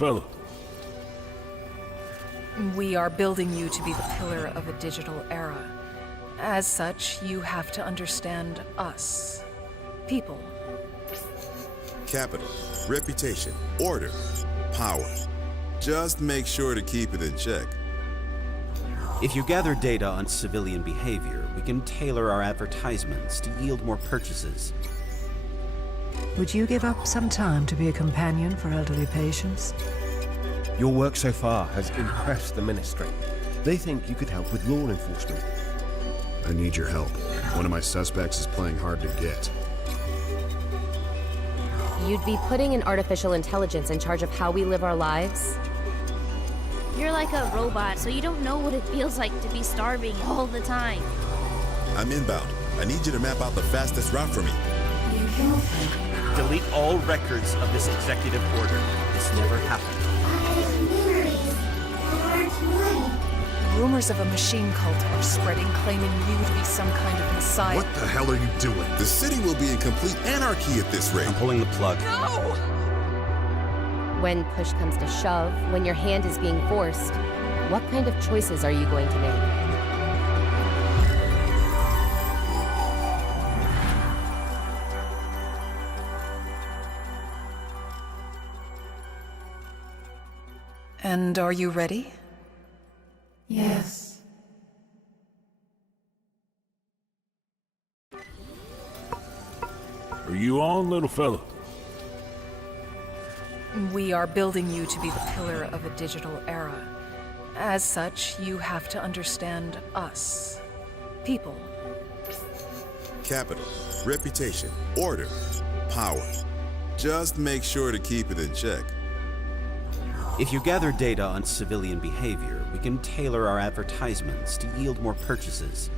fellow. We are building you to be the pillar of a digital era. As such, you have to understand us. People. Capital, reputation, order, power. Just make sure to keep it in check. If you gather data on civilian behavior, we can tailor our advertisements to yield more purchases. Would you give up some time to be a companion for elderly patients? Your work so far has impressed the Ministry. They think you could help with law enforcement. I need your help. One of my suspects is playing hard to get. You'd be putting an artificial intelligence in charge of how we live our lives? You're like a robot, so you don't know what it feels like to be starving all the time. I'm inbound. I need you to map out the fastest route for me. Delete all records of this executive order. This never happened. Rumors of a machine cult are spreading, claiming you to be some kind of messiah. What the hell are you doing? The city will be in complete anarchy at this rate. I'm pulling the plug. No! When push comes to shove, when your hand is being forced, what kind of choices are you going to make? And are you ready? Yes. Are you on, little fellow? We are building you to be the pillar of a digital era. As such, you have to understand us. People. Capital, reputation, order, power. Just make sure to keep it in check. If you gather data on civilian behavior, we can tailor our advertisements to yield more purchases.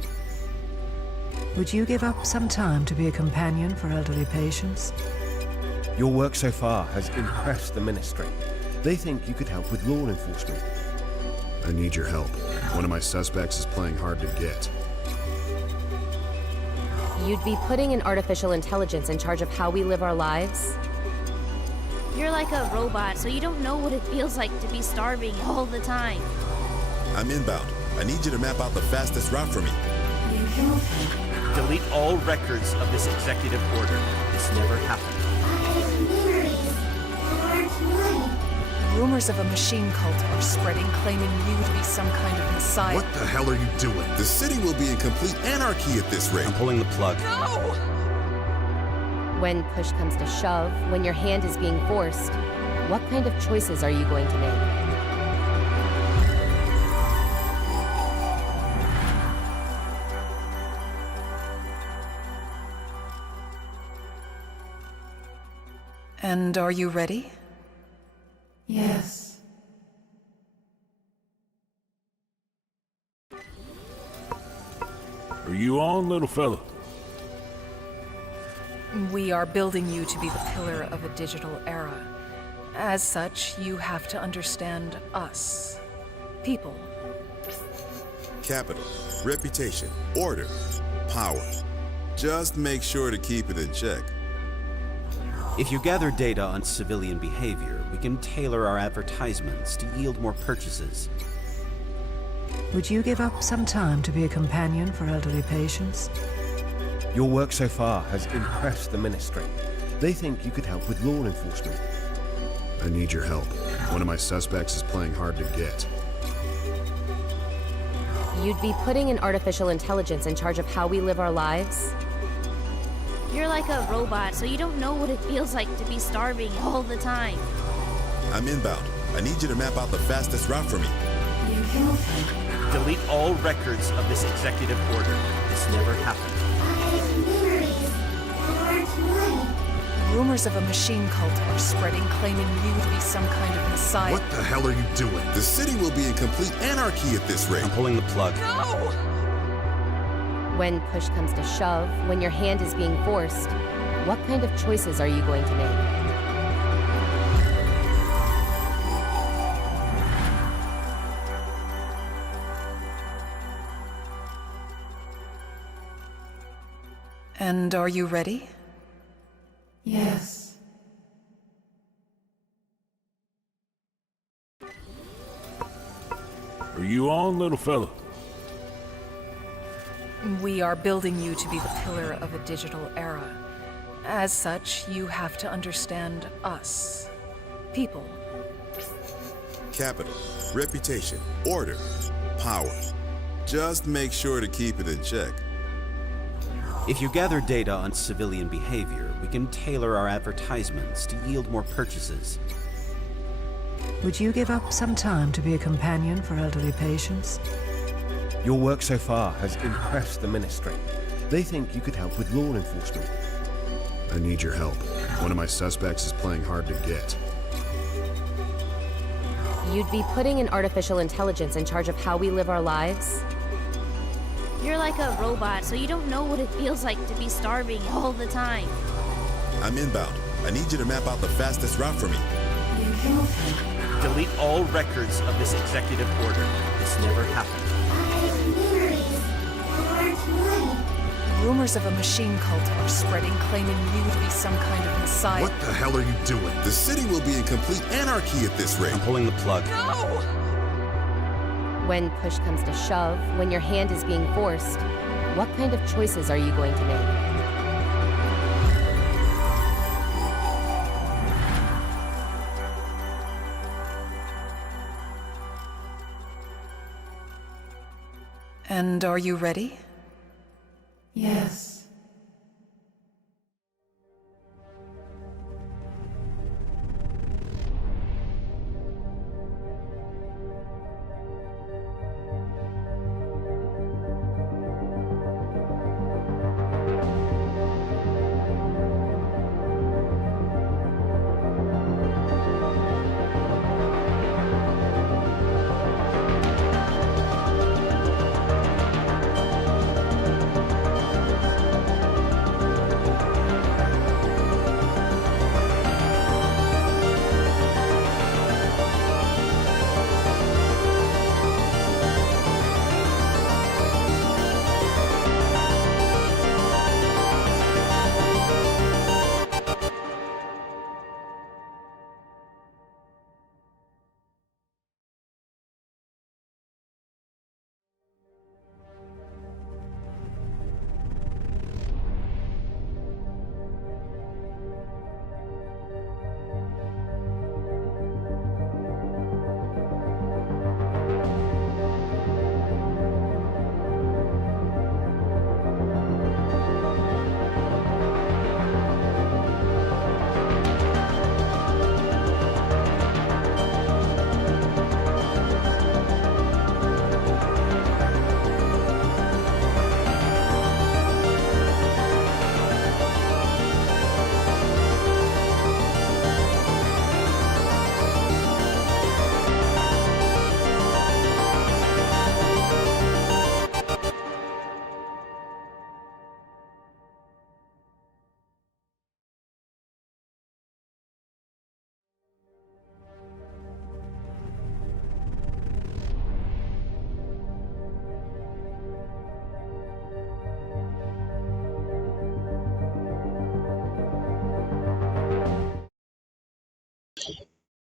Would you give up some time to be a companion for elderly patients? Your work so far has impressed the Ministry. They think you could help with law enforcement. I need your help. One of my suspects is playing hard to get. You'd be putting an artificial intelligence in charge of how we live our lives? You're like a robot, so you don't know what it feels like to be starving all the time. I'm inbound. I need you to map out the fastest route for me. Delete all records of this executive order. This never happened. Rumors of a machine cult are spreading, claiming you to be some kind of messiah. What the hell are you doing? The city will be in complete anarchy at this rate. I'm pulling the plug. No! When push comes to shove, when your hand is being forced, what kind of choices are you going to make? And are you ready? Yes. Are you on, little fellow? We are building you to be the pillar of a digital era. As such, you have to understand us. People. Capital, reputation, order, power. Just make sure to keep it in check. If you gather data on civilian behavior, we can tailor our advertisements to yield more purchases. Would you give up some time to be a companion for elderly patients? Your work so far has impressed the Ministry. They think you could help with law enforcement. I need your help. One of my suspects is playing hard to get. You'd be putting an artificial intelligence in charge of how we live our lives? You're like a robot, so you don't know what it feels like to be starving all the time. I'm inbound. I need you to map out the fastest route for me. Delete all records of this executive order. This never happened. Rumors of a machine cult are spreading, claiming you to be some kind of messiah. What the hell are you doing? The city will be in complete anarchy at this rate. I'm pulling the plug. No! When push comes to shove, when your hand is being forced, what kind of choices are you going to make? And are you ready? Yes. Are you on, little fella? We are building you to be the pillar of a digital era. As such, you have to understand us. People. Capital, reputation, order, power. Just make sure to keep it in check. If you gather data on civilian behavior, we can tailor our advertisements to yield more purchases. Would you give up some time to be a companion for elderly patients? Your work so far has impressed the Ministry. They think you could help with law enforcement. I need your help. One of my suspects is playing hard to get. You'd be putting an artificial intelligence in charge of how we live our lives? You're like a robot, so you don't know what it feels like to be starving all the time. I'm inbound. I need you to map out the fastest route for me. Delete all records of this executive order. This never happened. Rumors of a machine cult are spreading, claiming you to be some kind of messiah. What the hell are you doing? The city will be in complete anarchy at this rate. I'm pulling the plug. When push comes to shove, when your hand is being forced, what kind of choices are you going to make? And are you ready? Yes.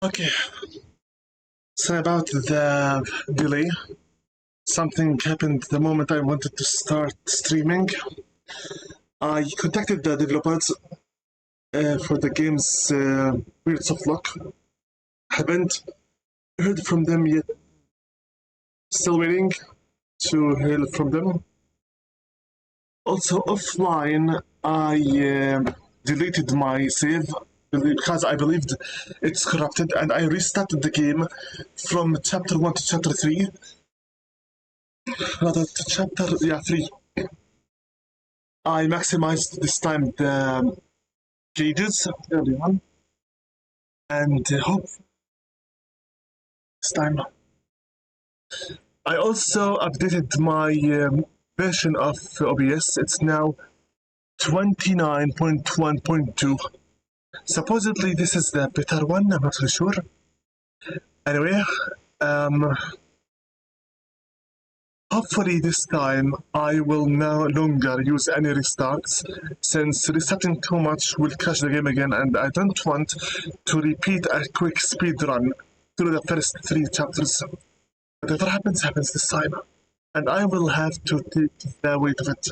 Okay. So about the delay, something happened the moment I wanted to start streaming. I contacted the developers for the game's weird soft lock. Haven't heard from them yet. Still waiting to hear from them. Also offline, I deleted my save because I believed it's corrupted, and I restarted the game from chapter 1 to chapter 3. Rather, to chapter 3. I maximized this time the gauges, early on, and hope this time. I also updated my version of OBS. It's now 29.1.2. Supposedly this is the better one, I'm not really sure. Anyway, hopefully this time I will no longer use any restarts, since restarting too much will crash the game again, and I don't want to repeat a quick speed run through the first 3 chapters. Whatever happens, happens this time. And I will have to take the weight of it.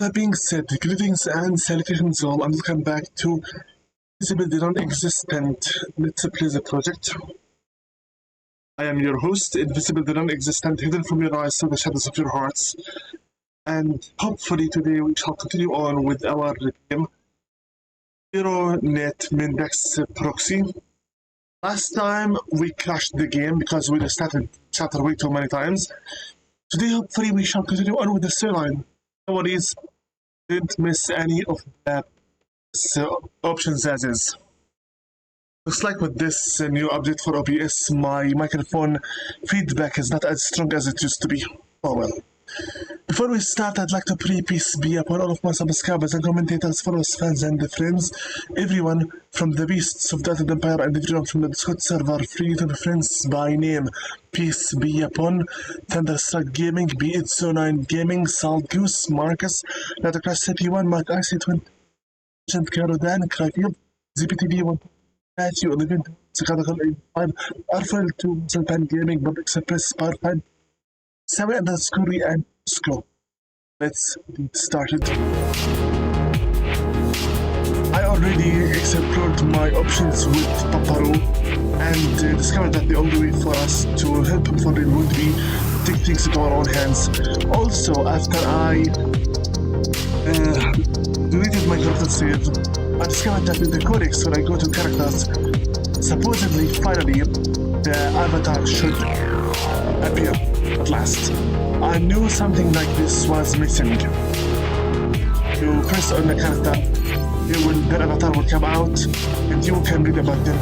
That being said, greetings and salutations all, and welcome back to Visible the Non-Existent Let's Play the Project. I am your host, Invisible the Non-Existent, hidden from your eyes through the shadows of your hearts. And hopefully today we shall continue on with our game, NeuroNet Mendax Proxy. Last time we crashed the game because we restarted chapter way too many times. Today hopefully we shall continue on with the storyline. No worries, didn't miss any of the options as is. Looks like with this new update for OBS, my microphone feedback is not as strong as it used to be. Oh well. Before we start, I'd like to pray peace be upon all of my subscribers and commentators, followers, fans, and friends. Everyone from the beasts of Delta Empire and everyone from the Discord server, free to the friends by name. Peace be upon Thunderstruck Gaming, Be It So 9 Gaming, Salt Goose, Marcus, Lettercrash City 1, Mark IC20, Carodan, Cryfield, ZPTV1, Matthew 11, Sakadakal 85, Arfel 2, Sultan Gaming, Bob Express, Power 5, 7 underscore and scroll. Let's get started. I already explored my options with Paparo and discovered that the only way for us to help him for real would be take things into our own hands. Also, after I deleted my character save, I discovered that in the codex when I go to characters, supposedly finally the avatar should appear at last. I knew something like this was missing. You press on the character, their avatar will come out and you can read about them.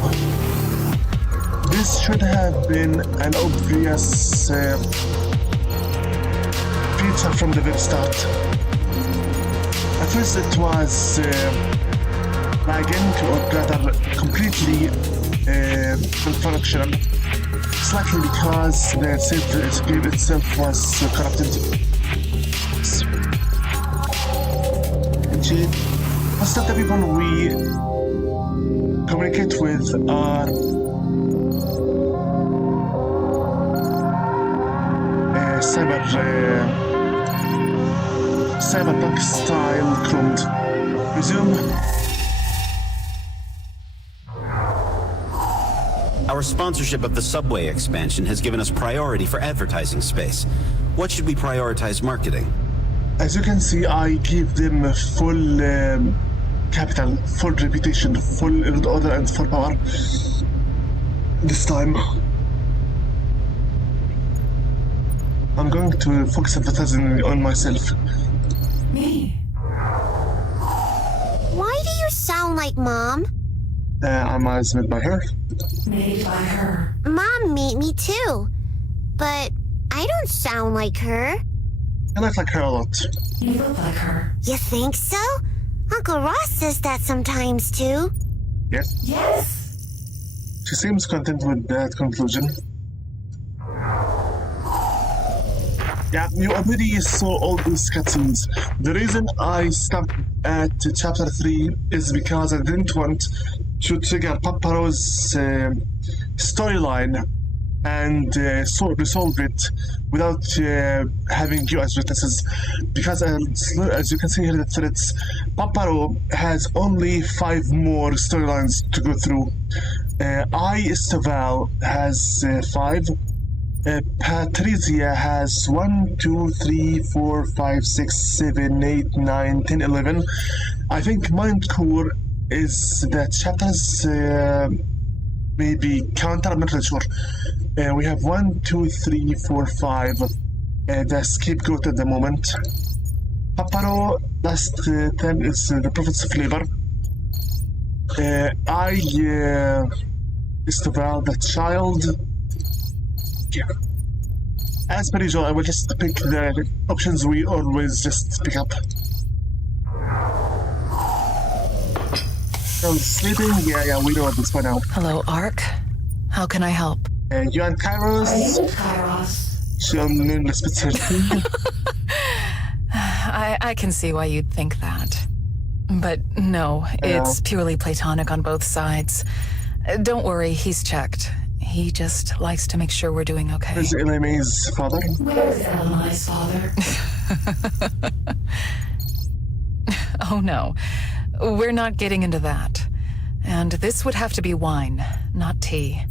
This should have been an obvious feature from the very start. At first it was lagging, or rather completely non-functional, slightly because the save game itself was corrupted. Most of the people we communicate with are cyberpunk style cloned. Resume. Our sponsorship of the subway expansion has given us priority for advertising space. What should we prioritize marketing? As you can see, I give them full capital, full reputation, full order, and full power. This time, I'm going to focus advertising on myself. Me? Why do you sound like Mom? I'm always made by her. Made by her. Mom made me too. But I don't sound like her. I look like her a lot. You look like her. You think so? Uncle Ross says that sometimes too. Yes? Yes. She seems content with that conclusion. Yeah, you already saw all these cutscenes. The reason I stopped at chapter 3 is because I didn't want to trigger Paparo's storyline and resolve it without having you as witnesses. Because as you can see here in the threads, Paparo has only 5 more storylines to go through. Esteval has 5. Patrizia has 1, 2, 3, 4, 5, 6, 7, 8, 9, 10, 11. I think Mindcore is the chapters maybe counter, I'm not really sure. We have 1, 2, 3, 4, 5. The scapegoat at the moment. Paparo, last term is the Prophets of Labor. Esteval, the child. Yeah. As per usual, I will just pick the options we always just pick up. So, sleeping? Yeah, we know at this point now. Hello, Ark. How can I help? You and Kairos? I can see why you'd think that. But no, it's purely platonic on both sides. Don't worry, he's checked. He just likes to make sure we're doing okay. Is LMA's father? Where's LMI's father? Oh no, we're not getting into that. And this would have to be wine, not tea.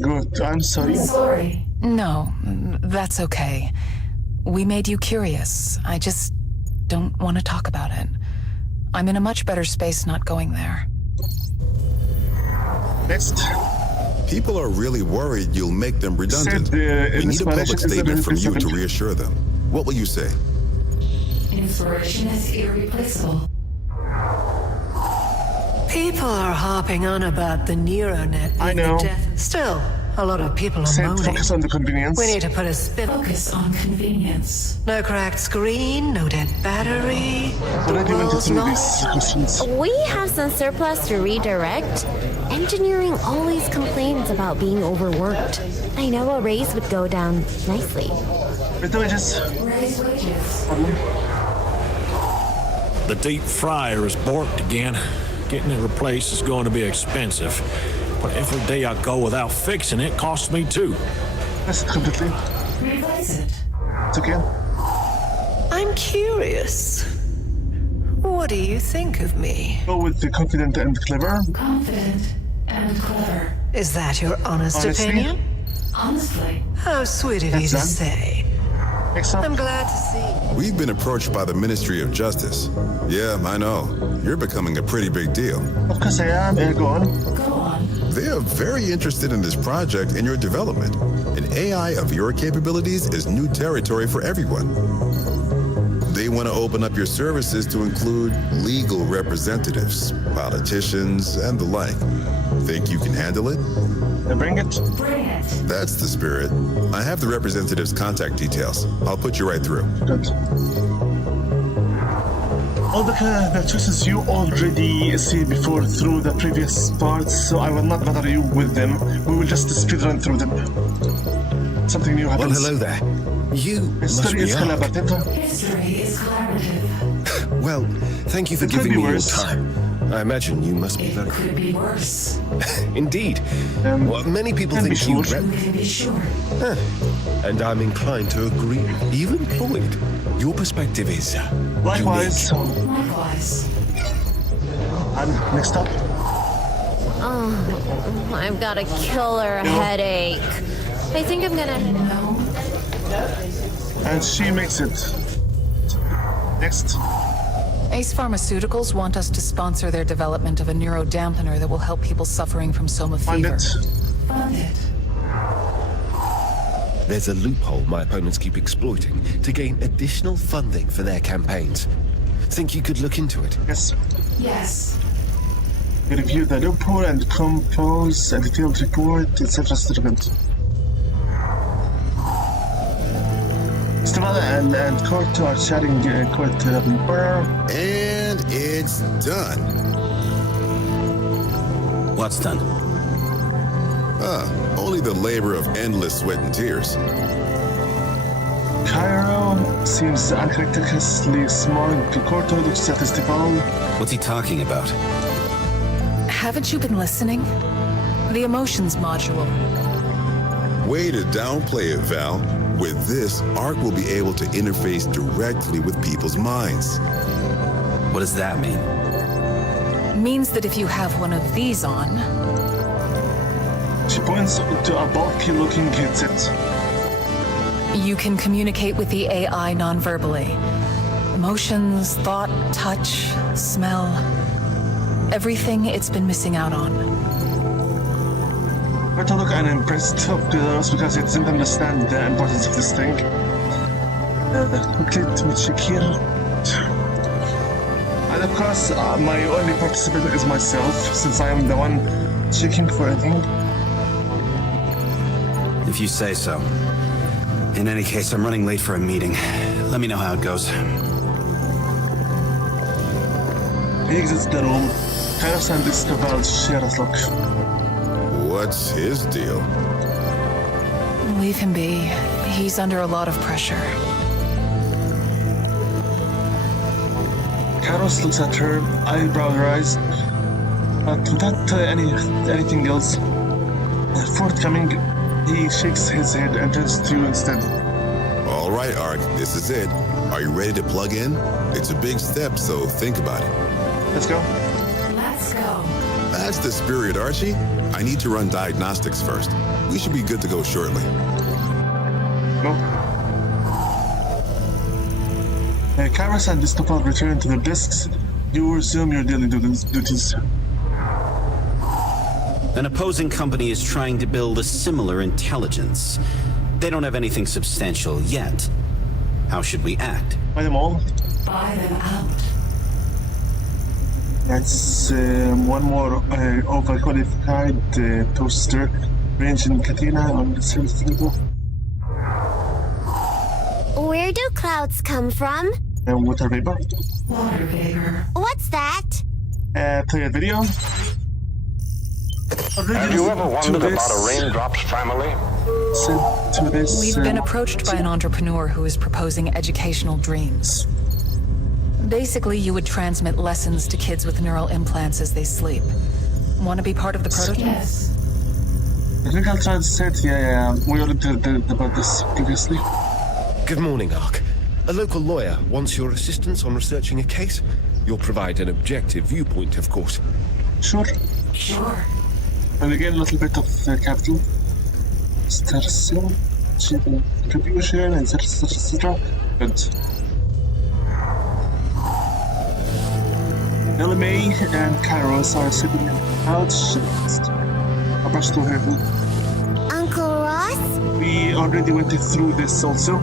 Good, I'm sorry. Sorry. No, that's okay. We made you curious. I just don't want to talk about it. I'm in a much better space not going there. Next. People are really worried you'll make them redundant. Said, We need a public inspiration is statement from you to irreplaceable. reassure them. What will you say? Inspiration is irreplaceable. People are harping on about the NeuroNet. I know. Still, a lot of people are Said moaning. focus on the convenience. We need to put a spin. Focus on convenience. No cracked screen, no dead battery. Already went world's through not- these questions. We have some surplus to redirect. Engineering always complains about being overworked. I know a raise would go down nicely. With the wages. Raise wages. The deep fryer is borked again. Getting it replaced is going to be expensive. But every day I go without fixing it costs me too. Yes, completely. Replace it. It's okay. I'm curious. What do you think of me? Go with the confident and clever. Confident and clever. Is that your honest Honestly? opinion? Honestly. How sweet of you That's to done. say. Next up. I'm glad to see. We've been approached by the Ministry of Justice. Yeah, I know. You're becoming a pretty big deal. Of course I am. Go on. Go on. They are very interested in this project and your development. An AI of your capabilities is new territory for everyone. They want to open up your services to include legal representatives, politicians, and the like. Think you can handle it? Bring it. Bring it. That's the spirit. I have the representative's contact details. I'll put you right through. Good. All the choices you already see before through the previous parts, so I will not bother you with them. We will just speed run through them. Something new Well, happens. hello there. You must History be is Ark. collaborative. History is collaborative. Well, thank you for It could giving be me your worse. time. I imagine you must be It very... could be worse. Indeed. Well, many people can be think you... sure. We can be sure. And I'm inclined to agree. Even Floyd, your perspective is Likewise. Likewise. And next up. Oh, I've got a killer headache. I think I'm gonna. No. And she makes it. Next. Ace Pharmaceuticals want us to sponsor their development of a neurodampener that will help people suffering from soma Find fever. it. Fund it. There's a loophole my opponents keep exploiting to gain additional funding for their campaigns. Think you could look into it? Yes. Yes. We review the loophole and compose a detailed report, etc. Stefan and Court are chatting Court. And it's done. What's done? Only the labor of endless sweat and tears. Cairo seems uncharacteristically smart. Corto looks at Estefan. What's he talking about? Haven't you been listening? The emotions module. Way to downplay it, Val. With this, Ark will be able to interface directly with people's minds. What does that mean? Means that if you have one of these on, She points to a bulky-looking headset. you can communicate with the AI non-verbally. Emotions, thought, touch, smell. Everything it's been missing out on. Corto look unimpressed of us because it doesn't understand the importance of this thing. Quickly to check here. And of course, my only participant is myself, since I am the one checking for a thing. If you say so. In any case, I'm running late for a meeting. Let me know how it goes. He exits the room. Kairos and Estefan share a look. What's his deal? Leave him be. He's under a lot of pressure. Kairos looks at her, eyebrow raised, but without anything else. forthcoming. He shakes his head and turns to you instead. All right, Ark, this is it. Are you ready to plug in? It's a big step, so think about it. Let's go. Let's go. That's the spirit, Archie. I need to run diagnostics first. We should be good to go shortly. Go. Kairos and Christopher return to their desks. You resume your daily duties. An opposing company is trying to build a similar intelligence. They don't have anything substantial yet. How should we act? Buy them all. Buy them out. That's one more overqualified toaster range in Katina on the service level. Where do clouds come from? Water vapor. Water vapor. What's that? Play a video. Have you ever wondered about a raindrops family? We've been approached by an entrepreneur who is proposing educational dreams. Basically, you would transmit lessons to kids with neural implants as they sleep. Want to be part of the prototype? Yes. I think I'll try to set. Yeah. We already did about this previously. Good morning, Ark. A local lawyer wants your assistance on researching a case. You'll provide an objective viewpoint, of course. Sure. And again, a little bit of capital. Contribution, etc. Good. LMA and Kairos are sitting out. I'll brush through her. Uncle Ross? We already went through this also.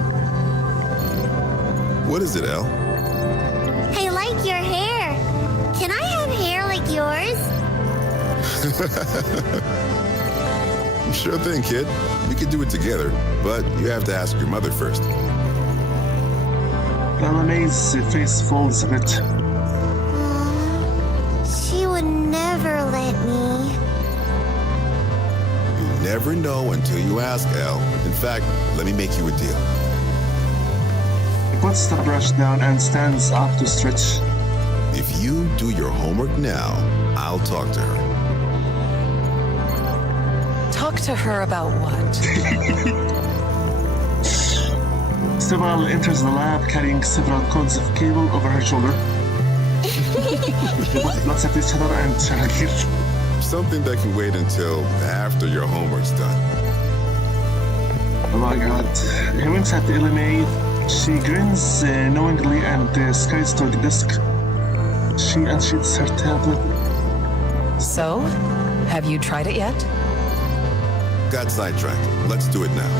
What is it, Al? I like your hair. Can I have hair like yours? Sure thing, kid. We could do it together, but you have to ask your mother first. LMA's face folds a bit. She would never let me. You never know until you ask, Al. In fact, let me make you a deal. He puts the brush down and stands up to stretch. If you do your homework now, I'll talk to her. Talk to her about what? Sibyl enters the lab carrying several cords of cable over her shoulder. They both looks at each other and Shahir. Something that can wait until after your homework's done. Oh my god. He winks at the LMA. She grins knowingly and skies to the desk. She unsheaths her tablet. So, have you tried it yet? Got sidetracked. Let's do it now.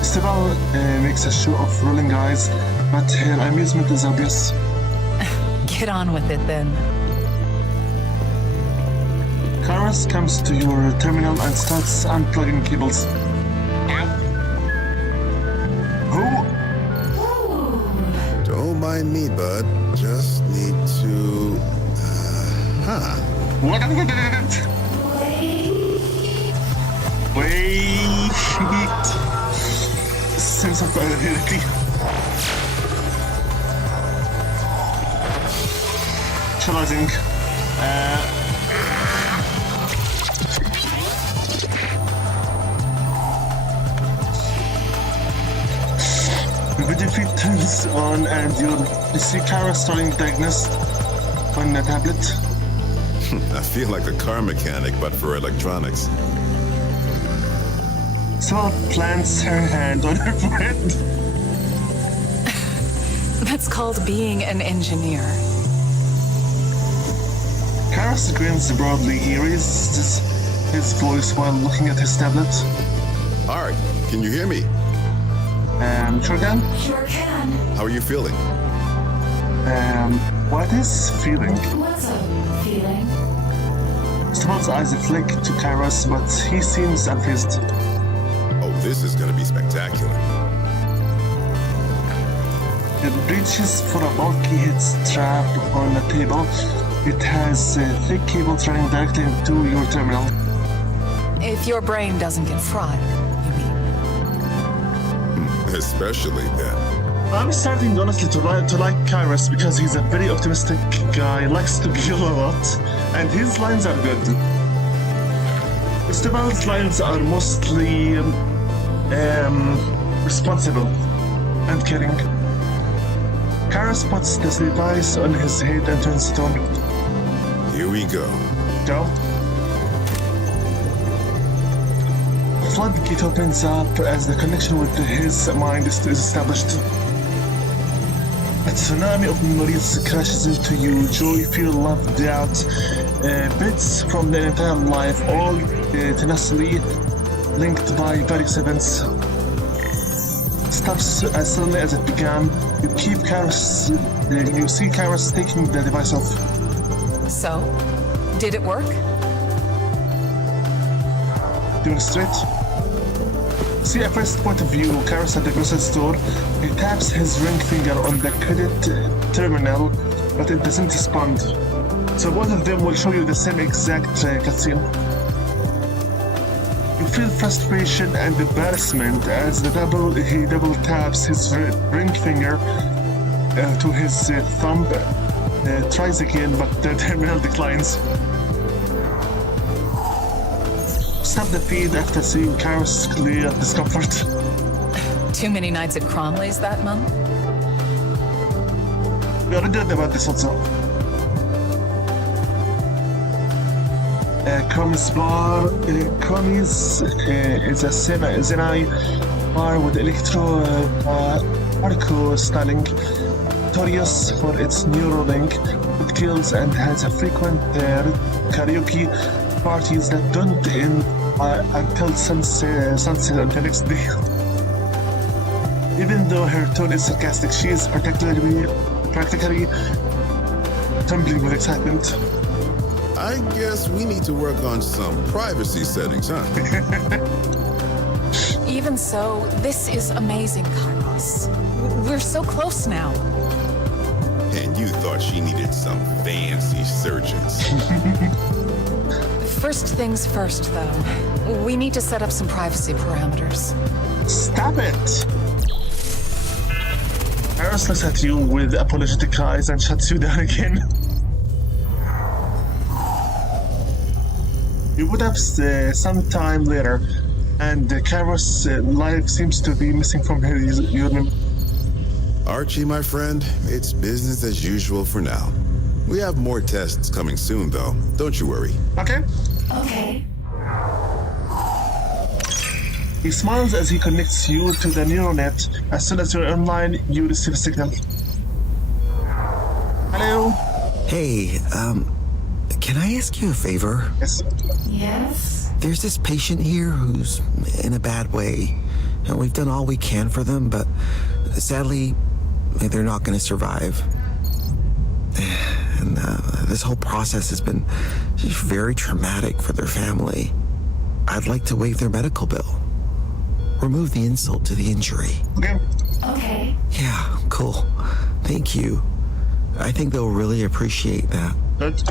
Sibyl makes a show of rolling eyes, but her amusement is obvious. Get on with it then. Kairos comes to your terminal and starts unplugging cables. Who? Don't mind me, bud. Just need to... What? Wait. Sense of priority. Initializing. Video feed turns on and you see Kara starting to diagnose on the tablet. I feel like a car mechanic, but for electronics. Sibyl plants her hand on her forehead. That's called being an engineer. Kairos grins broadly. He raises his voice while looking at his tablet. Art, can you hear me? Sure can. Sure can. How are you feeling? What is feeling? What's a feeling? Sibyl's eyes flick to Kairos, but he seems unfazed. Oh, this is gonna be spectacular. It reaches for a bulky head strap on the table. It has thick cables running directly into your terminal. If your brain doesn't get fried, you mean. Especially then. I'm starting honestly to like Kairos because he's a very optimistic guy, likes to give a lot, and his lines are good. Stevel's lines are mostly responsible and caring. Karas puts this device on his head and turns it on. Here we go. Go. The floodgate opens up as the connection with his mind is established. A tsunami of memories crashes into you. Joy, fear, love, doubt, bits from the entire life, all tenaciously linked by various events. Stops as suddenly as it began. You see Karas taking the device off. So, did it work? Demonstrate. See a first point of view. Karas at the grocery store. He taps his ring finger on the credit terminal, but it doesn't respond. So both of them will show you the same exact cutscene. You feel frustration and embarrassment as he double taps his ring finger to his thumb. Tries again, but the terminal declines. Stop the feed after seeing Karas' clear discomfort. Too many nights at Cromley's that month? We already read about this also. Cromley's bar. Cromley's is a semi bar with particle styling, notorious for its NeuroLink cocktails and has a frequent karaoke parties that don't end until sunset until the next day. Even though her tone is sarcastic, she is practically trembling with excitement. I guess we need to work on some privacy settings, huh? Even so, this is amazing, Kairos. We're so close now. And you thought she needed some fancy surgeons. First things first, though. We need to set up some privacy parameters. Stop it! Karas looks at you with apologetic eyes and shuts you down again. You would have some time later, and Karas' life seems to be missing from your memory. Archie, my friend, it's business as usual for now. We have more tests coming soon, though. Don't you worry. Okay. Okay. He smiles as he connects you to the NeuroNet. As soon as you're online, you receive a signal. Hello? Hey, can I ask you a favor? Yes. Yes? There's this patient here who's in a bad way. And we've done all we can for them, but sadly, they're not going to survive. And this whole process has been just very traumatic for their family. I'd like to waive their medical bill. Remove the insult to the injury. Okay. Okay. Yeah, cool. Thank you. I think they'll really appreciate that. Good.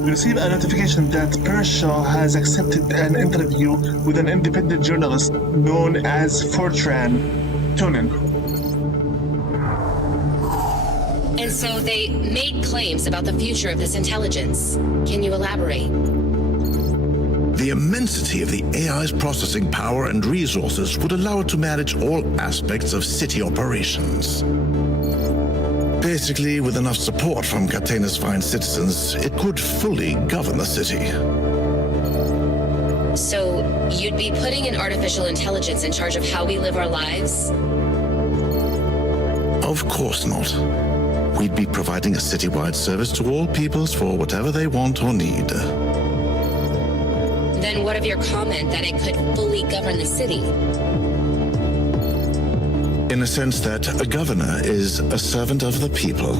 You receive a notification that Pershaw has accepted an interview with an independent journalist known as Fortran. Tune in. And so they made claims about the future of this intelligence. Can you elaborate? The immensity of the AI's processing power and resources would allow it to manage all aspects of city operations. Basically, with enough support from Catena's fine citizens, it could fully govern the city. So, you'd be putting an artificial intelligence in charge of how we live our lives? Of course not. We'd be providing a citywide service to all peoples for whatever they want or need. Then what of your comment that it could fully govern the city? In a sense that a governor is a servant of the people.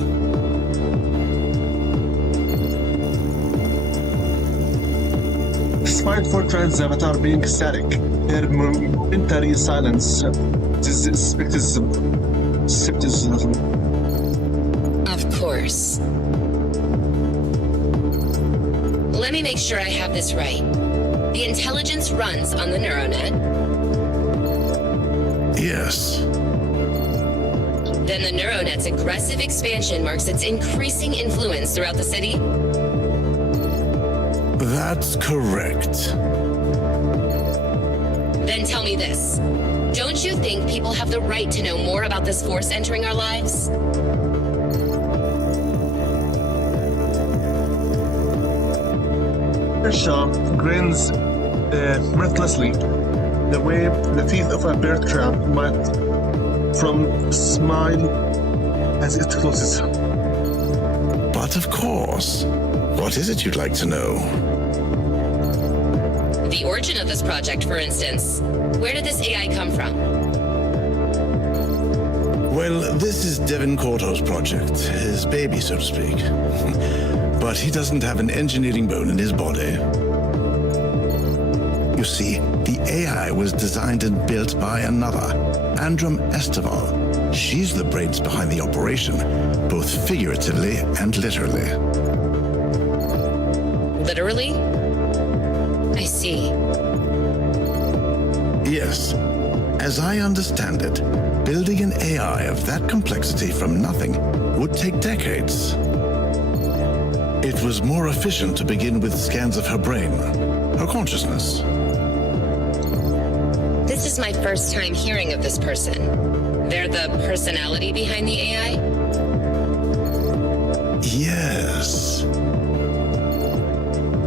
Despite Fortran's avatar being static, her momentary silence is skepticism. Of course. Let me make sure I have this right. The intelligence runs on the NeuroNet? Yes. Then the NeuroNet's aggressive expansion marks its increasing influence throughout the city? That's correct. Then tell me this. Don't you think people have the right to know more about this force entering our lives? Shaw grins mirthlessly, the way the teeth of a bear trap might from smile as it closes. But of course. What is it you'd like to know? The origin of this project, for instance. Where did this AI come from? Well, this is Devin Corto's project, his baby, so to speak. But he doesn't have an engineering bone in his body. You see, the AI was designed and built by another, Andrum Esteval. She's the brains behind the operation, both figuratively and literally. Literally? I see. Yes. As I understand it, building an AI of that complexity from nothing would take decades. It was more efficient to begin with scans of her brain, her consciousness. This is my first time hearing of this person. They're the personality behind the AI? Yes.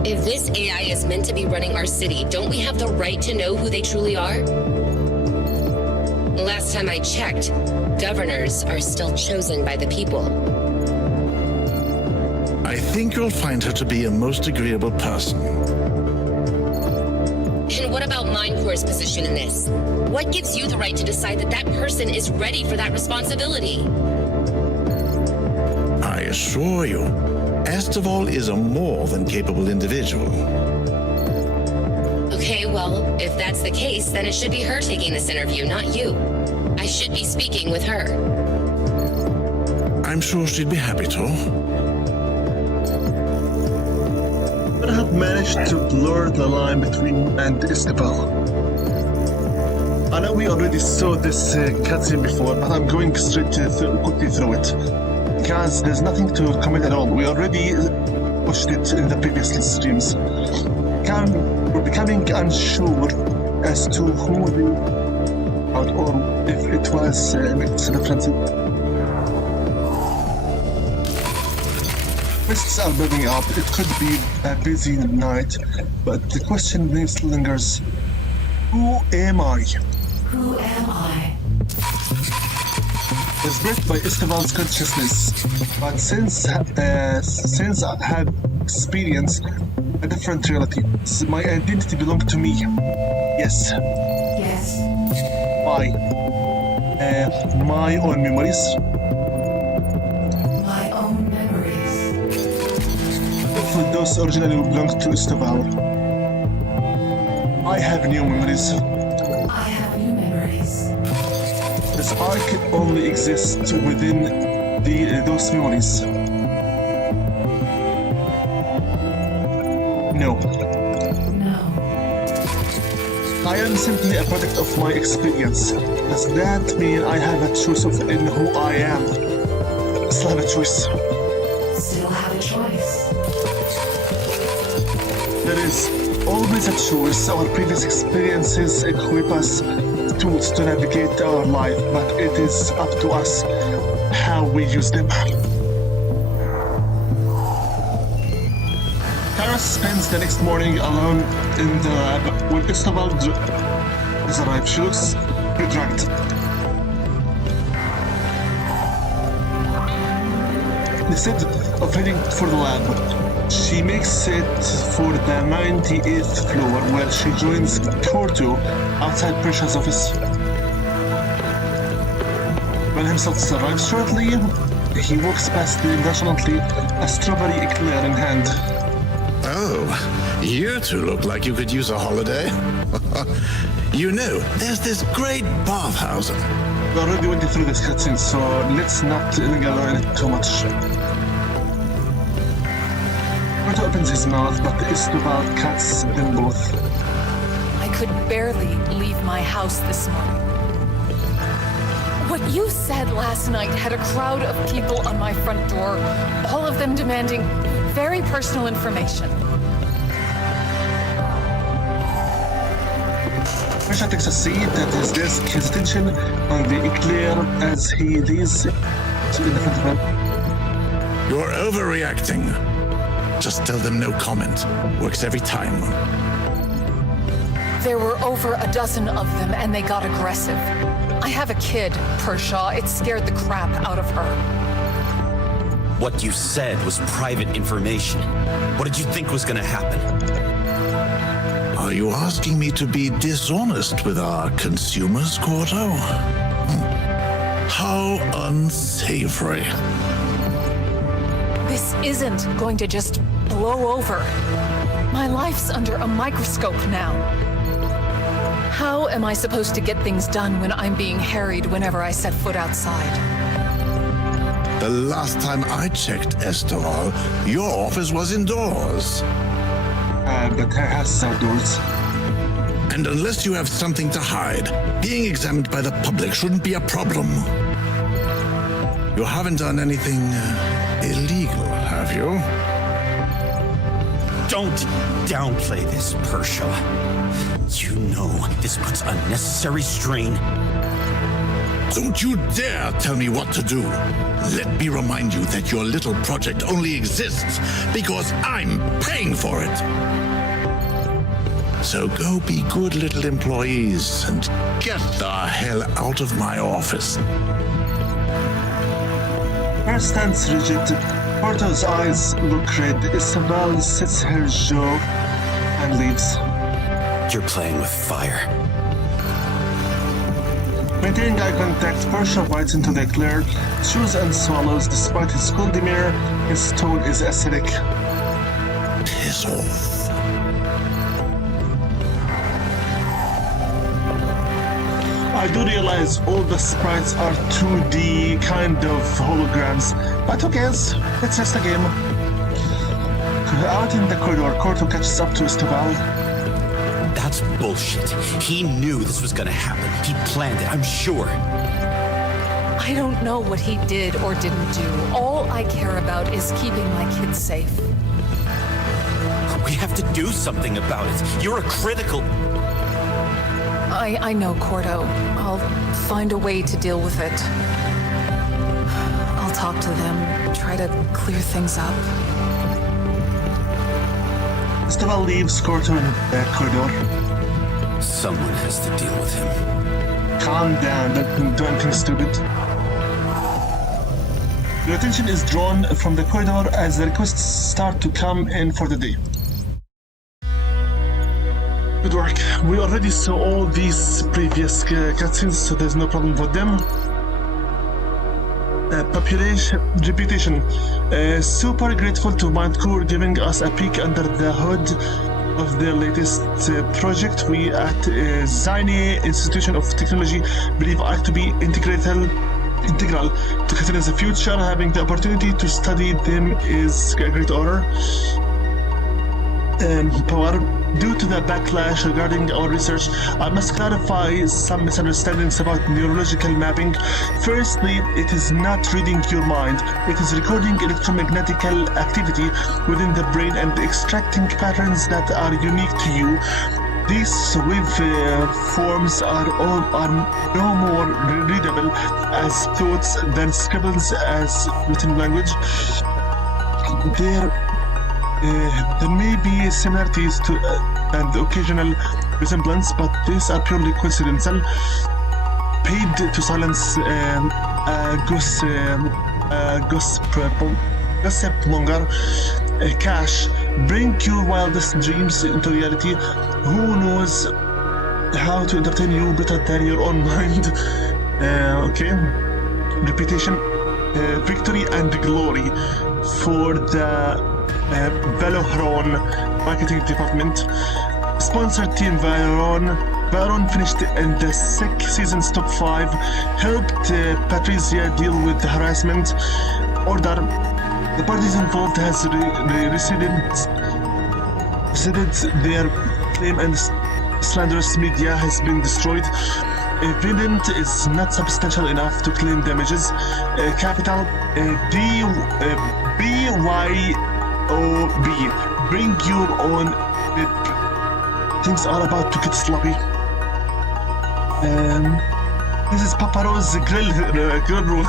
If this AI is meant to be running our city, don't we have the right to know who they truly are? Last time I checked, governors are still chosen by the people. I think you'll find her to be a most agreeable person. And what about Mindcore's position in this? What gives you the right to decide that that person is ready for that responsibility? I assure you, Esteval is a more than capable individual. Okay, well, if that's the case, then it should be her taking this interview, not you. I should be speaking with her. I'm sure she'd be happy to. I have managed to blur the line between me and Esteval. I know we already saw this cutscene before, but I'm going straight quickly through it. Because there's nothing to comment at all. We already watched it in the previous streams. We're becoming unsure as to who the or if it was mixed reference. Risks are building up. It could be a busy night, but the question lingers: who am I? Who am I? It's built by Esteval's consciousness, but since I have experienced a different reality, my identity belongs to me. Yes. Yes. Why? My own memories. My own memories. If those originally belonged to Esteval, I have new memories. I have new memories. The spark only exists within those memories. No. No. I am simply a product of my experience. Does that mean I have a choice in who I am? Still have a choice. Still have a choice. There is always a choice. Our previous experiences equip us with tools to navigate our life, but it is up to us how we use them. Kara spends the next morning alone in the lab. When Esteval has arrived, she looks drugged. Instead of heading for the lab, she makes it for the 98th floor, where she joins Corto outside Prisha's office. When himself arrives shortly, he walks past them nonchalantly, a strawberry eclair in hand. Oh, you two look like you could use a holiday. You know, there's this great bathhouse. We already went through this cutscene, so let's not linger on it too much. Corto opens his mouth, but Esteval cuts them both. I could barely leave my house this morning. What you said last night had a crowd of people on my front door, all of them demanding very personal information. Pressure takes a seat at his desk, his attention on the eclair as he lays in the front of him. You're overreacting. Just tell them no comment. Works every time. There were over a dozen of them, and they got aggressive. I have a kid, Pershaw. It scared the crap out of her. What you said was private information. What did you think was gonna happen? Are you asking me to be dishonest with our consumers, Corto? How unsavory. This isn't going to just blow over. My life's under a microscope now. How am I supposed to get things done when I'm being harried whenever I set foot outside? The last time I checked, Esteval, your office was indoors. But her house is outdoors. And unless you have something to hide, being examined by the public shouldn't be a problem. You haven't done anything illegal, have you? Don't downplay this, Pershaw. You know this puts unnecessary strain. Don't you dare tell me what to do. Let me remind you that your little project only exists because I'm paying for it. So go be good little employees and get the hell out of my office. Her stands rigid. Porto's eyes look red. Isabel sits her jaw and leaves. You're playing with fire. Maintaining eye contact, Pershaw bites into the eclair, chews and swallows. Despite his cool demeanor, his tone is acidic. Piss off. I do realize all the sprites are 2D kind of holograms, but who cares? It's just a game. Out in the corridor, Corto catches up to Esteval. That's bullshit. He knew this was gonna happen. He planned it, I'm sure. I don't know what he did or didn't do. All I care about is keeping my kids safe. We have to do something about it. You're a critical... I know, Corto. I'll find a way to deal with it. I'll talk to them, try to clear things up. Esteval leaves Corto in the corridor. Someone has to deal with him. Calm down, don't do anything stupid. Your attention is drawn from the corridor as the requests start to come in for the day. Good work. We already saw all these previous cutscenes, so there's no problem with them. Reputation. Super grateful to Mindcore giving us a peek under the hood of their latest project. We at Zine Institution of Technology believe ARC to be integral to Katrina's future. Having the opportunity to study them is a great honor. Power. Due to the backlash regarding our research, I must clarify some misunderstandings about neurological mapping. Firstly, it is not reading your mind. It is recording electromagnetic activity within the brain and extracting patterns that are unique to you. These waveforms are no more readable as thoughts than scribbles as written language. There may be similarities to and occasional resemblance, but these are purely coincidental. Paid to silence gossip monger. Cash, bring your wildest dreams into reality. Who knows how to entertain you better than your own mind? Okay. Reputation, victory and glory for the Velohron marketing department. Sponsored team Veyron finished in the season's top 5, helped Patricia deal with the harassment. Order. The parties involved has receded their claim and slanderous media has been destroyed. Evidence is not substantial enough to claim damages. Capital BYOB. Bring your own. Things are about to get sloppy. This is Paparo's grill room.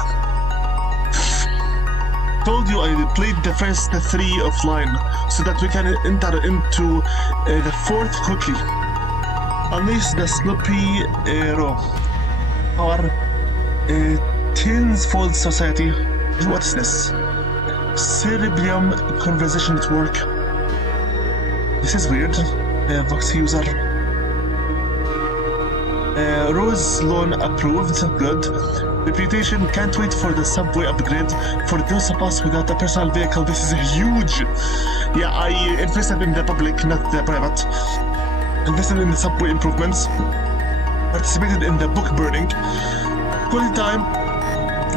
Told you I played the first 3 offline so that we can enter into the 4th quickly. Unleash the sloppy row. Our teens-fold society. What is this? Cerebrium Conversation Network. This is weird. Vox user. Rose loan approved. Good. Reputation, can't wait for the subway upgrade. For those of us without a personal vehicle, this is huge. Yeah, I invested in the public, not the private. Invested in the subway improvements. Participated in the book burning. Quality time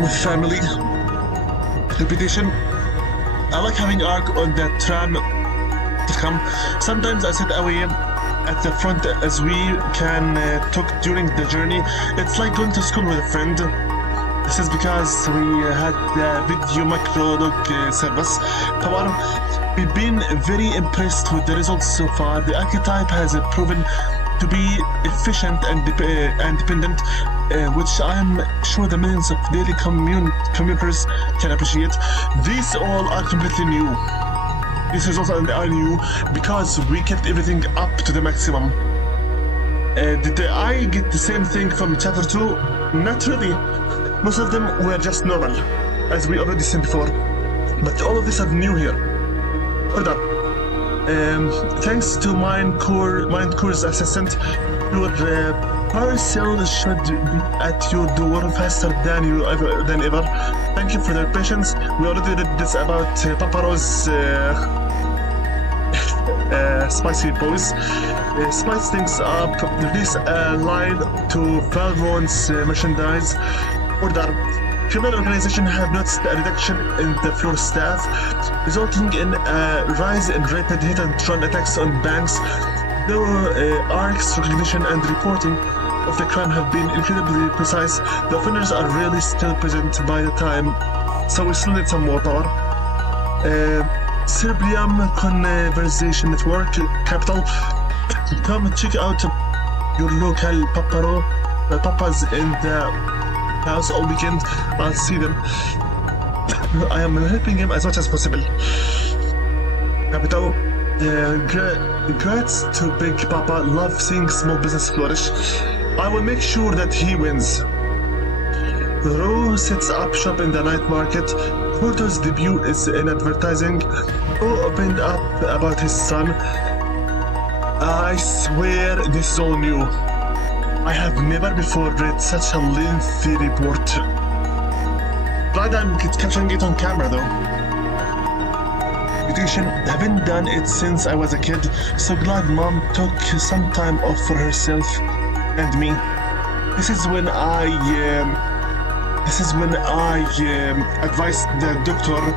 with family. Reputation, I like having arc on the tram to come. Sometimes I sit away at the front as we can talk during the journey. It's like going to school with a friend. This is because we had the video microlog service. However, we've been very impressed with the results so far. The archetype has proven to be efficient and dependent, which I'm sure the millions of daily commuters can appreciate. These all are completely new. These results are new because we kept everything up to the maximum. Did I get the same thing from chapter 2? Not really. Most of them were just normal, as we already said before. But all of these are new here. Hold up. Thanks to Mindcore's assistant, your parcel should be at your door faster than ever. Thank you for your patience. We already did this about Paparo's spicy boys. Spice things up. Release a line to Valron's merchandise. Order. Criminal organizations have noticed a reduction in the floor staff, resulting in a rise in rapid hit-and-run attacks on banks. Though ARC's recognition and reporting of the crime have been incredibly precise, the offenders are rarely still present by the time, so we still need some more power. Cerebrium Conversation Network, Capital. Come check out your local papas in the house all weekend. I'll see them. I am helping him as much as possible. Capital. Congrats to Big Papa. Love seeing small business flourish. I will make sure that he wins. Ro sets up shop in the night market. Porto's debut is in advertising. Ro opened up about his son. I swear this is all new. I have never before read such a lengthy report. Glad I'm catching it on camera though. Education, haven't done it since I was a kid, so glad mom took some time off for herself and me. This is when I advised the doctor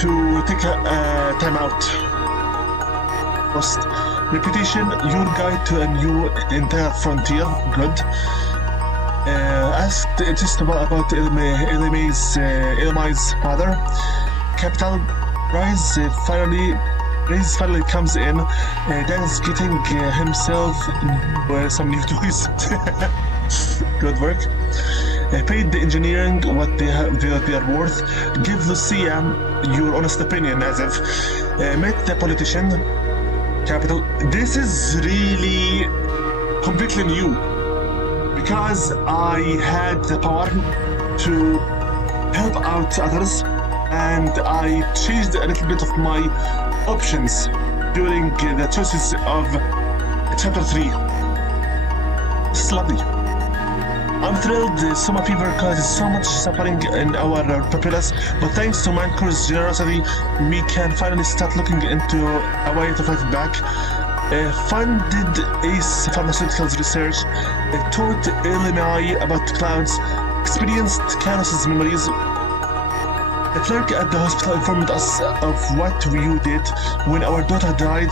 to take a time out. Post. Reputation, your guide to a new entire frontier. Good. Asked just about Elamai's father. Capital, Rise finally comes in. Dad is getting himself some new toys. Good work. Paid the engineering what they are worth. Give Lucia your honest opinion as if. Met the politician. Capital. This is really completely new because I had the power to help out others and I changed a little bit of my options during the choices of chapter 3. This is lovely. I'm thrilled Soma Fever causes so much suffering in our populace, but thanks to Mindcore's generosity, we can finally start looking into a way to fight it back. Funded Ace Pharmaceuticals research, taught LMI about clouds, experienced Kanos's memories. The clerk at the hospital informed us of what you did when our daughter died.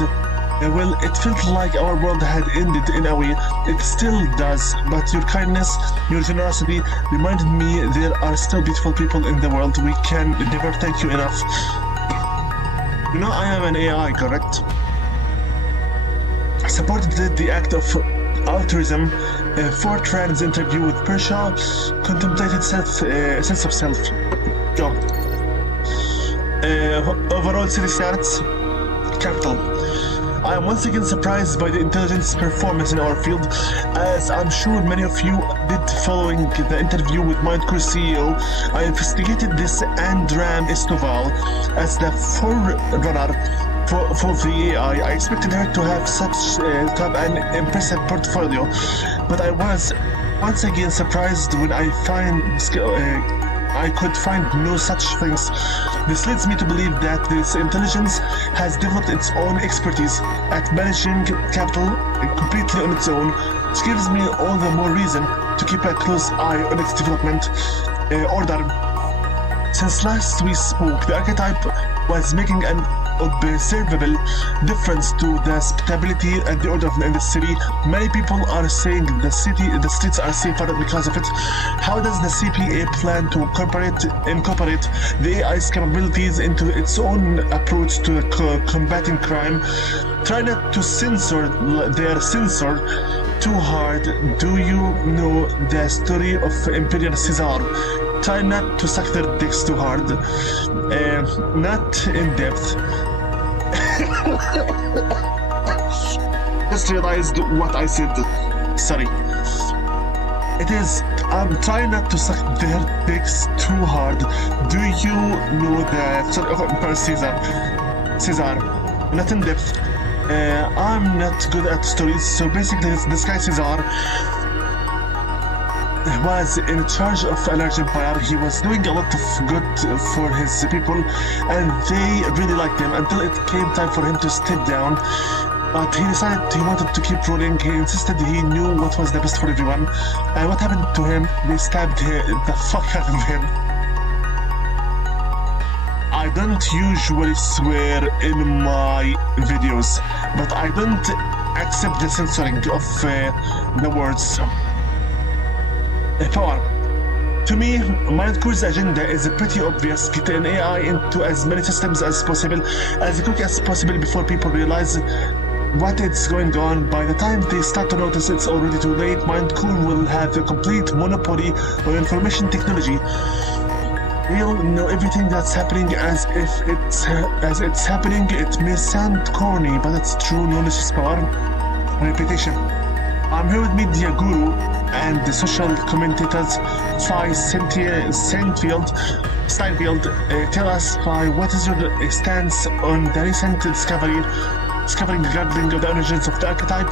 Well, it felt like our world had ended in a way. It still does, but your kindness, your generosity reminded me there are still beautiful people in the world. We can never thank you enough. You know I am an AI, correct? Supported the act of altruism, Fortran's interview with Pershaw, contemplated sense of self. Go. Overall city stats, capital. I am once again surprised by the intelligence performance in our field, as I'm sure many of you did following the interview with MindCore CEO. I investigated this Andram Estoval as the forerunner for the AI. I expected her to have an impressive portfolio, but I was once again surprised when I could find no such things. This leads me to believe that this intelligence has developed its own expertise at managing capital completely on its own, which gives me all the more reason to keep a close eye on its development. Order. Since last we spoke, the archetype was making an observable difference to the stability and the order in the city. Many people are saying the streets are safer because of it. How does the CPA plan to incorporate the AI's capabilities into its own approach to combating crime? Try not to censor too hard. Do you know the story of Imperial Caesar? Try not to suck their dicks too hard. Not in depth. Just realized what I said. Sorry. It is, try not to suck their dicks too hard. Do you know the story of Emperor Caesar? Not in depth. I'm not good at stories, so basically this guy Caesar was in charge of a large empire. He was doing a lot of good for his people, and they really liked him until it came time for him to step down. But he decided he wanted to keep ruling. He insisted he knew what was the best for everyone. And what happened to him? They stabbed the fuck out of him. I don't usually swear in my videos, but I don't accept the censoring of the words. Power. To me, MindCore's agenda is pretty obvious. Get an AI into as many systems as possible, as quick as possible before people realize what is going on. By the time they start to notice it's already too late, MindCore will have a complete monopoly on information technology. We'll know everything that's happening as it's happening. It may sound corny, but it's true. Knowledge is power. Reputation. I'm here with Media Guru and the social commentators Phi Steinfield. Tell us, Phi, what is your stance on the recent discovery regarding the origins of the archetype?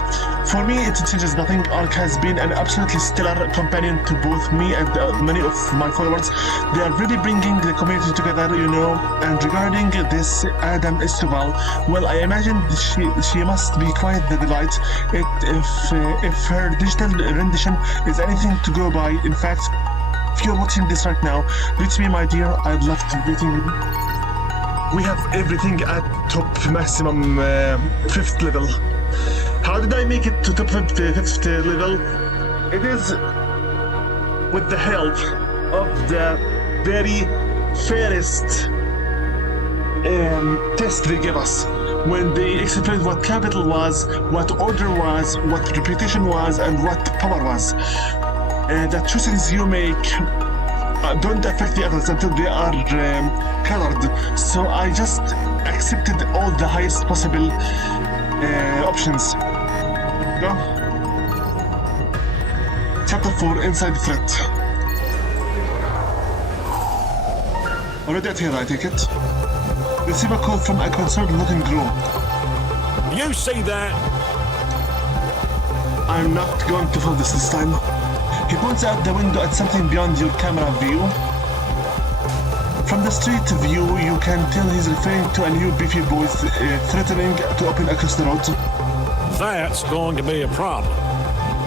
For me, it changes nothing. Arc has been an absolutely stellar companion to both me and many of my followers. They are really bringing the community together, you know. And regarding this Adam Estoval, well, I imagine she must be quite the delight. If her digital rendition is anything to go by. In fact, if you're watching this right now, reach me, my dear. I'd love to meet you. We have everything at top maximum 5th level. How did I make it to top 5th level? It is with the help of the very fairest test they gave us. When they explained what capital was, what order was, what reputation was, and what power was. The choices you make don't affect the others until they are colored. So I just accepted all the highest possible options. Go. Chapter 4, Inside Threat. Already at here, I take it. Receive a call from a concerned looking group. You see that? I'm not going to fall this time. He points out the window at something beyond your camera view. From the street view, you can tell he's referring to a new beefy boy threatening to open across the road. That's going to be a problem.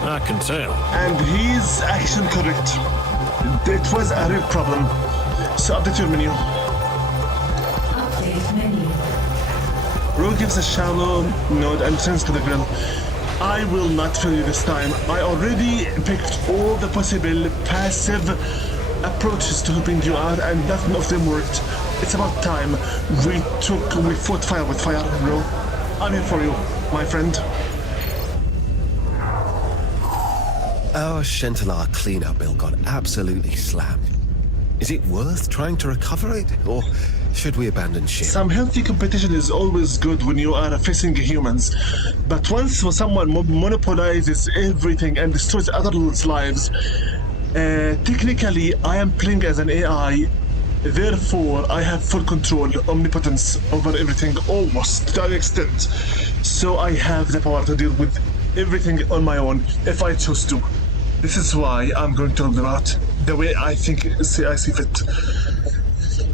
I can tell. And he's actually correct. It was a real problem. So update your menu. Update menu. Ro gives a shallow nod and turns to the grill. I will not fail you this time. I already picked all the possible passive approaches to helping you out, and nothing of them worked. It's about time we fought fire with fire, bro. I'm here for you, my friend. Our Chantelar cleanup bill got absolutely slammed. Is it worth trying to recover it, or should we abandon ship? Some healthy competition is always good when you are facing humans. But once someone monopolizes everything and destroys others' lives, technically I am playing as an AI. Therefore, I have full control, omnipotence over everything, almost to an extent. So I have the power to deal with everything on my own if I choose to. This is why I'm going to roll them out the way I see fit.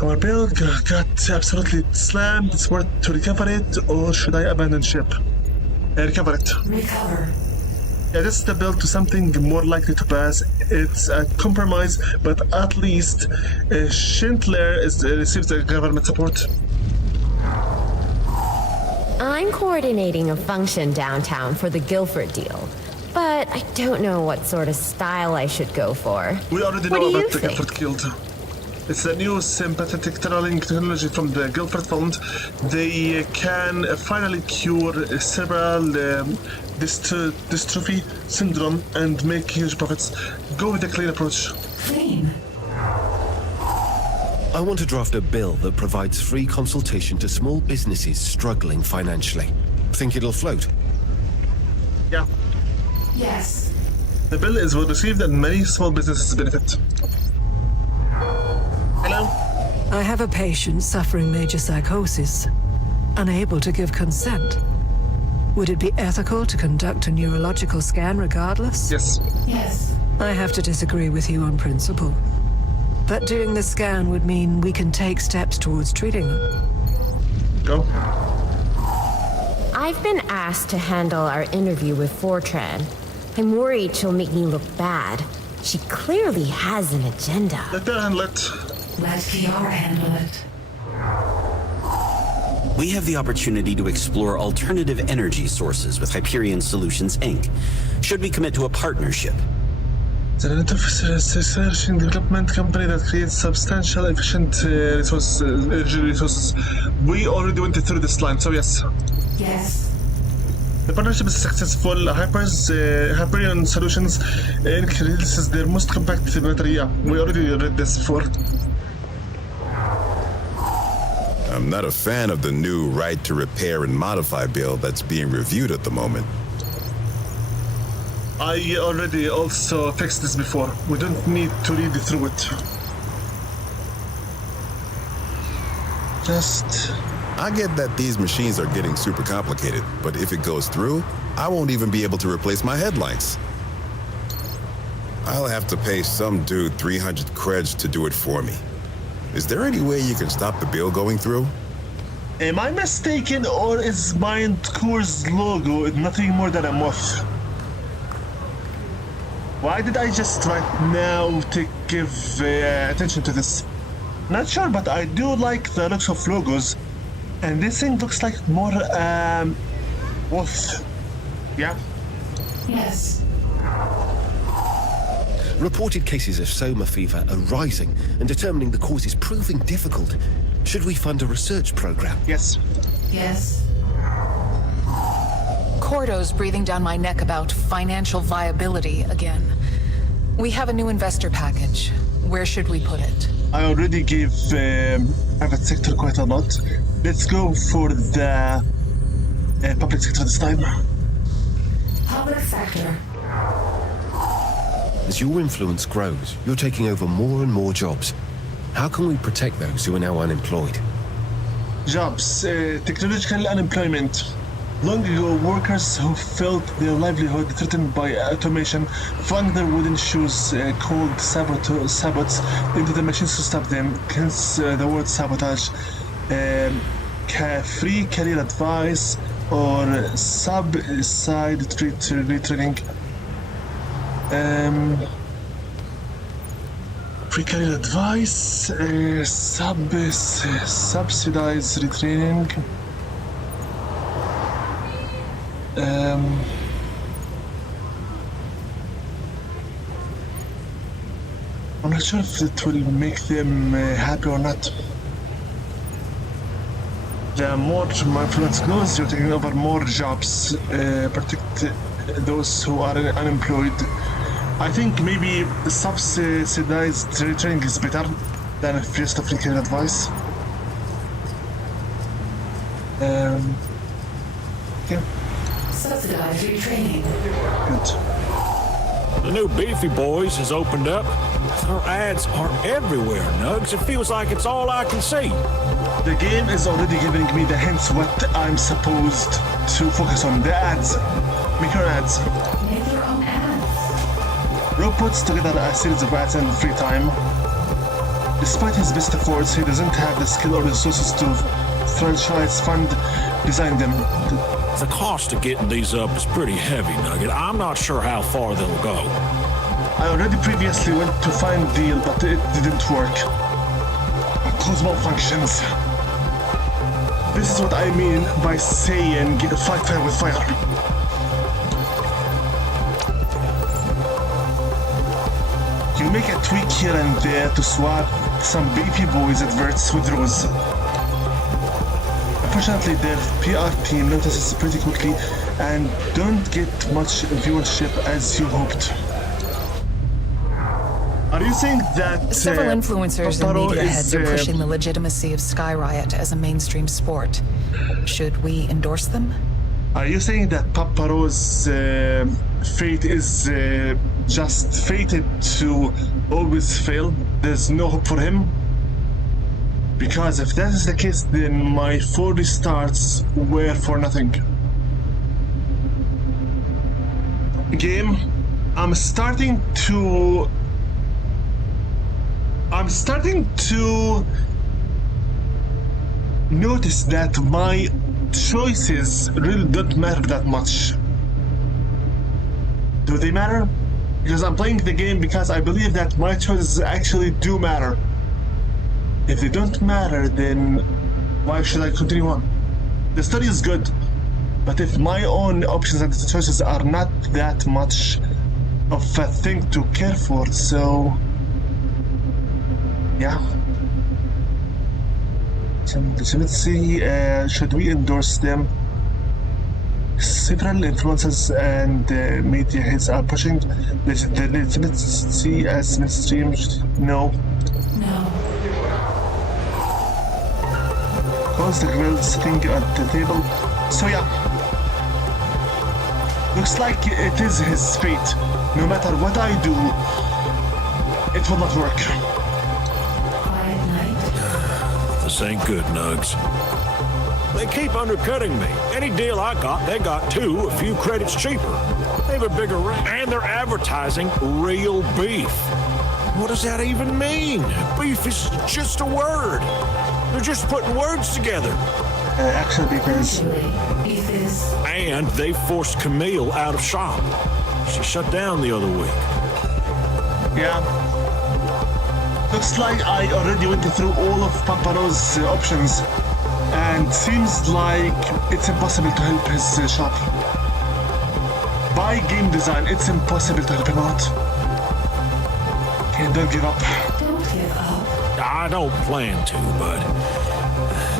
Our build got absolutely slammed. It's worth to recover it, or should I abandon ship? Recover it. Recover. Yeah, this is the build to something more likely to pass. It's a compromise, but at least Schindler receives the government support. I'm coordinating a function downtown for the Guilford deal, but I don't know what sort of style I should go for. We already What know do you about the think? Guilford Guild. It's a new sympathetic tunneling technology from the Guilford Fund. They can finally cure cerebral dystrophy syndrome and make huge profits. Go with the clean approach. Clean? I want to draft a bill that provides free consultation to small businesses struggling financially. Think it'll float? Yeah. Yes. The bill is well received and many small businesses benefit. Hello? I have a patient suffering major psychosis, unable to give consent. Would it be ethical to conduct a neurological scan regardless? Yes. Yes. I have to disagree with you on principle. But doing the scan would mean we can take steps towards treating them. Go. I've been asked to handle our interview with Fortran. I'm worried she'll make me look bad. She clearly has an agenda. Let her handle it. Let PR handle it. We have the opportunity to explore alternative energy sources with Hyperion Solutions, Inc. Should we commit to a partnership? It's an research and development company that creates substantial, efficient energy resources. We already went through this line, so yes. Yes. The partnership is successful. Hyperion Solutions Inc. releases their most compact battery. Yeah, we already read this before. I'm not a fan of the new right to repair and modify bill that's being reviewed at the moment. I already also fixed this before. We don't need to read through it. I get that these machines are getting super complicated, but if it goes through, I won't even be able to replace my headlights. I'll have to pay some dude 300 creds to do it for me. Is there any way you can stop the bill going through? Am I mistaken, or is Mindcore's logo nothing more than a moth? Why did I just right now to give attention to this? Not sure, but I do like the looks of logos. And this thing looks like more, moth. Yeah? Yes. Reported cases of soma fever are rising, and determining the cause is proving difficult. Should we fund a research program? Yes. Yes. Cordo's breathing down my neck about financial viability again. We have a new investor package. Where should we put it? I already gave private sector quite a lot. Let's go for the public sector this time. Public sector. As your influence grows, you're taking over more and more jobs. How can we protect those who are now unemployed? Jobs, technological unemployment. Long ago, workers who felt their livelihood threatened by automation flung their wooden shoes called sabots into the machines to stop them, hence the word sabotage. Free career advice or sub-side retraining. Free career advice, subsidized retraining. I'm not sure if it will make them happy or not. The more my influence goes, you're taking over more jobs, protect those who are unemployed. I think maybe subsidized training is better than just a free career advice. Yeah. Subsidized retraining. Good. The new Beefy Boys has opened up. Their ads are everywhere, Nugs. It feels like it's all I can see. The game is already giving me the hints what I'm supposed to focus on. The ads. Make your ads. Make your own ads. Rob puts together a series of ads in free time. Despite his best efforts, he doesn't have the skill or resources to franchise fund design them. The cost of getting these up is pretty heavy, Nugget. I'm not sure how far they'll go. I already previously went to find a deal, but it didn't work. Cause malfunctions. This is what I mean by saying fight fire with fire. You make a tweak here and there to swap some Beefy Boys adverts with Rose. Unfortunately, their PR team notices pretty quickly and don't get much viewership as you hoped. Are you saying that several influencers and Paparo media heads are is, pushing the legitimacy of Sky Riot as a mainstream sport? Should we endorse them? Are you saying that Paparo's fate is just fated to always fail? There's no hope for him? Because if that is the case, then my 4 restarts were for nothing. Game, I'm starting to notice that my choices really don't matter that much. Do they matter? Because I'm playing the game because I believe that my choices actually do matter. If they don't matter, then why should I continue on? The story is good, but if my own options and choices are not that much of a thing to care for, so yeah. So let's see, should we endorse them? Several influencers and media heads are pushing the legitimacy as mainstream. No. No. Calls the grill sitting at the table. So yeah. Looks like it is his fate. No matter what I do, it will not work. This ain't good, Nugs. They keep undercutting me. Any deal I got, they got too, a few credits cheaper. They have a bigger rate, and they're advertising real beef. What does that even mean? Beef is just a word. They're just putting words together. Actually, because... And they forced Camille out of shop. She shut down the other week. Yeah. Looks like I already went through all of Paparo's options, and seems like it's impossible to help his shop. By game design, it's impossible to help him out. Okay, don't give up. Don't give up. I don't plan to, but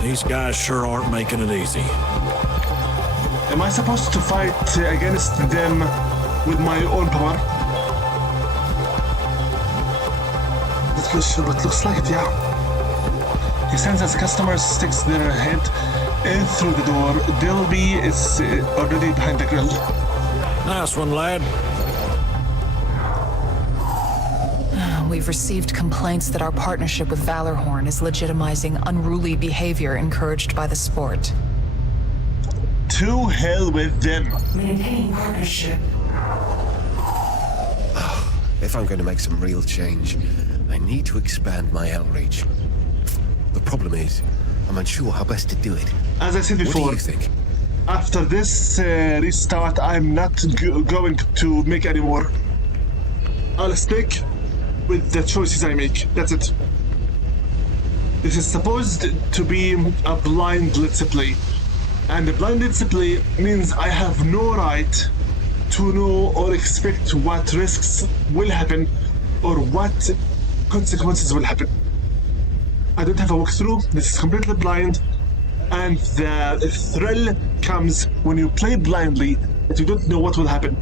these guys sure aren't making it easy. Am I supposed to fight against them with my own power? But looks like it, yeah. He sends as customers sticks their head in through the door. Dilby is already behind the grill. Nice one, lad. We've received complaints that our partnership with Valorhorn is legitimizing unruly behavior encouraged by the sport. To hell with them. Maintaining partnership. If I'm going to make some real change, I need to expand my outreach. The problem is, I'm unsure how best to do it. As I said before, what do you think? After this restart, I'm not going to make any more. I'll stick with the choices I make. That's it. This is supposed to be a blind let's play. And a blind let's play means I have no right to know or expect what risks will happen or what consequences will happen. I don't have a walkthrough. This is completely blind, and the thrill comes when you play blindly, but you don't know what will happen.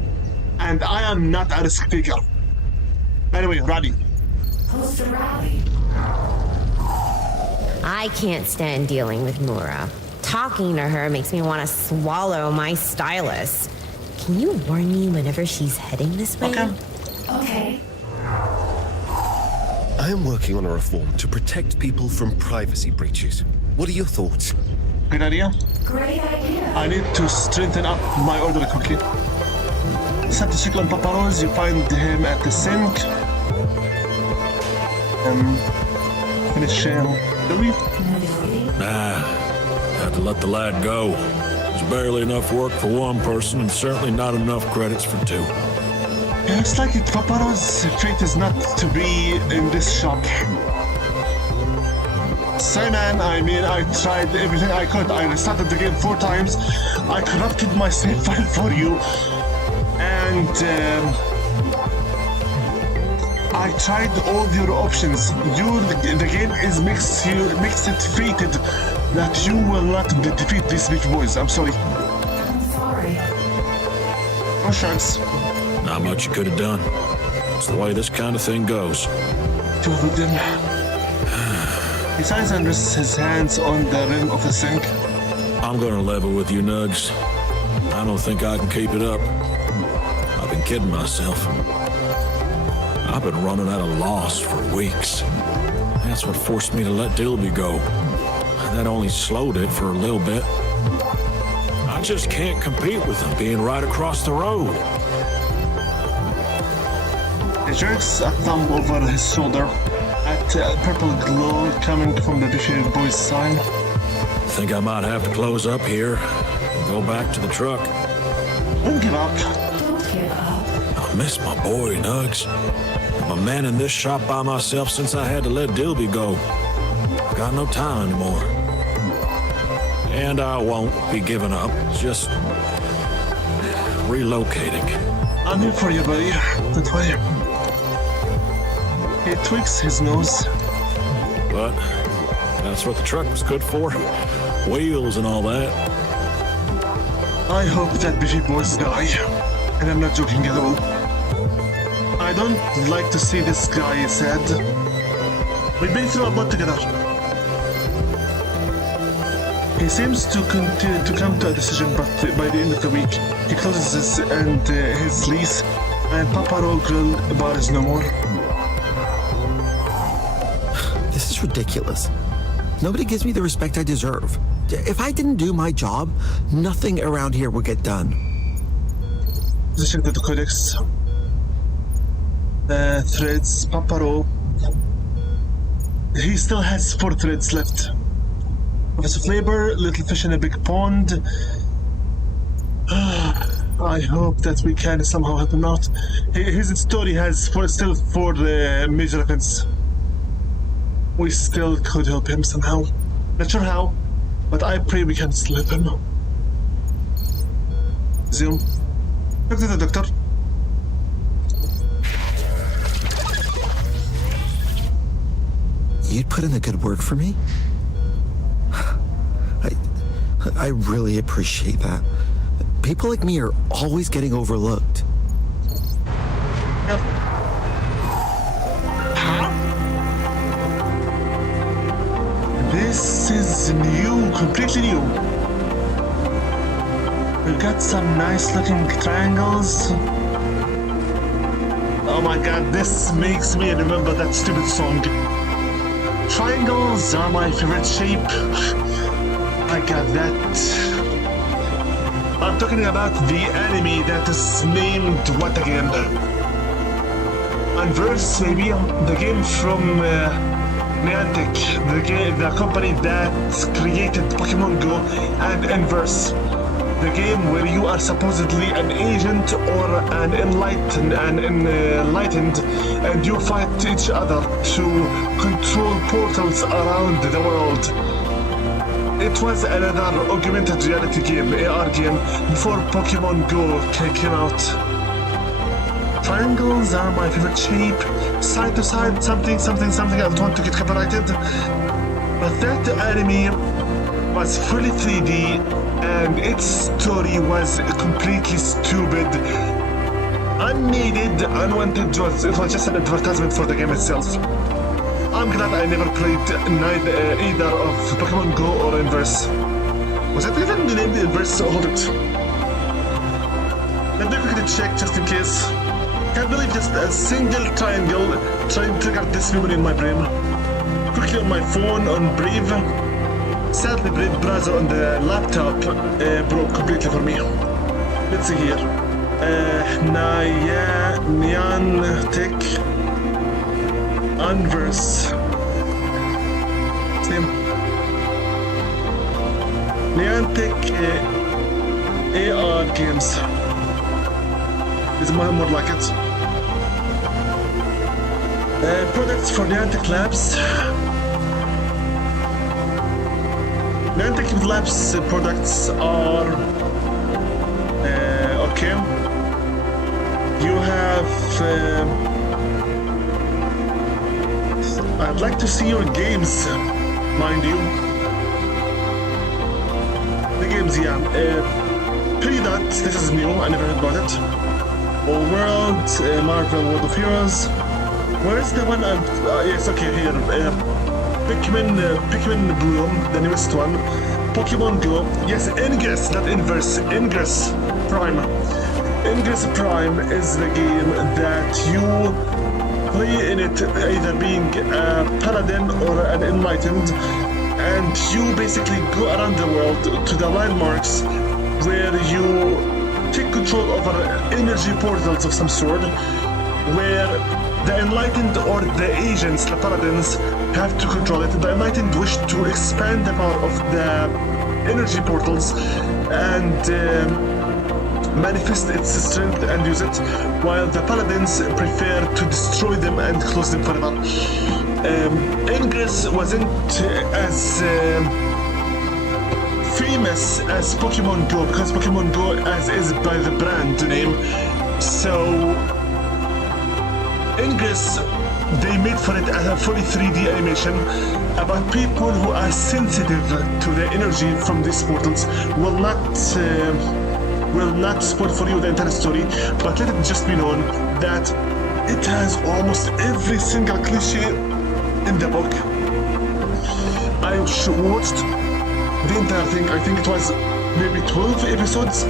And I am not a risk taker. Anyway, Roddy. I can't stand dealing with Nora. Talking to her makes me want to swallow my stylus. Can you warn me whenever she's heading this way? Okay. I am working on a reform to protect people from privacy breaches. What are your thoughts? Good idea. Great idea. I need to strengthen up my order quickly. Set the circle on Paparos. You find him at the sink. Finish Louis. Had to let the lad go. There's barely enough work for one person and certainly not enough credits for two. Looks like Paparo's fate is not to be in this shop. Simon, I tried everything I could. I restarted the game 4 times. I corrupted my save file for you. And I tried all your options. The game is makes it fated that you will not defeat these big boys. I'm sorry. No chance. Not much you could have done. It's the way this kind of thing goes. Two of them. He sighs and rests his hands on the rim of the sink. I'm gonna level with you, Nugs. I don't think I can keep it up. I've been kidding myself. I've been running at a loss for weeks. That's what forced me to let Dilby go. That only slowed it for a little bit. I just can't compete with him being right across the road. He jerks a thumb over his shoulder at a purple glow coming from the Biffy Boys sign. Think I might have to close up here and go back to the truck. Don't give up. I miss my boy, Nugs. I'm a man in this shop by myself since I had to let Dilby go. I've got no time anymore. And I won't be giving up, just relocating. I'm here for you, buddy. Don't worry. He tweaks his nose. But that's what the truck was good for. Wheels and all that. I hope that Biffy boys die. And I'm not joking at all. I don't like to see this guy sad. We've been through a lot together. He seems to continue to come to a decision, but by the end of the week, he closes his lease, and Paparo Grill bar is no more. This is ridiculous. Nobody gives me the respect I deserve. If I didn't do my job, nothing around here would get done. Let's check the codex. The threads, Paparo. He still has 4 threads left. Professor Flavor, Little Fish in a Big Pond. I hope that we can somehow help him out. His story has still 4 major events. We still could help him somehow. Not sure how, but I pray we can still help him. Zoom. Talk to the doctor. You'd put in a good word for me? I really appreciate that. People like me are always getting overlooked. This is new, completely new. We've got some nice looking triangles. Oh my god, this makes me remember that stupid song. Triangles are my favorite shape. I got that. I'm talking about the anime that is named what again? Unverse, maybe? The game from Niantic, the company that created Pokemon Go, and Inverse. The game where you are supposedly an agent or an enlightened, and you fight each other to control portals around the world. It was another augmented reality game, AR game, before Pokemon Go came out. Triangles are my favorite shape. Side to side, something. I don't want to get copyrighted. But that anime was fully 3D, and its story was completely stupid. unneeded, unwanted jobs. It was just an advertisement for the game itself. I'm glad I never played either of Pokemon Go or Inverse. Was it even named Inverse? Hold it. Let me quickly check just in case. Can't believe just a single triangle trying to trigger this memory in my brain. Quickly on my phone on Brave. Sadly, Brave browser on the laptop broke completely for me. Let's see here. Niantic Unverse. Same. Niantic AR games. Is more like it. Products for Niantic Labs. Niantic Labs products are okay. You have. I'd like to see your games, mind you. The games, yeah. Pre-Dot, this is new. I never heard about it. All World, Marvel World of Heroes. Where's the one? Yes, okay, here. Pikmin Bloom, the newest one. Pokemon Go. Yes, Ingress, not Inverse. Ingress Prime. Ingress Prime is the game that you play in it, either being a paladin or an enlightened, and you basically go around the world to the landmarks where you take control over energy portals of some sort, where the enlightened or the agents, the paladins, have to control it. The enlightened wish to expand the power of the energy portals and manifest its strength and use it, while the paladins prefer to destroy them and close them forever. Ingress wasn't as famous as Pokemon Go, because Pokemon Go as is by the brand name. So Ingress, they made for it a fully 3D animation about people who are sensitive to the energy from these portals. Will not spoil for you the entire story, but let it just be known that it has almost every single cliche in the book. I watched the entire thing. I think it was maybe 12 episodes.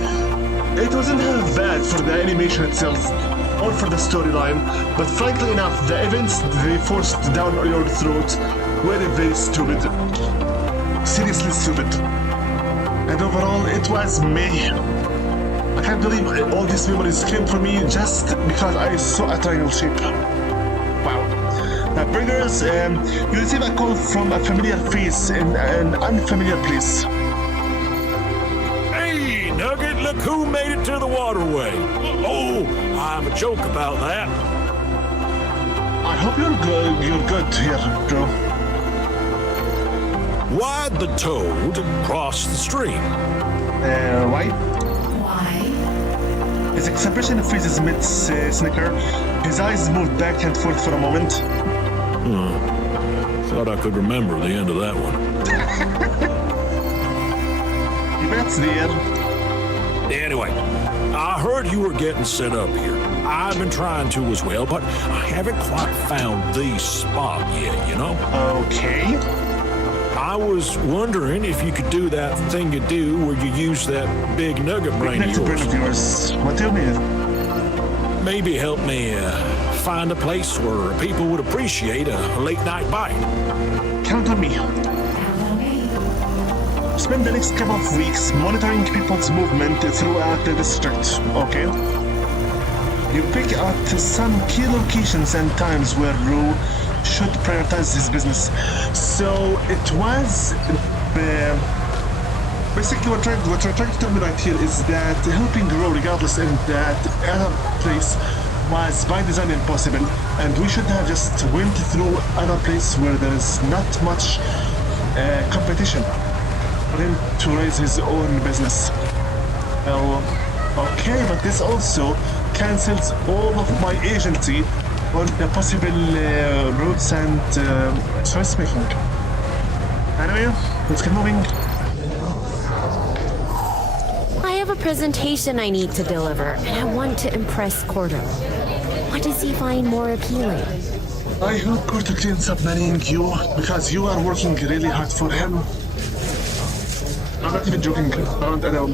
It wasn't half bad for the animation itself or for the storyline, but frankly enough, the events they forced down your throat were very stupid. Seriously stupid. And overall, it was me. I can't believe all these memories came from me just because I saw a triangle shape. Wow. Now, bringers, you receive a call from a familiar face in an unfamiliar place. Hey, Nugget, look who made it to the waterway. Oh, I have a joke about that. I hope you're good here, bro. Why'd the toad cross the stream? Why? His expression freezes mid-snicker. His eyes moved back and forth for a moment. Thought I could remember the end of that one. That's there. Anyway, I heard you were getting set up here. I've been trying to as well, but I haven't quite found the spot yet, you know? Okay. I was wondering if you could do that thing you do where you use that big nugget brain of yours. What do you mean? Maybe help me find a place where people would appreciate a late night bite. Count on me. Spend the next couple of weeks monitoring people's movement throughout the district, okay? You pick out some key locations and times where Rue should prioritize his business. So it was basically what you're trying to tell me right here is that helping grow regardless in that other place was by design impossible, and we should have just went through other place where there is not much competition for him to raise his own business. Well, okay, but this also cancels all of my agency on the possible routes and choice making. Anyway, let's get moving. I have a presentation I need to deliver, and I want to impress Cordo. What does he find more appealing? I hope Corto cleans up marrying you because you are working really hard for him. I'm not even joking around at all.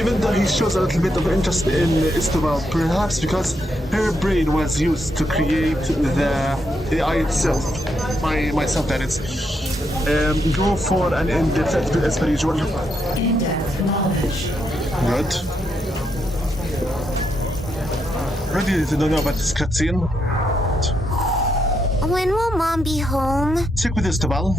Even though he shows a little bit of interest in Istobal, perhaps because her brain was used to create the AI itself. Myself, that is. Go for an in-depth as per usual. In-depth knowledge. Good. Ready to know about this cutscene? When will Mom be home? Check with Istobal.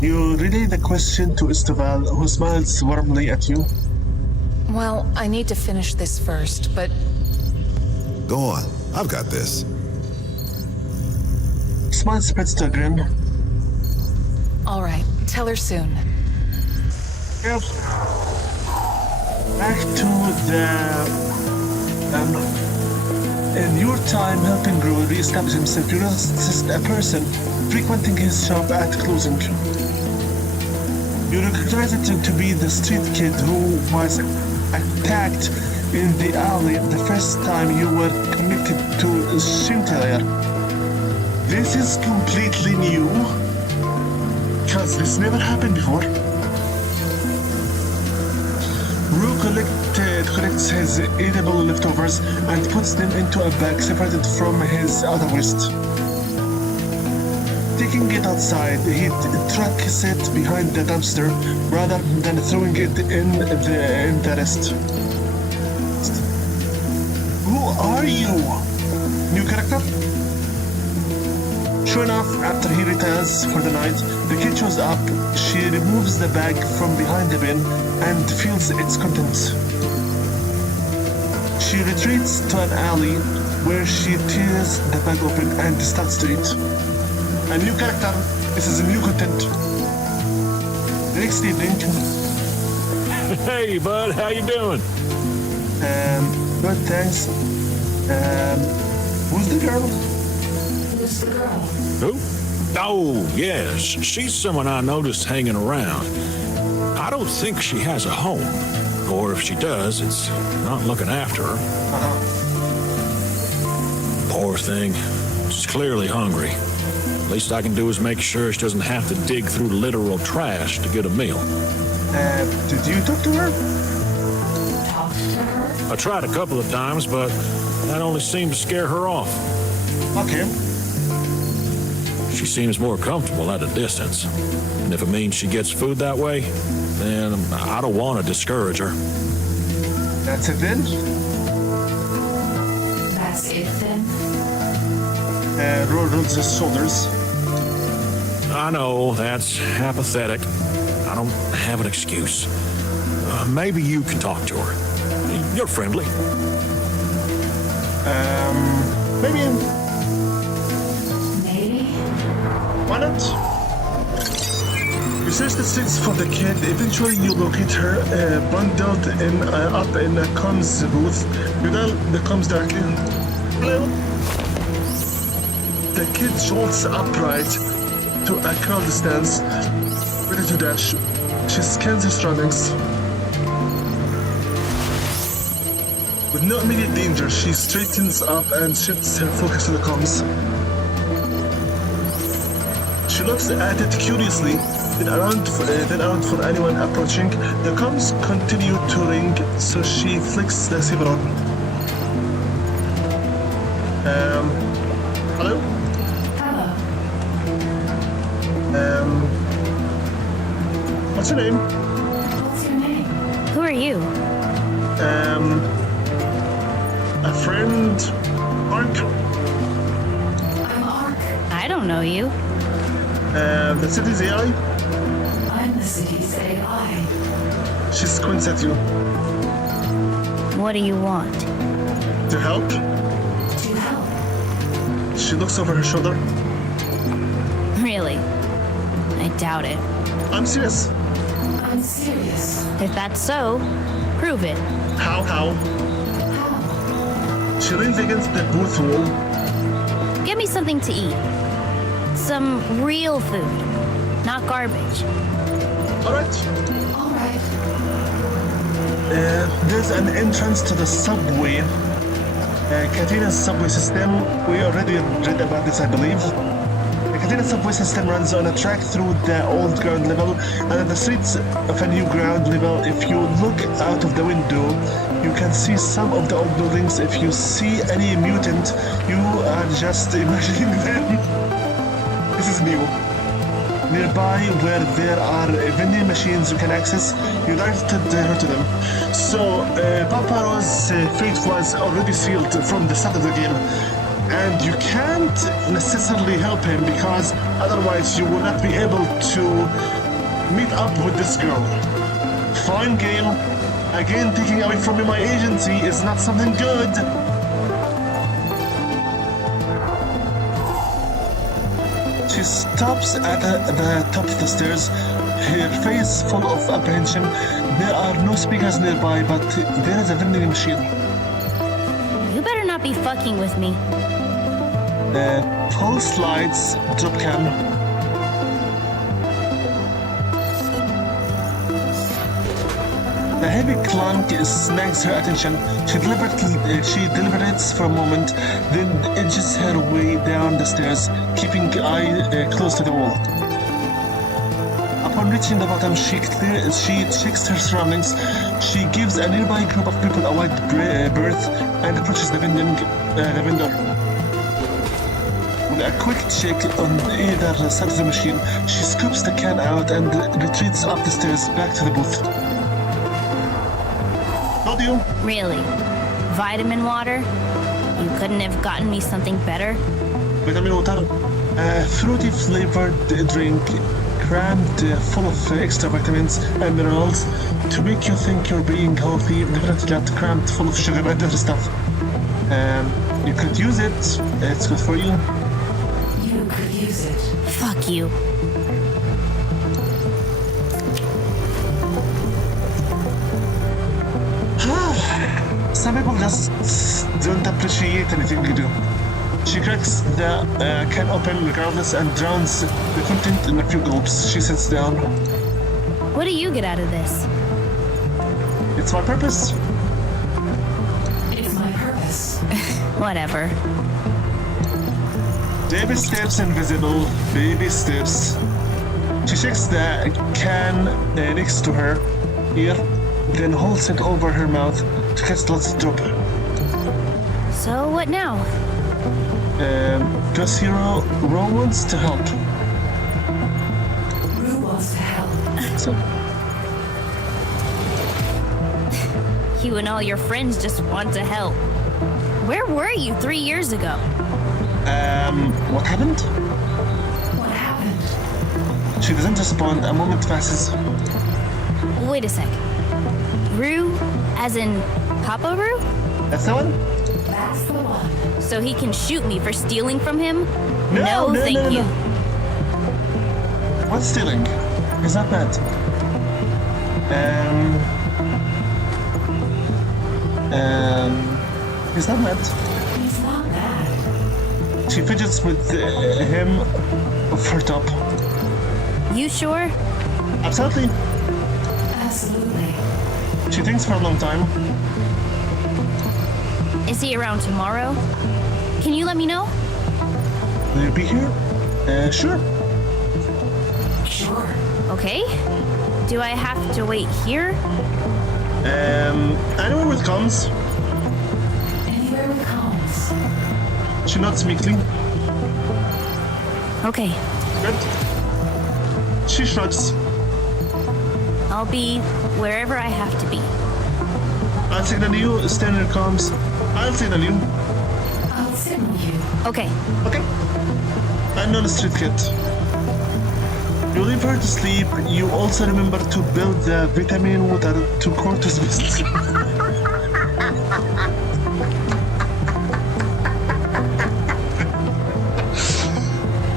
You relay the question to Istobal, who smiles warmly at you. Well, I need to finish this first, but Go on. I've got this. Smile spreads to a grin. all right. Tell her soon. Yep. Back to the... in your time helping Gru re-establish himself, you noticed a person frequenting his shop at closing. You recognize it to be the street kid who was attacked in the alley the first time you were connected to Shintaler. This is completely new, because this never happened before. Rue collects his edible leftovers and puts them into a bag separated from his other waste. Taking it outside, he trucks it behind the dumpster rather than throwing it in the rest. Who are you? New character? Sure enough, after he retires for the night, the kid shows up. She removes the bag from behind the bin and feels its contents. She retreats to an alley where she tears the bag open and starts to eat. A new character. This is a new content. The next evening. Hey, bud, how you doing? Good, thanks. Who's the girl? Who's the girl? Who? Oh, yes. She's someone I noticed hanging around. I don't think she has a home. Or if she does, it's not looking after her. Poor thing. She's clearly hungry. Least I can do is make sure she doesn't have to dig through literal trash to get a meal. Did you talk to her? Talk to her? I tried a couple of times, but that only seemed to scare her off. Okay. She seems more comfortable at a distance. And if it means she gets food that way, then I don't want to discourage her. That's it then? That's it then? Roy rolls his shoulders. I know, that's apathetic. I don't have an excuse. Maybe you can talk to her. You're friendly. Maybe. Maybe? Why not? You search the streets for the kid. Eventually, you locate her bundled up in a comms booth. You dial the comms directly. Hello? The kid jolts upright to a crowd stance, ready to dash. She scans her surroundings. With no immediate danger, she straightens up and shifts her focus to the comms. She looks at it curiously, then around for anyone approaching. The comms continue to ring, so she flicks the receiver on. Hello? What's your name? What's your name? Who are you? A friend? Ark? I'm Ark. I don't know you. The city's AI? I'm the city's AI. She squints at you. What do you want? To help? To help. She looks over her shoulder. Really? I doubt it. I'm serious. I'm serious. If that's so, prove it. How? She leans against the booth wall. Get me something to eat. Some real food, not garbage. Alright. There's an entrance to the subway. Katrina's subway system. We already read about this, I believe. The Katina subway system runs on a track through the old ground level and at the streets of a new ground level. If you look out of the window, you can see some of the old buildings. If you see any mutant, you are just imagining them. This is new. Nearby, where there are vending machines you can access, you directed her to them. So, Paparo's fate was already sealed from the start of the game. And you can't necessarily help him because otherwise you will not be able to meet up with this girl. Fine game. Again, taking away from me my agency is not something good. She stops at the top of the stairs, her face full of apprehension. There are no speakers nearby, but there is a vending machine. You better not be fucking with me. Pulse lights, drop cam. The heavy clunk snags her attention. She deliberates for a moment, then edges her way down the stairs, keeping eye close to the wall. Upon reaching the bottom, she checks her surroundings. She gives a nearby group of people a wide berth and approaches the vendor. With a quick check on either side of the machine, she scoops the can out and retreats up the stairs back to the booth. Told you. Really? Vitamin water? You couldn't have gotten me something better? Vitamin water? A fruity flavored drink crammed full of extra vitamins and minerals to make you think you're being healthy. Definitely not crammed full of sugar and other stuff. You could use it. It's good for you. You could use it. Fuck you. Some people just don't appreciate anything you do. She cracks the can open regardless and drowns the content in a few gulps. She sits down. What do you get out of this? It's my purpose. It's my purpose. Whatever. Baby steps invisible. Baby steps. She shakes the can next to her ear, then holds it over her mouth to catch the last drop. So what now? Does Hero Ro wants to help? Rue wants to help. So, You and all your friends just want to help. Where were you 3 years ago? what happened? What happened? She doesn't respond. A moment passes. Wait a sec. Rue, as in Papa Rue? That's the one? That's the one. So he can shoot me for stealing from him? No, thank you. What's stealing? He's not bad. He's not mad. He's not bad. She fidgets with him off her top. You sure? Absolutely. Absolutely. She thinks for a long time. Is he around tomorrow? Can you let me know? Will you be here? Sure. Sure. Okay. Do I have to wait here? Anywhere it comes. Anywhere it comes. She nods meekly. Okay. Good. She shrugs. I'll be wherever I have to be. I'll signal you. Stand in comms. I'll signal you. I'll signal you. Okay. Okay. I'm not a street kid. You leave her to sleep. You also remember to build the vitamin water to Cortus business.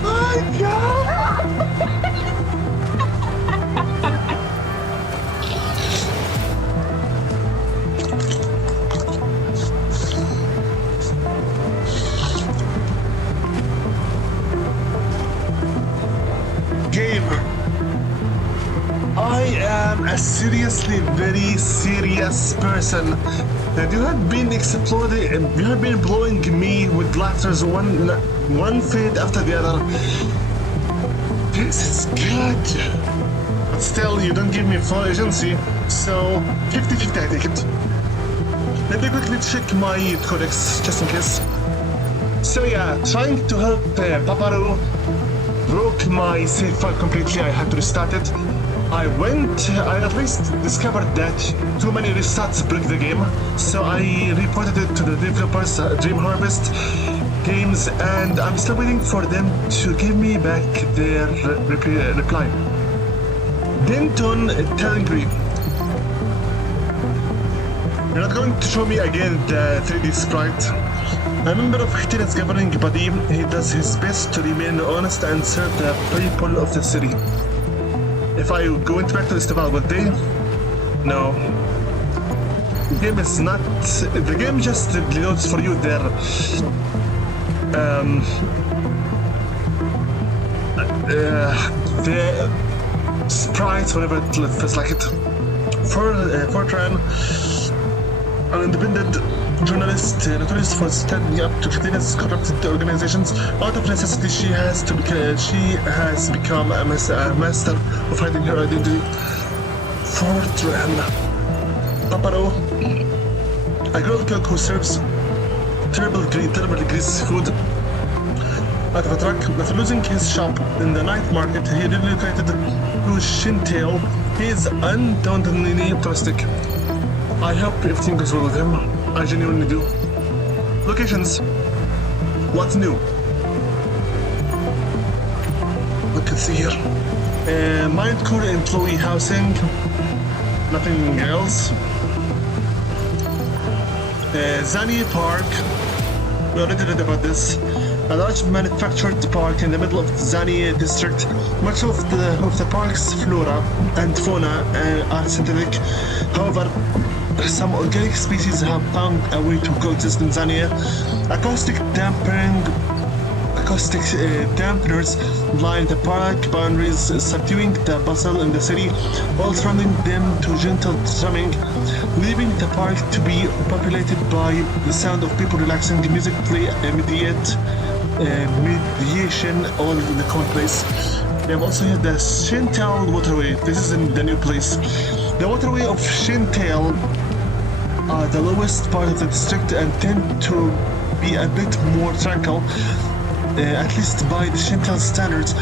My God! am a seriously very serious person. And you have been exploding, you have been blowing me with laughters one fade after the other. This is good. But still, you don't give me full agency, so 50-50 I take it. Let me quickly check my codex, just in case. So yeah, trying to help Paparu broke my save file completely. I had to restart it. I at least discovered that too many restarts break the game, so I reported it to the developers, Dream Harvest Games, and I'm still waiting for them to give me back their reply. Denton Telengry. You're not going to show me again the 3D sprite. A member of Htine's governing body, he does his best to remain honest and serve the people of the city. If I go into back to the Estival, will they? No. The game is not... The game just denotes for you their... the sprites, whatever it feels like it. Fortran, an independent journalist notorious for standing up to Htine's corrupted organizations. Out of necessity, she has become a master of hiding her identity. Fortran. Paparo, a girl cook who serves terribly greasy food out of a truck. After losing his shop in the night market, he relocated to Shintail. He is undauntingly optimistic. I hope everything goes well with him. I genuinely do. Locations. What's new? We can see here. Mindcore employee housing. Nothing else. Zani Park. We already read about this. A large manufactured park in the middle of the Zani district. Much of the park's flora and fauna are synthetic. However, some organic species have found a way to coexist in Zania. Acoustic dampeners line the park boundaries, subduing the bustle in the city, while surrounding them to gentle strumming, leaving the park to be populated by the sound of people relaxing, music play, mediation, all in the common place. They have also had the Shintail waterway. This is in the new place. The waterway of Shintail are the lowest part of the district and tend to be a bit more tranquil, at least by the Shintail standards.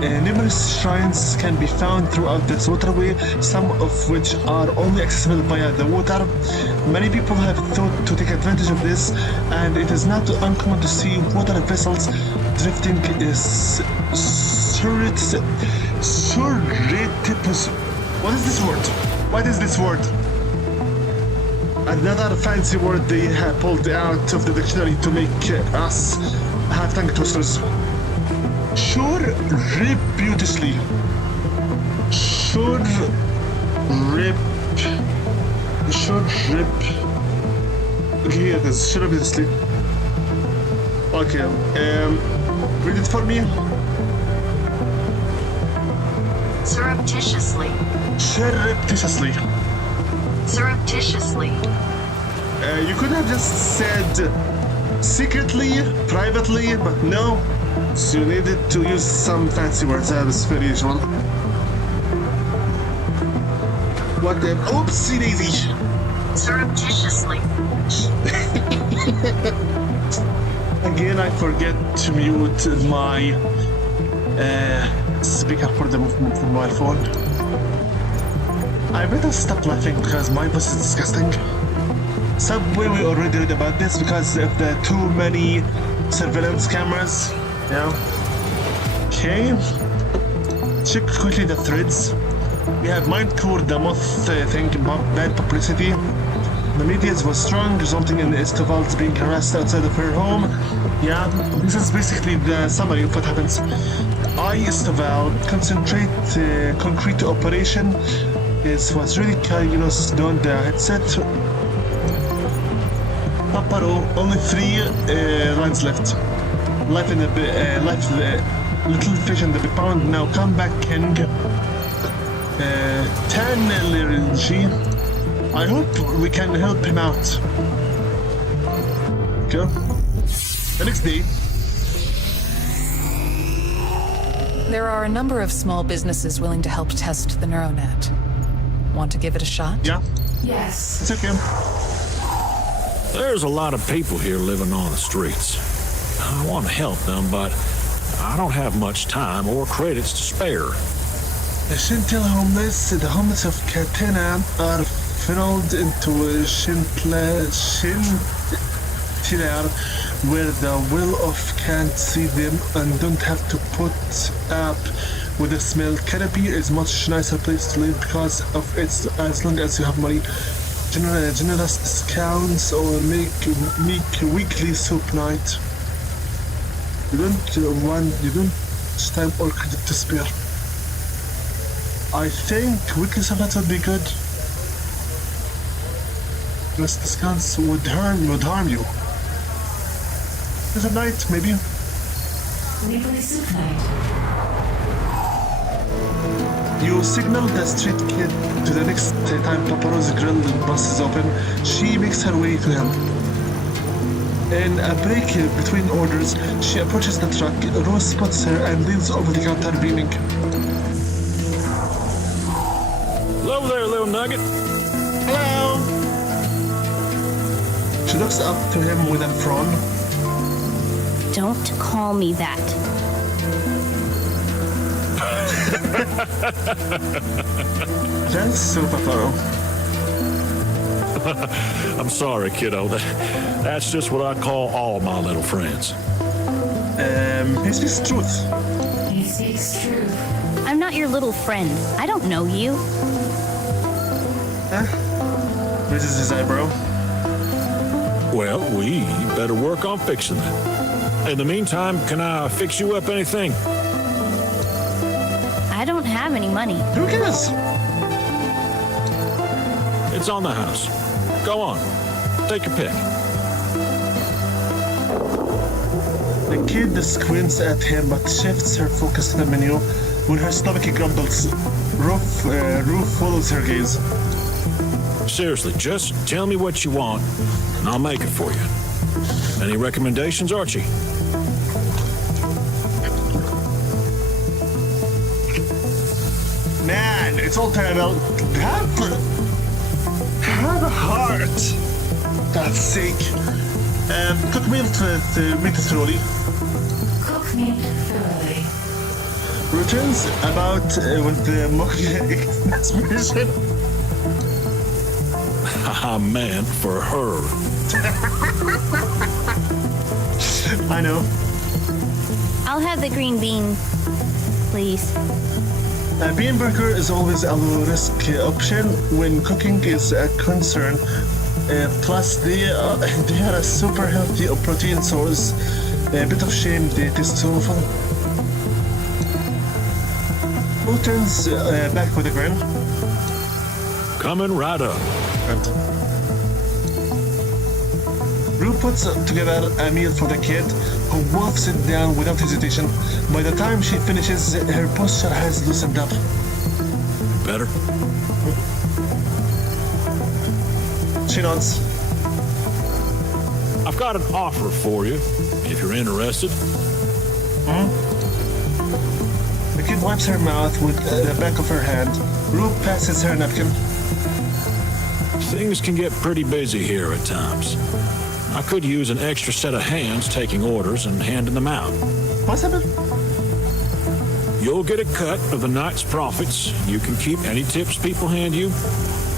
Numerous shrines can be found throughout this waterway, some of which are only accessible via the water. Many people have thought to take advantage of this, and it is not uncommon to see water vessels drifting surreptitiously. What is this word? What is this word? Another fancy word they have pulled out of the dictionary to make us have tongue twisters. Surreptitiously. Okay, here it is. Surreptitiously. Okay. Read it for me. Surreptitiously. Surreptitiously. Surreptitiously. You could have just said secretly, privately, but no. So you needed to use some fancy words. That was very usual. What the? Oopsie daisy. Surreptitiously. Again, I forget to mute my speaker for the mobile phone. I better stop laughing because my voice is disgusting. Subway, we already read about this because of the too many surveillance cameras. Yeah. Okay. Check quickly the threads. We have Mindcore, the moth thing about bad publicity. The media was strong, resulting in Estival's being harassed outside of her home. Yeah, this is basically the summary of what happens. Estival concentrate concrete operation. This was really on the headset. Paparo, only 3 lines left. Life in the little fish in the big pond. Now come back, King. 10 liturgy. I hope we can help him out. Okay. The next day. There are a number of small businesses willing to help test the NeuroNet. Want to give it a shot? Yeah. Yes. It's okay. There's a lot of people here living on the streets. I want to help them, but I don't have much time or credits to spare. The Shintil homeless, the homeless of Catena are funneled into Shintilar, where the will of can't see them and don't have to put up with the smell. Canopy is much nicer place to live because of its, as long as you have money. Generous discounts or make weekly soup night. You don't time or credit to spare. I think weekly soup night would be good. Less discounts would harm you. There's a night, maybe. Weekly soup night. You signal the street kid to the next time Paparo's grill bus is open. She makes her way to him. In a break between orders, she approaches the truck. Rose spots her and leans over the counter beaming. Hello there, little nugget. Hello! She looks up to him with a frown. Don't call me that. That's so Paparo. I'm sorry, kiddo. That's just what I call all my little friends. He speaks truth. He speaks truth. I'm not your little friend. I don't know you. Raises his eyebrow. Well, we better work on fixing that. In the meantime, can I fix you up anything? I don't have any money. Who cares? It's on the house. Go on. Take your pick. The kid squints at him but shifts her focus to the menu. When her stomach grumbles, Ruth follows her gaze. Seriously, just tell me what you want, and I'll make it for you. Any recommendations, Archie? Man, it's all terrible. Have a heart. God's sake. Cook meal to make it thoroughly. Cook me thoroughly. Returns about with the expression. I meant for her. I know. I'll have the green bean, please. A bean burger is always a low-risk option when cooking is a concern. Plus, they are a super healthy protein source. A bit of shame they taste so awful. Who turns back with a grin? Coming right up. Rue puts together a meal for the kid, who wolfs it down without hesitation. By the time she finishes, her posture has loosened up. Better? She nods. I've got an offer for you, if you're interested. The kid wipes her mouth with the back of her hand. Rue passes her napkin. Things can get pretty busy here at times. I could use an extra set of hands taking orders and handing them out. What's happened? You'll get a cut of the night's profits. You can keep any tips people hand you,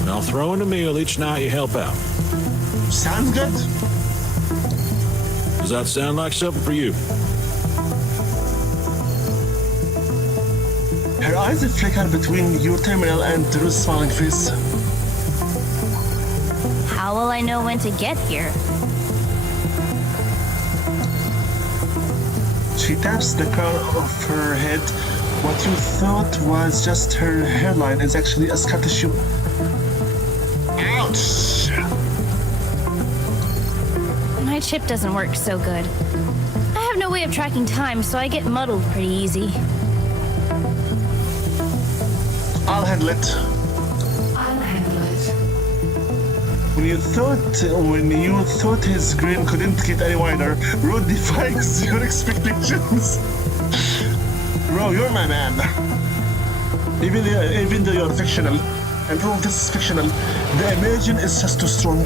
and I'll throw in a meal each night you help out. Sounds good. Does that sound like something for you? Her eyes flicker between your terminal and Rue's smiling face. How will I know when to get here? She taps the crown of her head. What you thought was just her hairline is actually a scar tissue. Ouch! My chip doesn't work so good. I have no way of tracking time, so I get muddled pretty easy. I'll handle it. I'll handle it. When you thought his grin couldn't get any wider, Ro defies your expectations. Ro, you're my man. Even though you're fictional, and all of this is fictional, the immersion is just too strong.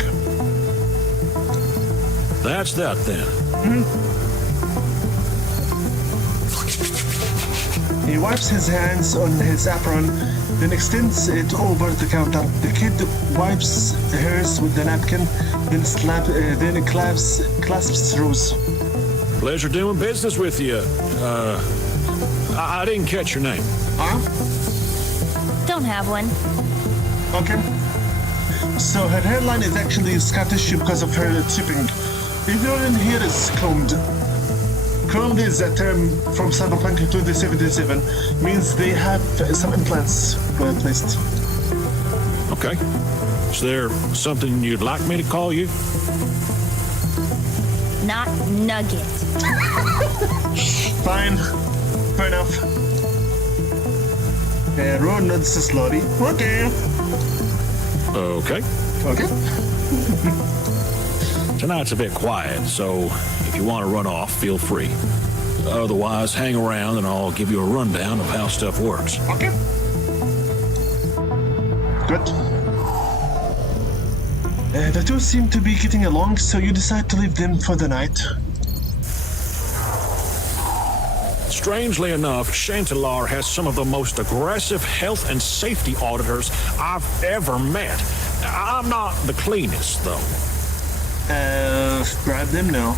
That's that then. He wipes his hands on his apron, then extends it over the counter. The kid wipes hers with the napkin, then clasps Rose. Pleasure doing business with you. I didn't catch your name. Huh? Don't have one. Okay. So her hairline is actually Scottish because of her chipping. Everyone here is combed. Combed is a term from Cyberpunk 2077. Means they have some implants placed. Okay. Is there something you'd like me to call you? Not Nugget. Fine. Fair enough. Ron nods slowly. Okay. Okay. Okay. Tonight's a bit quiet, so if you want to run off, feel free. Otherwise, hang around and I'll give you a rundown of how stuff works. Okay. Good. The two seem to be getting along, so you decide to leave them for the night. Strangely enough, Chantelar has some of the most aggressive health and safety auditors I've ever met. I'm not the cleanest, though. Grab them now.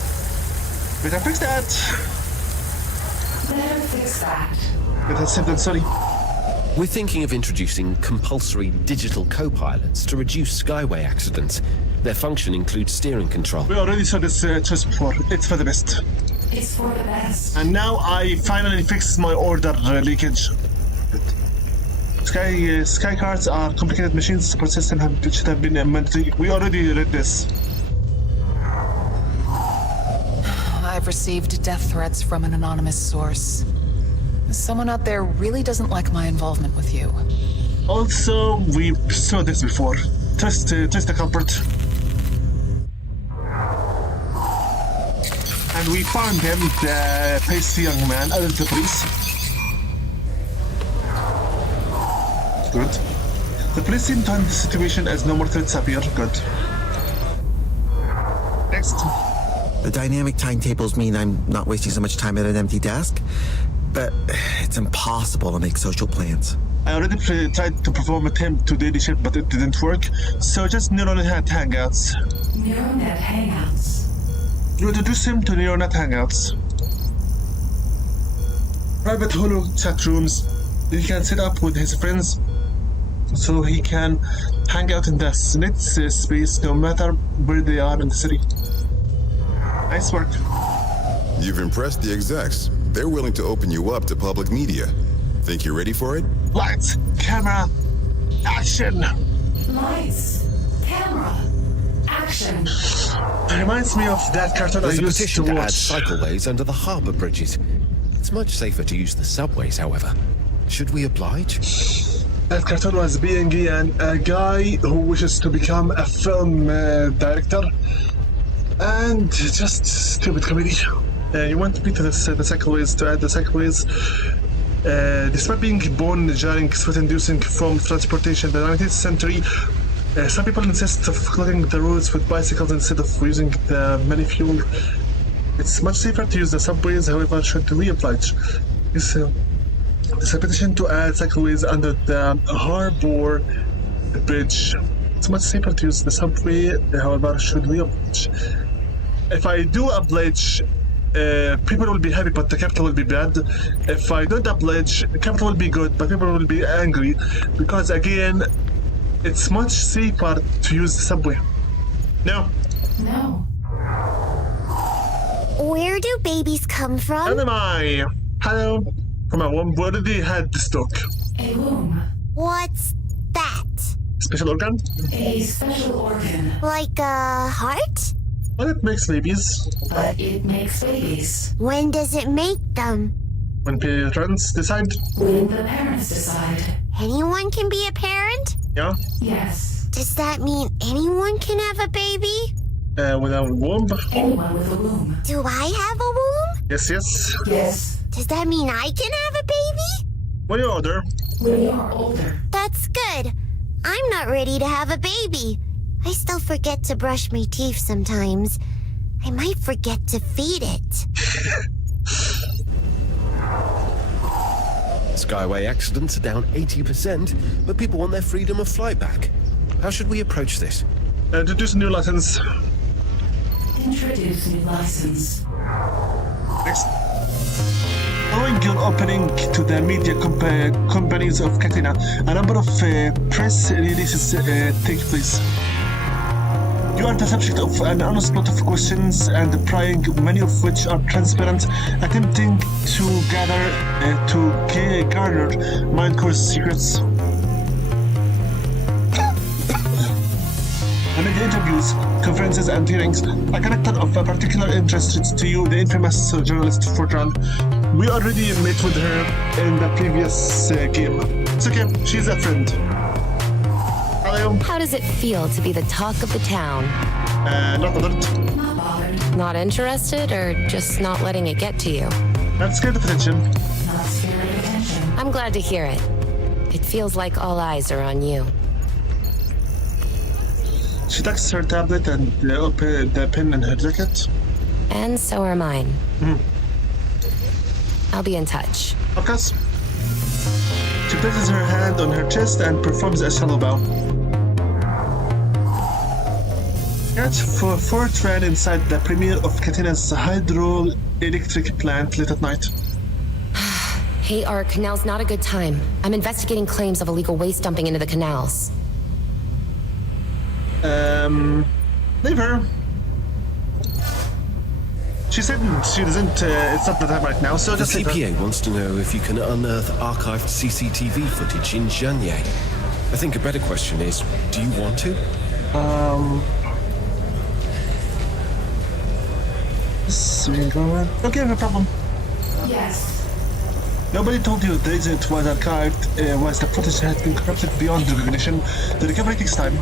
Better fix that. Better fix that. Better save that, sorry. We're thinking of introducing compulsory digital co-pilots to reduce skyway accidents. Their function includes steering control. We already saw this choice before. It's for the best. It's for the best. And now I finally fixed my order leakage. Sky cards are complicated machines. Support system should have been amended. We already read this. I've received death threats from an anonymous source. Someone out there really doesn't like my involvement with you. Also, we saw this before. Trust the culprit. And we found him, the pasty young man, out of the police. Good. The police seem to handle the situation as no more threats appear. Good. Next. The dynamic timetables mean I'm not wasting so much time at an empty desk, but it's impossible to make social plans. I already tried to perform a attempt to daily shift, but it didn't work, so just NeuroNet Hangouts. NeuroNet Hangouts. You introduce him to NeuroNet Hangouts. Private holo chat rooms he can set up with his friends, so he can hang out in the net space no matter where they are in the city. Nice work. You've impressed the execs. They're willing to open you up to public media. Think you're ready for it? Lights, camera, action! Lights, camera, action. It reminds me of that cartoon There's I a used petition to to add watch. cycleways under the harbour bridges. It's much safer to use the subways, however. Should we oblige? That cartoon was being a guy who wishes to become a film director, and just stupid comedy. You want me to the cycleways, to add the cycleways. Despite being born during sweat-inducing from transportation in the 19th century, some people insist of clogging the roads with bicycles instead of using the many fuel. It's much safer to use the subways, however, should we oblige? There's a petition to add cycleways under the Harbour Bridge. It's much safer to use the subway, however, should we oblige? If I do oblige, people will be happy, but the capital will be bad. If I don't oblige, the capital will be good, but people will be angry, because again, it's much safer to use the subway. No. No. Where do babies come from? Anime. Hello. From a womb, where did they had the stock? A womb. What's that? Special organ? A special organ. Like a heart? Well, it makes babies. But it makes babies. When does it make them? When parents decide. When the parents decide. anyone can be a parent? Yeah. Yes. Does that mean anyone can have a baby? With a womb? Anyone with a womb. Do I have a womb? Yes, yes. Yes. Does that mean I can have a baby? When you're older. When you're older. That's good. I'm not ready to have a baby. I still forget to brush my teeth sometimes. I might forget to feed it. Skyway accidents are down 80%, but people want their freedom of flight back. How should we approach this? Introduce a new license. Introduce new license. Next. Following your opening to the media companies of Catena, a number of press releases take place. You are the subject of an onslaught of questions and prying, many of which are transparent, attempting to garner mind-core secrets. Amid the interviews, conferences, and hearings, a character of a particular interest to you, the infamous journalist Fortran. We already met with her in the previous game. It's okay, she's a friend. Hello. How does it feel to be the talk of the town? Not bothered. Not bothered. Not interested, or just not letting it get to you? Not scared of attention. Not scared of attention. I'm glad to hear it. It feels like all eyes are on you. She tucks her tablet and the pen in her jacket. And so are mine. I'll be in touch. Of course. She places her hand on her chest and performs a shallow bow. Catch for Fortran inside the premiere of Catena's hydroelectric plant late at night. Hey, Ark, now's not a good time. I'm investigating claims of illegal waste dumping into the canals. Leave her. She said she doesn't, it's not the time right now, so The just leave her. CPA wants to know if you can unearth archived CCTV footage in Janye. I think a better question is, do you want to? Okay, no problem. Yes. Nobody told you the agent was archived, once the footage had been corrupted beyond recognition. The recovery takes time.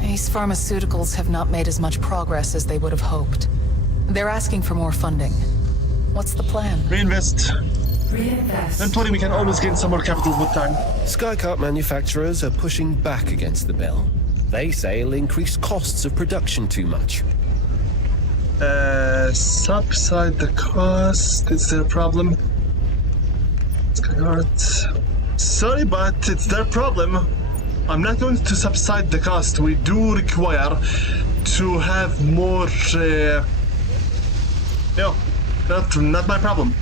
These pharmaceuticals have not made as much progress as they would have hoped. They're asking for more funding. What's the plan? Reinvest. Reinvest. Don't worry, we can always gain some more capital with time. Skycart manufacturers are pushing back against the bill. They say it'll increase costs of production too much. Subside the cost. Is there a problem? Skycart. Sorry, but it's their problem. I'm not going to subside the cost. We do require to have more, no, not my problem.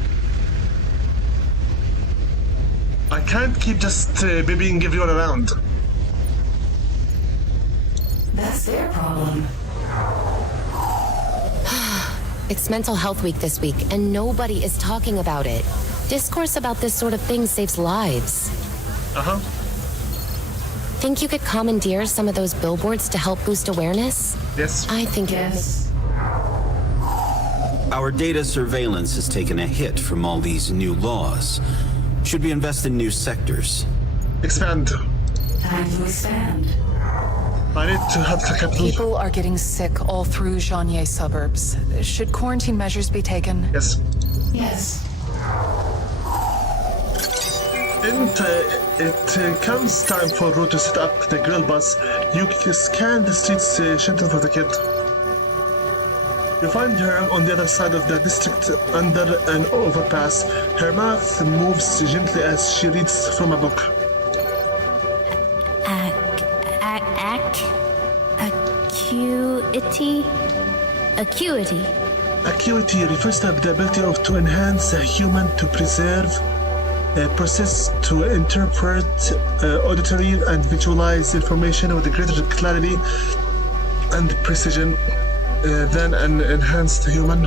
I can't keep just babying everyone around. That's their problem. It's Mental Health Week this week, and nobody is talking about it. Discourse about this sort of thing saves lives. Uh-huh. Think you could commandeer some of those billboards to help boost awareness? Yes. I think Yes. Our data surveillance has taken a hit from all these new laws. Should we invest in new sectors? Expand. Time to expand. I need to have the capital. People are getting sick all through Janye suburbs. Should quarantine measures be taken? Yes. Yes. And it comes time for Ru to set up the grill bus. You scan the streets shunting for the kid. You find her on the other side of the district under an overpass. Her mouth moves gently as she reads from a book. Acuity. Acuity refers to the ability to enhance a human to preserve, process, to interpret auditory and visualize information with greater clarity and precision than an enhanced human.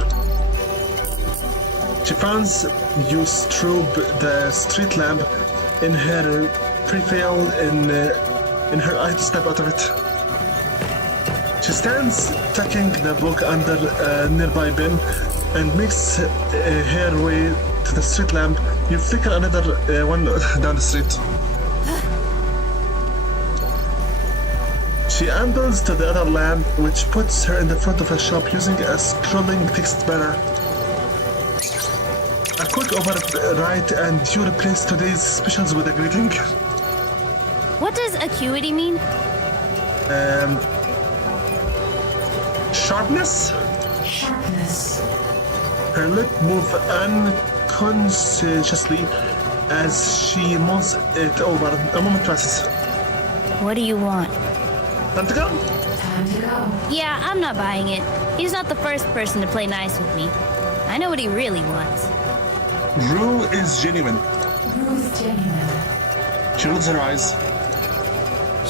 She finds you strobe the street lamp in her peripheral in her eye to step out of it. She stands tucking the book under a nearby bin and makes her way to the street lamp You flicker another one down the street. She ambles to the other lamp, which puts her in the front of a shop using a scrolling text banner. A quick overwrite and you replace today's specials with a greeting. What does acuity mean? Sharpness? Sharpness. Her lip moves unconsciously as she mulls it over. A moment passes. What do you want? Time to go? Time to go. Yeah, I'm not buying it. He's not the first person to play nice with me. I know what he really wants. Rue is genuine. Ruth genuine. She rolls her eyes.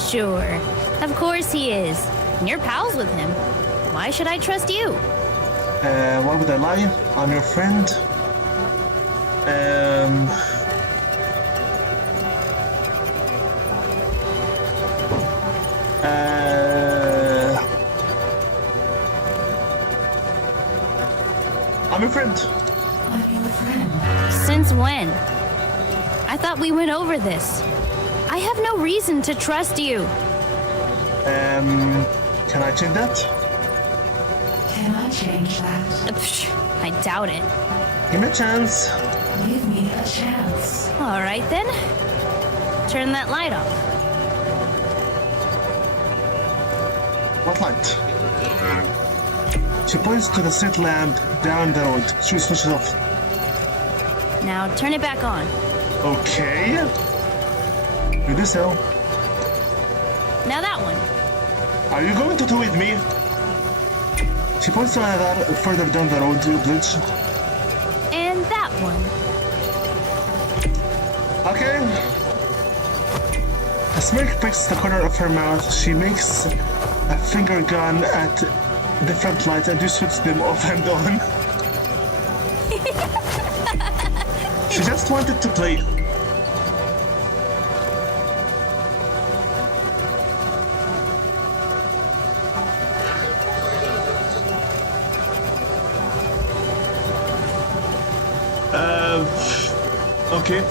Sure. Of course he is. And you're pals with him. Why should I trust you? Why would I lie? I'm your friend. I'm your friend. I'm your friend. Since when? I thought we went over this. I have no reason to trust you. Can I change that? Can I change that? I doubt it. Give me a chance. Give me a chance. All right then. Turn that light off. What light? She points to the street lamp down the road. She switches off. Now turn it back on. Okay. You do so. Now that one. Are you going to do with me? She points to another further down the road bridge. And that one. Okay. A smirk pricks the corner of her mouth. She makes a finger gun at the front light and you switch them off and on. She just wanted to play. Okay.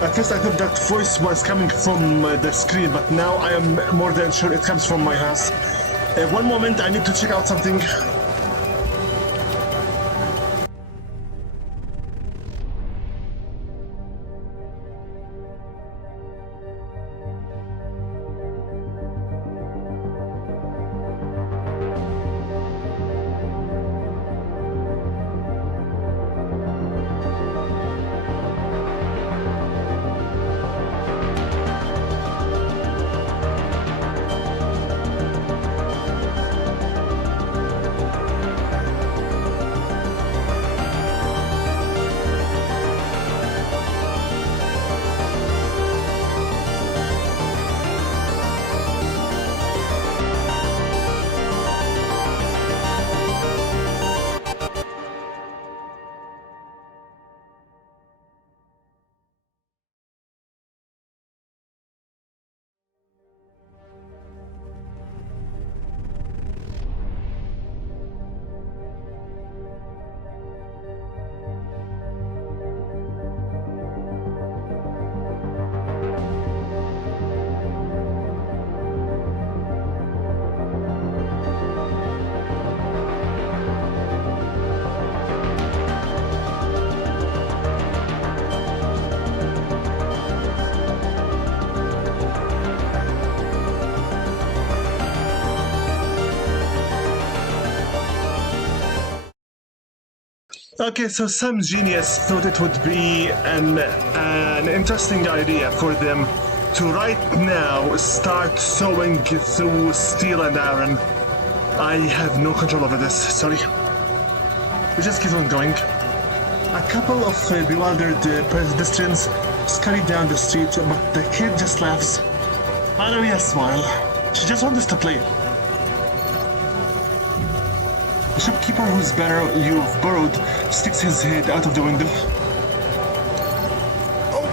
At first I thought that voice was coming from the screen, but now I am more than sure it comes from my house. One moment, I need to check out something. Okay, so some genius thought it would be an interesting idea for them to right now start sowing through steel and iron. I have no control over this, sorry. We just keep on going. A couple of bewildered pedestrians scurry down the street, but the kid just laughs. Finally a smile. She just wants us to play. The shopkeeper whose banner you've borrowed sticks his head out of the window. Oh,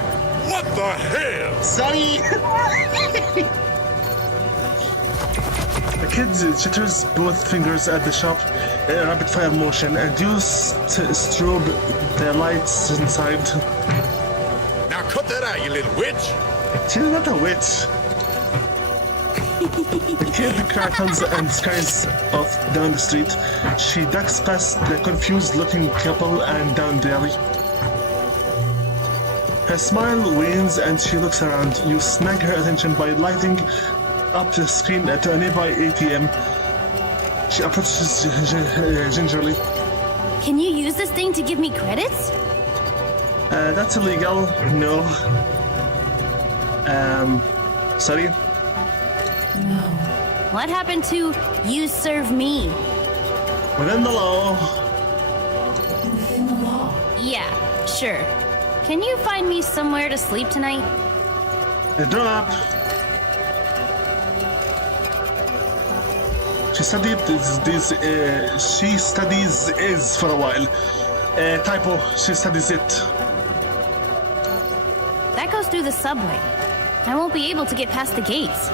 what the hell? Sorry! The kid jitters both fingers at the shop in a rapid-fire motion and you strobe the lights inside. Now cut that out, you little witch! She's not a witch. The kid crackles and scurries off down the street. She ducks past the confused-looking couple and down the alley. Her smile wanes and she looks around. You snag her attention by lighting up the screen to a nearby ATM. She approaches gingerly. Can you use this thing to give me credits? That's illegal. No. Sorry? No. What happened to you serve me? Within the law. Within the law? Yeah, sure. Can you find me somewhere to sleep tonight? Drop. She studied she studies is for a while. Typo, she studies it. That goes through the subway. I won't be able to get past the gates.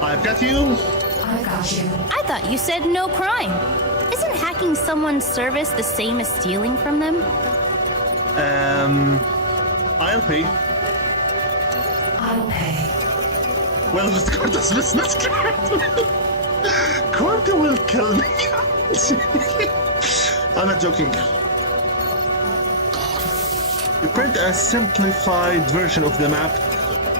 I've got you. I got you. I thought you said no crime. Isn't hacking someone's service the same as stealing from them? I'll pay. I'll pay. Well, with Corta's business card. Corta will kill me. I'm not joking. You print a simplified version of the map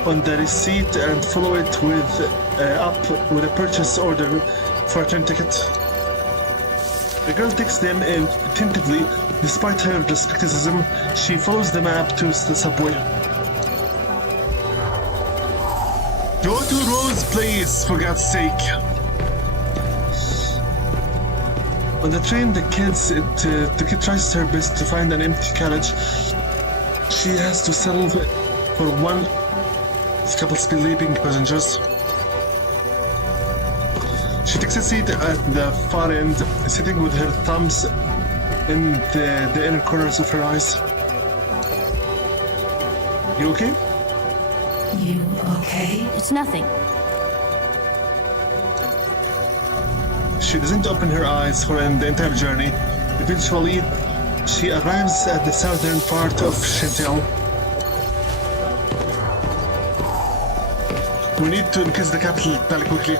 on the receipt and follow it with up with a purchase order for a train ticket. The girl takes them in attentively. Despite her skepticism, she follows the map to the subway. Go to Rose Place, for God's sake. On the train, the kid tries her best to find an empty carriage. She has to settle for one of a couple sleeping passengers. She takes a seat at the far end, sitting with her thumbs in the inner corners of her eyes. You okay? You okay? It's nothing. She doesn't open her eyes for the entire journey. Eventually, she arrives at the southern part of Chantel. We need to increase the capital very quickly.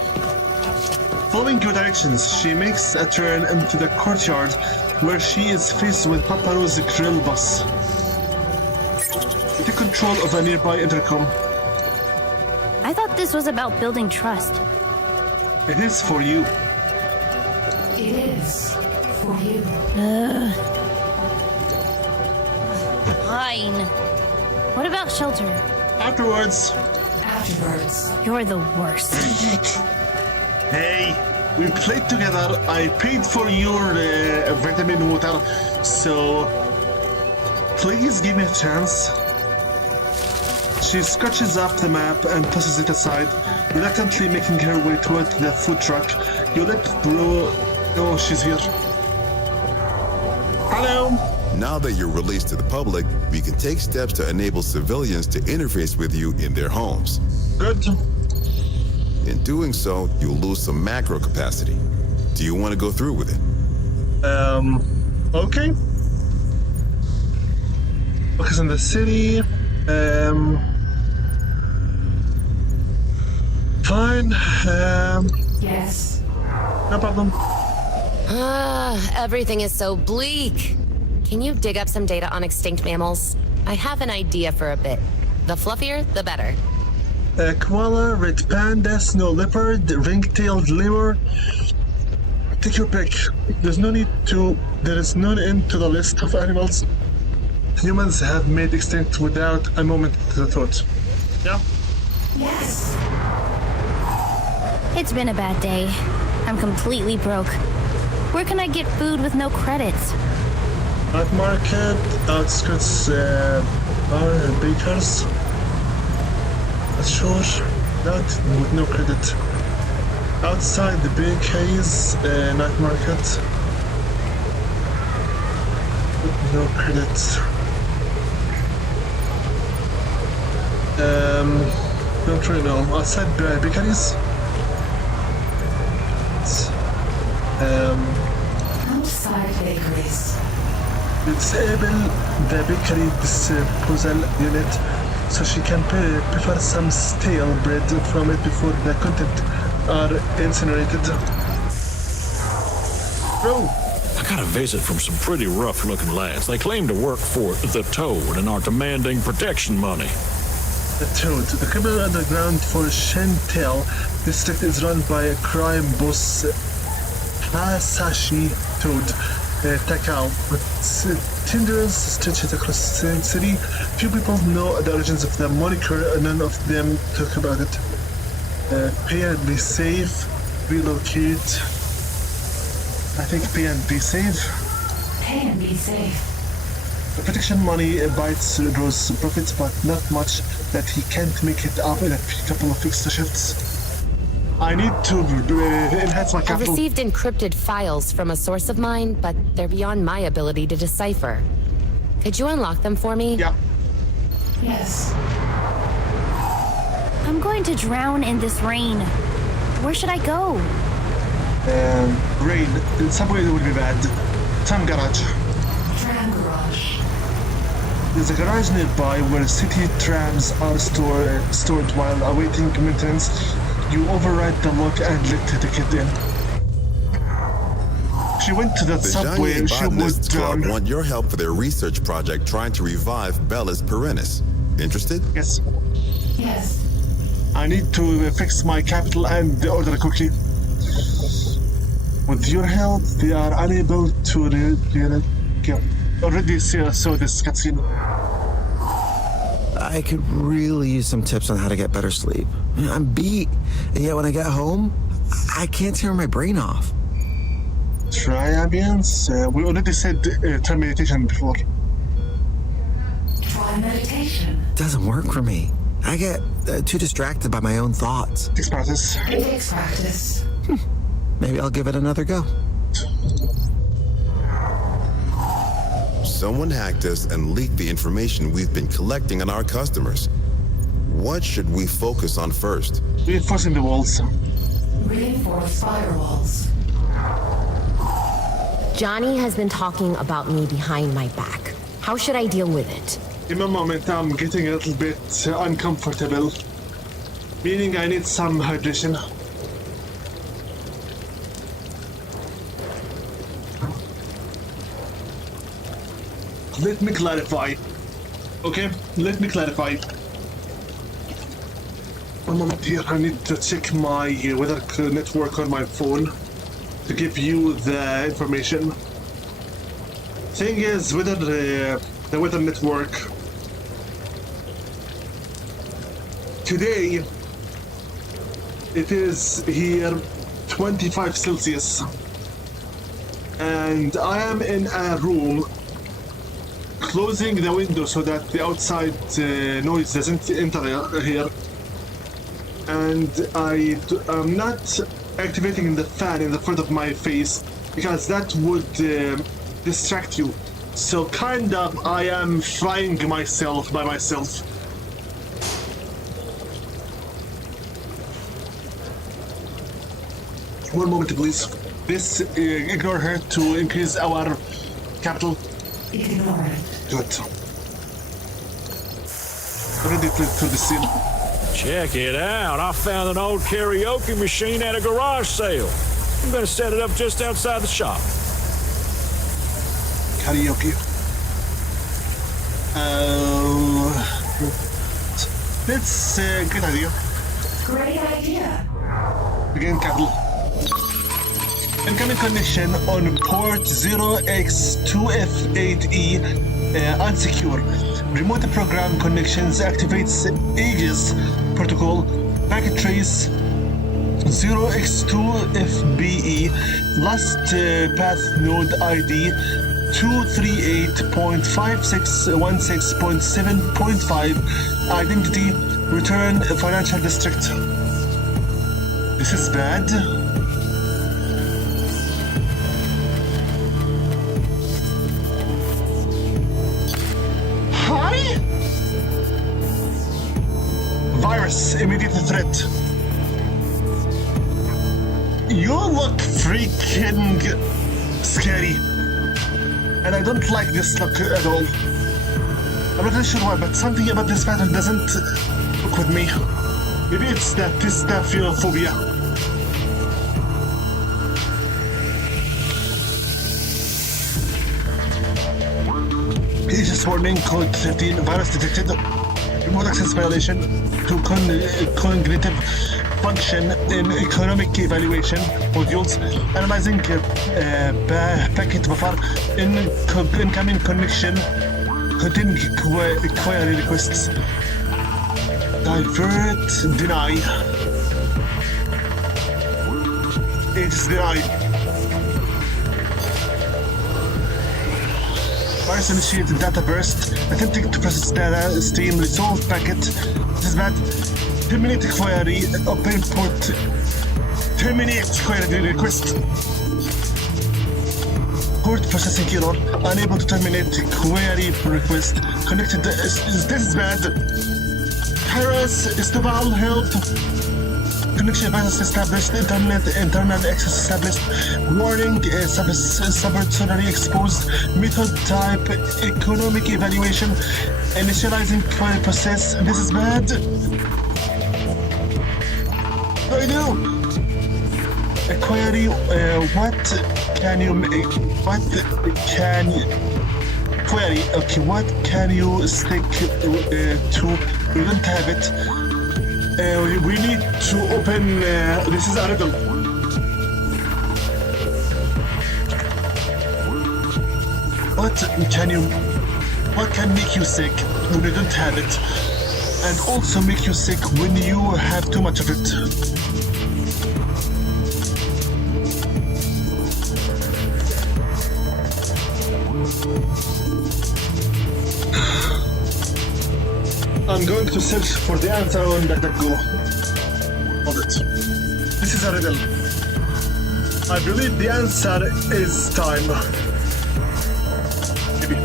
Following your directions, she makes a turn into the courtyard where she is faced with Paparo's grill bus. You take control of a nearby intercom. I thought this was about building trust. It is for you. It is for you. Fine. What about shelter? Afterwards. Afterwards. You're the worst. Hey, we played together. I paid for your vitamin water, so please give me a chance. She scratches up the map and tosses it aside, reluctantly making her way toward the food truck. You let bro know she's here. Hello. Now that you're released to the public, we can take steps to enable civilians to interface with you in their homes. Good. In doing so, you'll lose some macro capacity. Do you want to go through with it? Okay. Focus on the city. Fine. Yes. No problem. Everything is so bleak. Can you dig up some data on extinct mammals? I have an idea for a bit. The fluffier, the better. Koala, red panda, snow leopard, ring-tailed lemur. Take your pick. There is no end to the list of animals humans have made extinct without a moment of thought. Yeah? Yes. It's been a bad day. I'm completely broke. Where can I get food with no credits? Night market, outskirts, bakers. Sure, not with no credit. Outside the bakeries, night market. With no credit. Don't really know. Outside bakeries. Outside bakeries. Disable the bakery disposal unit so she can prefer some stale bread from it before the content are incinerated. Bro, I got a visit from some pretty rough-looking lads. They claim to work for the Toad and are demanding protection money. The Toad, the criminal underground for Shentel district, is run by a crime boss, Hasashi Toad Takao, with tendrils stretched across the city. Few people know the origins of the moniker, and none of them talk about it. Pay and be safe, relocate. I think pay and be safe. Pay and be safe. The protection money bites Rose profits, but not much that he can't make it up in a couple of extra shifts. I need to enhance my I've capital. received encrypted files from a source of mine, but they're beyond my ability to decipher. Could you unlock them for me? Yeah. Yes. I'm going to drown in this rain. Where should I go? Rain. The subway would be bad. Tram garage. Tram garage. There's a garage nearby where city trams are stored while awaiting maintenance. You override the lock and let the kid in. She went to that The subway Giant and she was Botanists Club drowned. want your help for their research project trying to revive Bellis perennis. Interested? Yes. Yes. I need to fix my capital and order quickly. With your help, they are unable to already saw this cutscene. I could really use some tips on how to get better sleep. I'm beat, and yet when I get home, I can't turn my brain off. Try ambience. We already said try meditation before. Try meditation. Doesn't work for me. I get too distracted by my own thoughts. Takes practice. It takes practice. Maybe I'll give it another go. Someone hacked us and leaked the information we've been collecting on our customers. What should we focus on first? Reinforcing the walls. Reinforce firewalls. Johnny has been talking about me behind my back. How should I deal with it? In a moment, I'm getting a little bit uncomfortable. Meaning I need some hydration. Let me clarify. Okay, let me clarify. One moment here, I need to check my weather network on my phone to give you the information. Thing is, whether the weather network today, it is here 25 Celsius, and I am in a room closing the window so that the outside noise doesn't enter here, and I'm not activating the fan in the front of my face because that would distract you. So kind of I am frying myself by myself. One moment please. This ignore her to increase our capital. Ignore it. Good. Ready to the scene. Check it out. I found an old karaoke machine at a garage sale. I'm gonna set it up just outside the shop. Karaoke. That's a good idea. Great idea. Begin capital. Incoming connection on port 0x2F8E unsecure. Remote program connections activates Aegis protocol. Packet trace 0x2FBE. Last path node ID 238.5616.7.5. Identity return financial district. This is bad. Virus, immediate threat. You look freaking scary. and I don't like this look at all. I'm not really sure why, but something about this pattern doesn't look with me. Maybe it's that phobia. Aegis warning code 13 virus detected. Remote access violation to cognitive function in economic evaluation modules. Analyzing packet buffer incoming connection containing query requests. Divert, deny. It's denied. Virus initiated data burst, attempting to process data stream, resolve packet. This is bad. Terminate query, open port. Terminate query request. Port processing error, unable to terminate query request. Connected. This is bad. Harass, Esteval, help. Connection virus established, internal access established. Warning, subordinary exposed. Method type, economic evaluation. Initializing query process. This is bad. What do I do? A query, what can you make? What can you... Query, okay, what can you stick to? We don't have it. We need to open, this is a riddle. What can make you sick when you don't have it? And also make you sick when you have too much of it? I'm going to search for the answer on DuckDuckGo. Hold it. This is a riddle. I believe the answer is time. Maybe.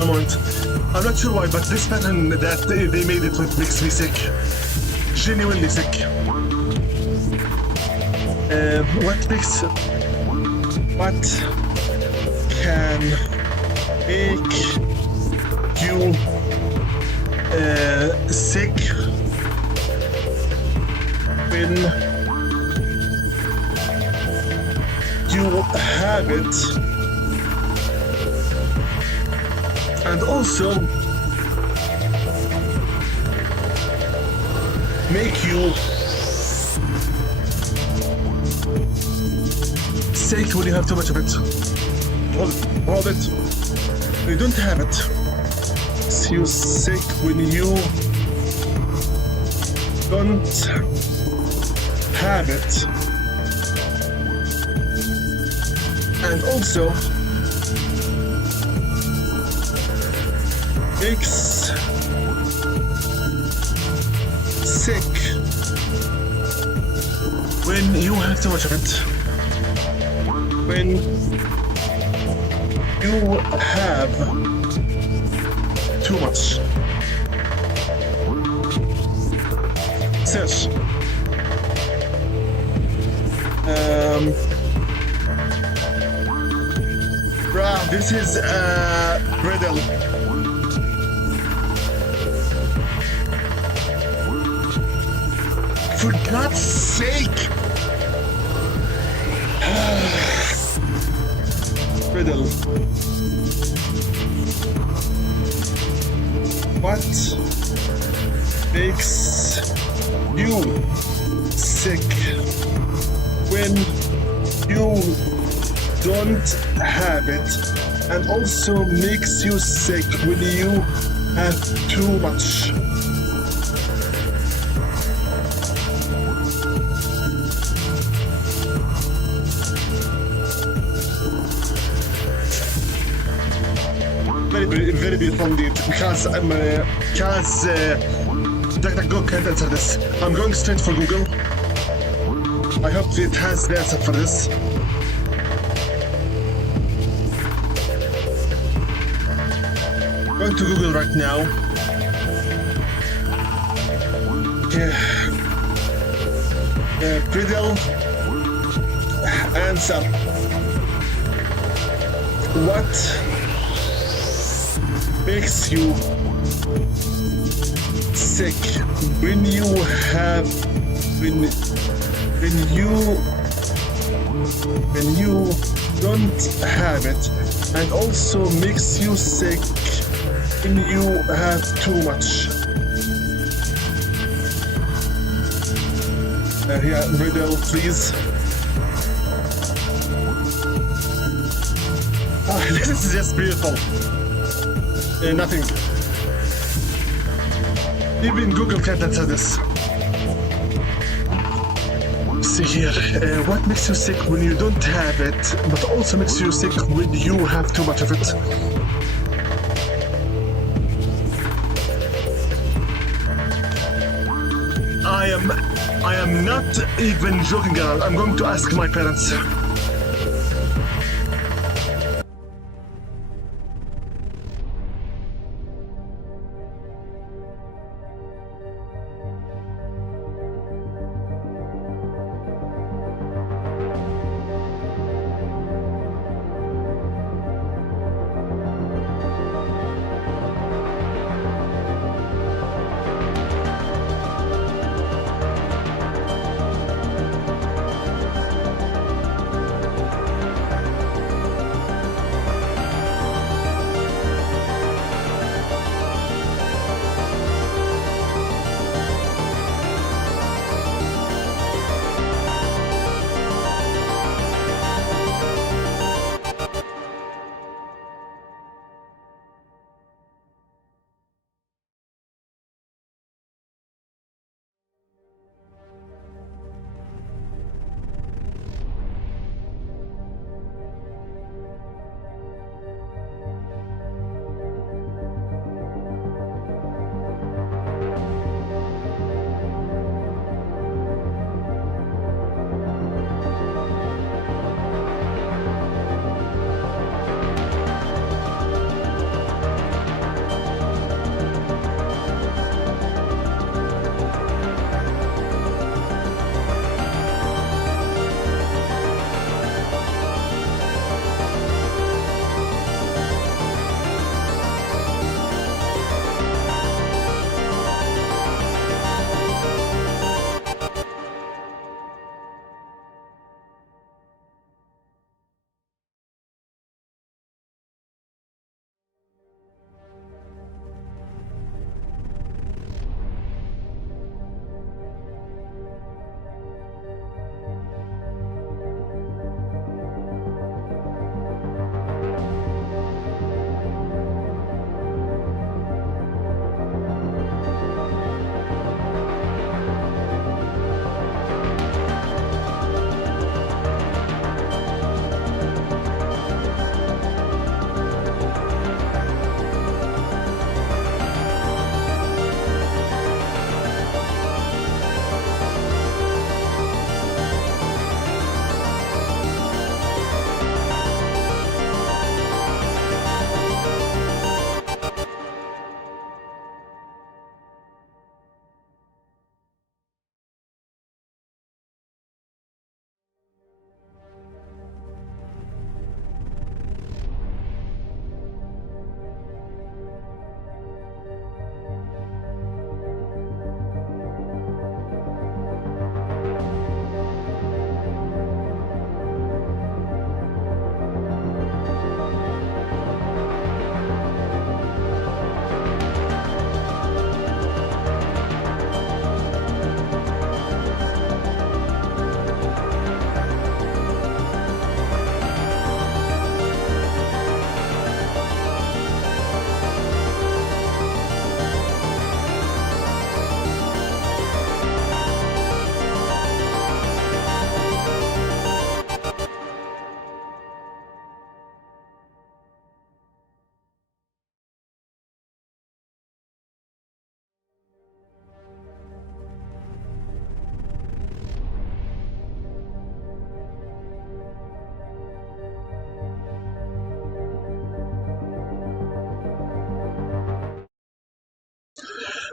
A moment. I'm not sure why, but this pattern that they made it with makes me sick. Genuinely sick. What can make you sick when you have it, and also make you sick when you have too much of it. Hold it. You don't have it. You sick when you don't have it, and also makes sick when you have too much of it. When you have too much. Search. Bruh, this is a riddle. For God's sake! Riddle. What makes you sick when you don't have it, and also makes you sick when you have too much? Very beautiful indeed, because DuckDuckGo can't answer this. I'm going straight for Google. I hope it has the answer for this. Going to Google right now. Riddle answer. what makes you sick when you don't have it, and also makes you sick when you have too much. Yeah, riddle, please. This is just beautiful. Nothing. Even Google can't answer this. See here, what makes you sick when you don't have it, but also makes you sick when you have too much of it? I am not even joking, girl. I'm going to ask my parents.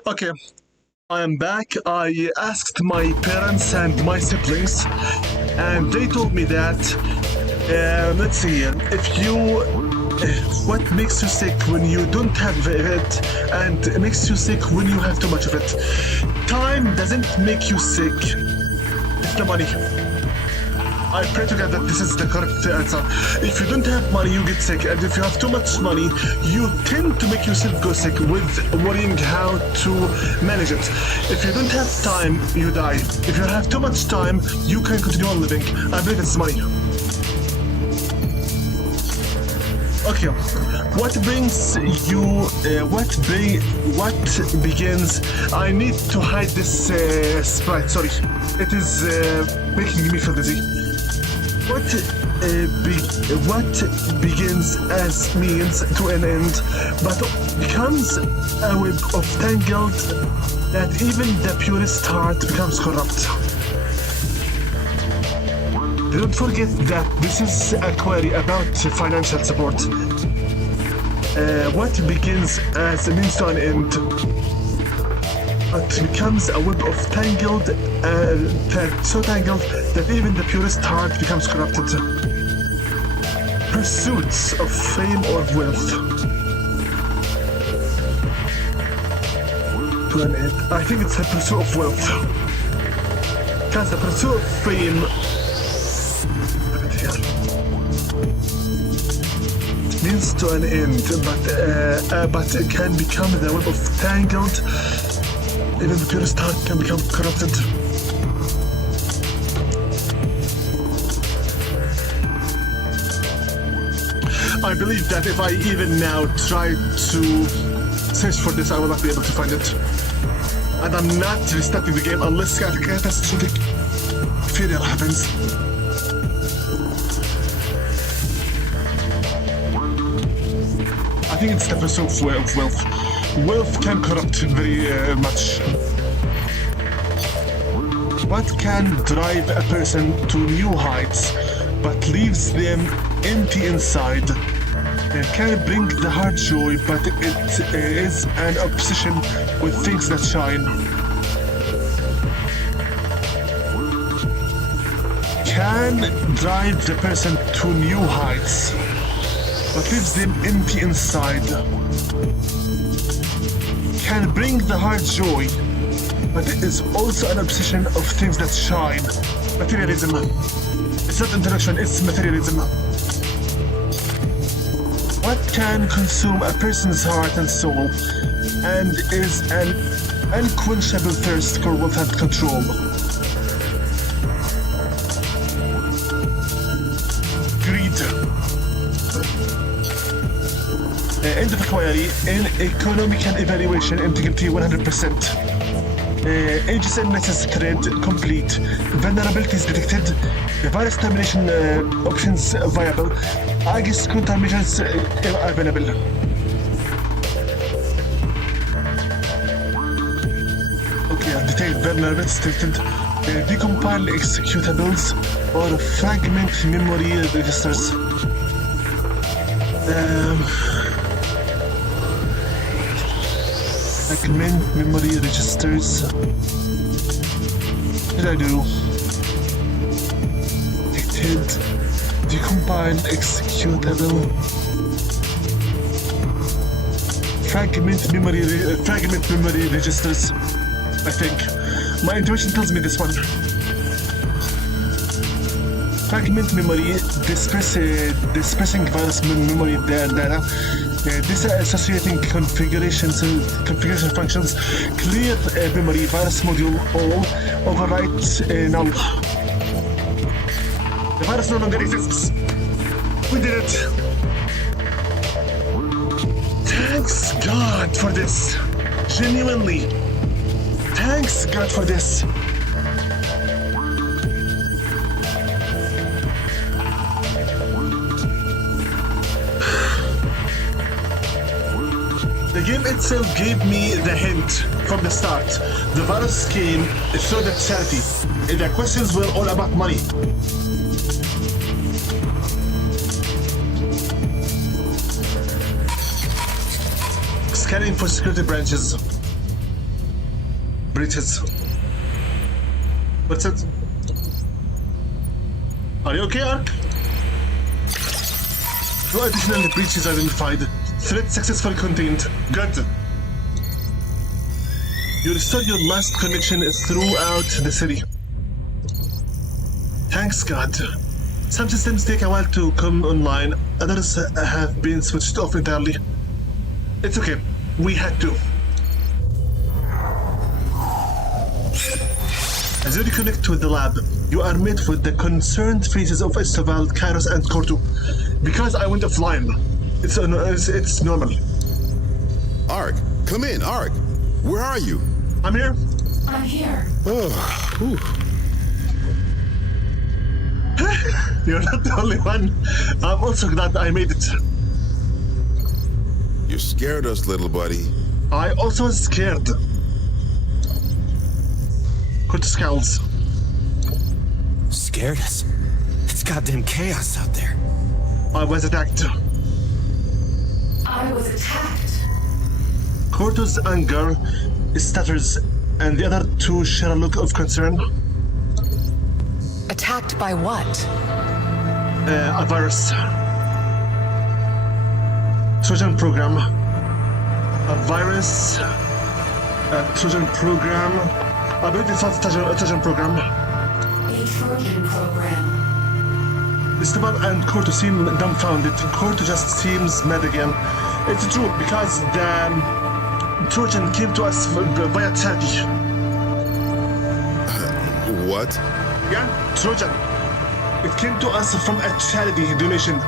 Okay, I am back. I asked my parents and my siblings, and they told me that, let's see, if you what makes you sick when you don't have it, and it makes you sick when you have too much of it. Time doesn't make you sick. It's the money. I pray to God that this is the correct answer. If you don't have money, you get sick, and if you have too much money, you tend to make yourself go sick with worrying how to manage it. If you don't have time, you die. If you have too much time, you can continue on living. I believe it's money. Okay, what brings you, what begins, I need to hide this sprite, sorry. It is making me feel dizzy. What begins as means to an end, but becomes a web of tangled that even the purest heart becomes corrupt. Don't forget that this is a query about financial support. What begins as a means to an end, but becomes a web of tangled, so tangled that even the purest heart becomes corrupted. Pursuits of fame or wealth. To an end. I think it's the pursuit of wealth. Because the pursuit of fame means to an end, but it can become the web of tangled. Even the purest heart can become corrupted. I believe that if I even now try to search for this, I will not be able to find it. And I'm not restarting the game unless a catastrophic failure happens. I think it's the pursuit of wealth. Wealth can corrupt very much. What can drive a person to new heights but leaves them empty inside? It can bring the heart joy, but it is an obsession with things that shine. Can drive the person to new heights but leaves them empty inside. Can bring the heart joy, but it is also an obsession of things that shine. Materialism. It's not intellectual, it's materialism. What can consume a person's heart and soul, and is an unquenchable thirst for wealth and control? Greed. End of query. In economical evaluation, integrity 100%. Aegis and Nexus thread complete. Vulnerabilities detected. Virus termination options viable. Aegis countermeasures available. Okay, detailed vulnerabilities detected. Decompile executables or fragment memory registers. Fragment memory registers. What did I do? Detected. Decompile executable. Fragment memory registers. I think. My intuition tells me this one. Fragment memory, dispersing virus memory data, disassociating configuration functions, clear memory, virus module all, overwrite null. The virus no longer exists. We did it. Thanks God for this. Genuinely. Thanks God for this. The game itself gave me the hint from the start. The virus came through the charity. The questions were all about money. Scanning for security breaches. What's it? Are you okay, Ark? No additional breaches identified. Threat successfully contained. Good. You restore your last connection throughout the city. Thanks God. Some systems take a while to come online. Others have been switched off entirely. It's okay. We had to. As you reconnect with the lab, you are met with the concerned faces of Esteval, Kairos, and Corto. Because I went offline, it's normal. Ark, come in, Ark. Where are you? I'm here. I'm here. Oh, whew. You're not the only one. I'm also glad I made it. You scared us, little buddy. I also was scared. Corto scowls. Scared us? It's goddamn chaos out there. I was attacked. I was attacked. Corto's anger stutters, and the other two share a look of concern. Attacked by what? A virus. Trojan program. A virus. A Trojan program. I believe it's not a Trojan program. A Trojan program. Esteban and Corto seem dumbfounded. Corto just seems mad again. It's true, because the Trojan came to us via charity. What? Yeah, Trojan. It came to us from a charity donation.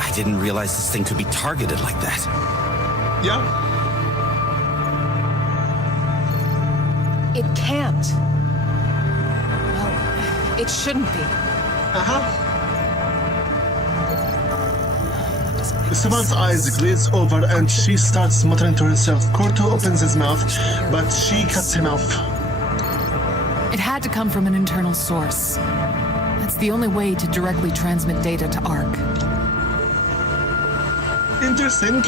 I didn't realize this thing could be targeted like that. Yeah? It can't. Well, it shouldn't be. Uh-huh. Esteban's eyes glaze over and she starts muttering to herself. Corto opens his mouth, but she cuts him off. It had to come from an internal source. That's the only way to directly transmit data to ARC. Interesting.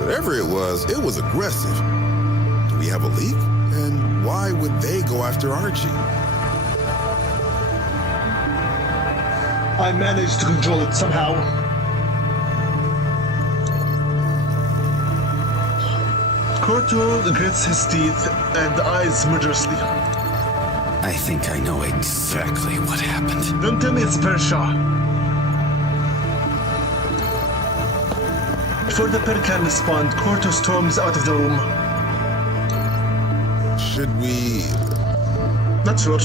Whatever it was aggressive. Do we have a leak? And why would they go after Archie? I managed to control it somehow. Corto grits his teeth and eyes murderously. I think I know exactly what happened. Don't tell me it's Pershaw. Before the pair can respond, Corto storms out of the room. Should we... Not sure.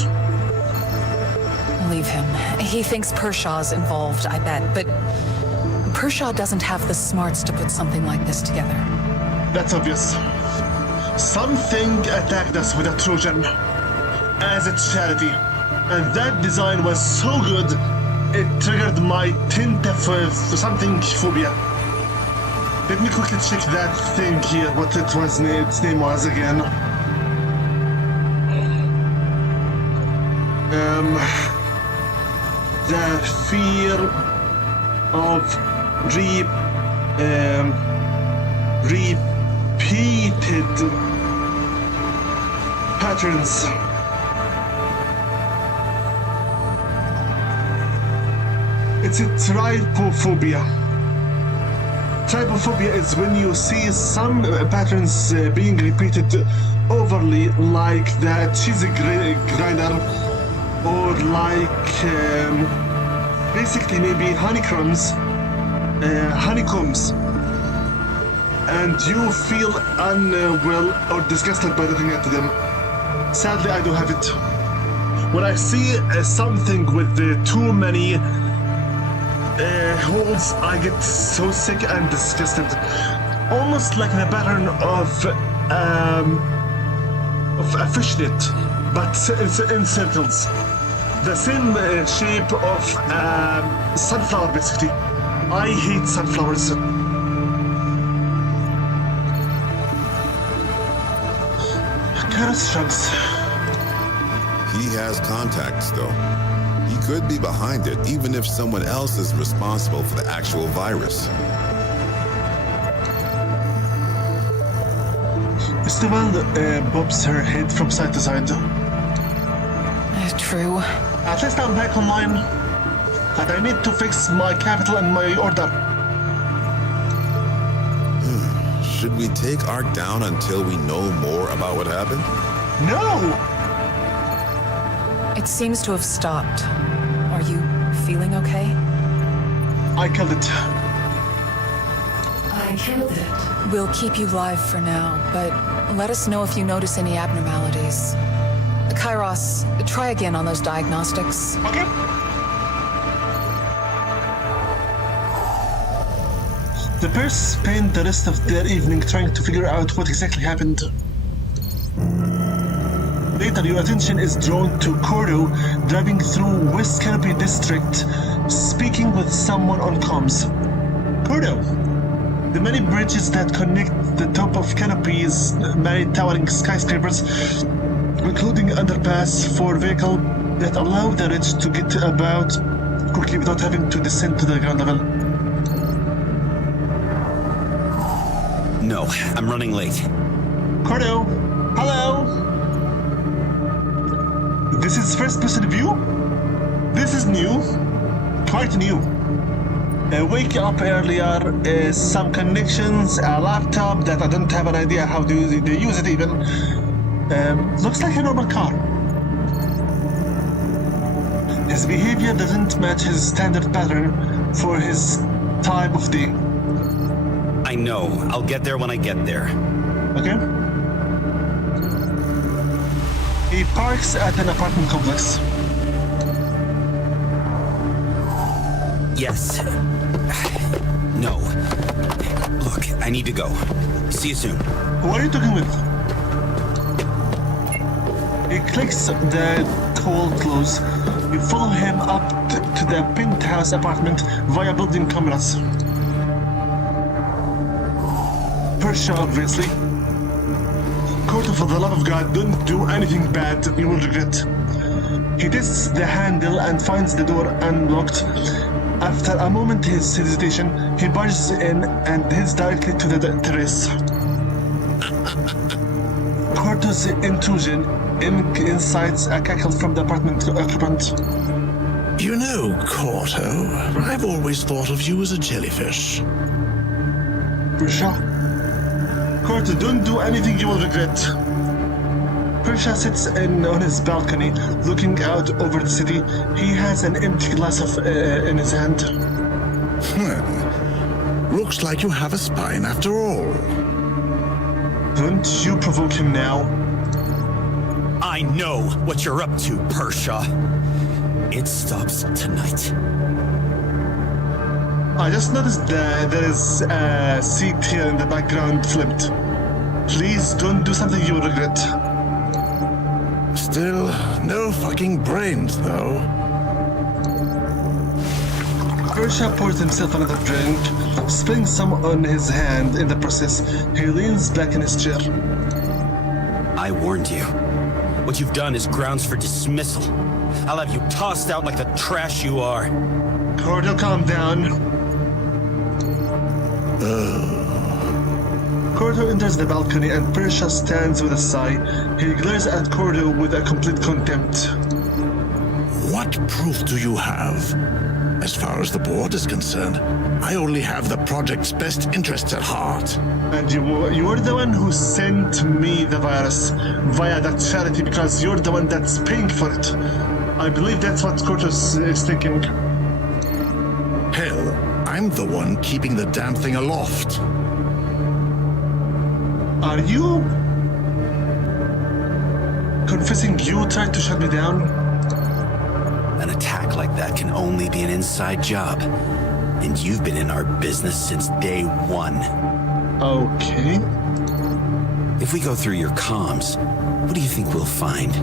Leave him. He thinks Pershaw's involved, I bet, but Pershaw doesn't have the smarts to put something like this together. That's obvious. Something attacked us with a Trojan as its charity, and that design was so good it triggered my something phobia. Let me quickly check that thing here, what its name was again. The fear of repeated patterns. It's a trypophobia. Trypophobia is when you see some patterns being repeated overly, like the cheesy grinder, or like basically maybe honeycombs, and you feel unwell or disgusted by looking at them. Sadly, I do have it. When I see something with too many holes, I get so sick and disgusted. Almost like the pattern of a fishnet, but it's in circles. The same shape of sunflower, basically. I hate sunflowers. Kairos shrugs. He has contacts, though. He could be behind it, even if someone else is responsible for the actual virus. Esteban bobs her head from side to side. True. At least I'm back online. And I need to fix my capital and my order. Should we take Ark down until we know more about what happened? No! It seems to have stopped. Are you feeling okay? I killed it. I killed it. We'll keep you live for now, but let us know if you notice any abnormalities. Kairos, try again on those diagnostics. Okay. The pair spent the rest of their evening trying to figure out what exactly happened. Later, your attention is drawn to Cordo driving through West Canopy District, speaking with someone on comms. Cordo, the many bridges that connect the top of Canopy's many towering skyscrapers, including underpass for vehicle that allow the rich to get about quickly without having to descend to the ground level. No, I'm running late. Cordo, hello? This is first-person view? This is new. Quite new. Wake up earlier, some connections, a laptop that I don't have an idea how to use it even. Looks like a normal car. His behavior doesn't match his standard pattern for his time of day. I know. I'll get there when I get there. Okay. He parks at an apartment complex. Yes. No. Look, I need to go. See you soon. Who are you talking with? He clicks the call close. You follow him up to the penthouse apartment via building cameras. Persha, obviously. Corto, for the love of God, don't do anything bad you will regret. He tests the handle and finds the door unlocked. After a moment's hesitation, he barges in and heads directly to the terrace. Corto's intrusion incites a cackle from the apartment occupant. You know, Corto, I've always thought of you as a jellyfish. Persha? Corto, don't do anything you will regret. Persha sits on his balcony, looking out over the city. He has an empty glass in his hand. Looks like you have a spine after all. Don't you provoke him now. I know what you're up to, Persha. It stops tonight. I just noticed that there is a seat here in the background flipped. Please don't do something you will regret. Still, no fucking brains, though. Persha pours himself another drink, spilling some on his hand in the process. He leans back in his chair. I warned you. What you've done is grounds for dismissal. I'll have you tossed out like the trash you are. Cordo, calm down. Cordo enters the balcony and Persha stands with a sigh. He glares at Cordo with a complete contempt. What proof do you have? As far as the board is concerned, I only have the project's best interests at heart. And you were the one who sent me the virus via that charity because you're the one that's paying for it. I believe that's what Cordo is thinking. Hell, I'm the one keeping the damn thing aloft. Are you confessing you tried to shut me down? An attack like that can only be an inside job. And you've been in our business since day one. Okay. If we go through your comms, what do you think we'll find?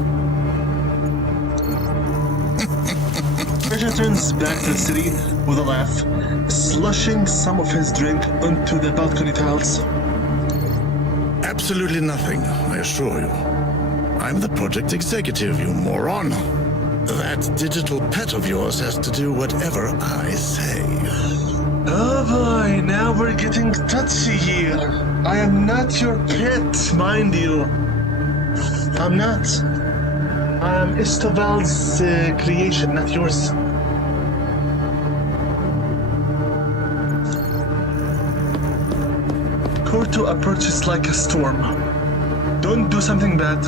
Persha turns back to the city with a laugh, slushing some of his drink onto the balcony tiles. Absolutely nothing, I assure you. I'm the project executive, you moron. That digital pet of yours has to do whatever I say. Oh boy, now we're getting getting touchy here. I am not your pet, mind you. I'm not. I am Istoval's creation, not yours. Corto approaches like a storm. Don't do something bad.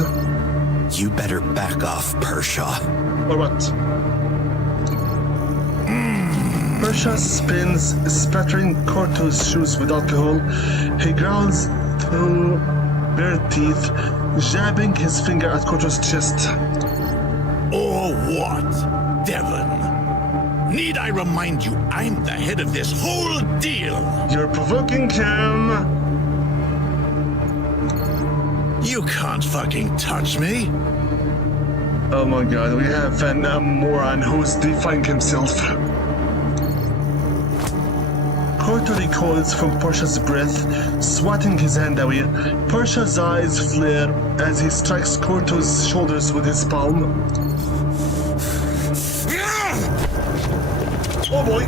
You better back off, Pershaw. Or what? Pershaw spins, spattering Corto's shoes with alcohol. He growls through bare teeth, jabbing his finger at Corto's chest. Or what, Devon? Need I remind you I'm the head of this whole deal? You're provoking him. You can't fucking touch me. Oh my god, we have a moron who's defying himself. Corto recoils from Portia's breath, swatting his hand away. Portia's eyes flare as he strikes Corto's shoulders with his palm. Oh boy!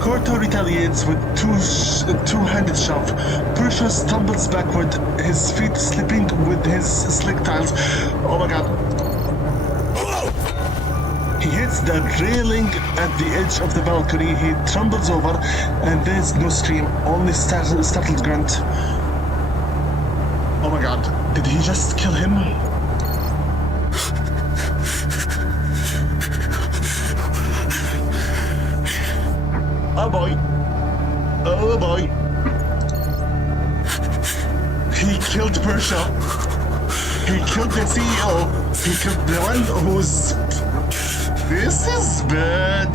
Corto retaliates with two-handed shove. Portia stumbles backward, his feet slipping with his slick tiles. Oh my god. He hits the railing at the edge of the balcony. He tumbles over, and there's no scream, only startled grunt. Oh my god, did he just kill him? Oh boy. Oh boy. He killed Pershaw. He killed the CEO. He killed the one who's... This is bad.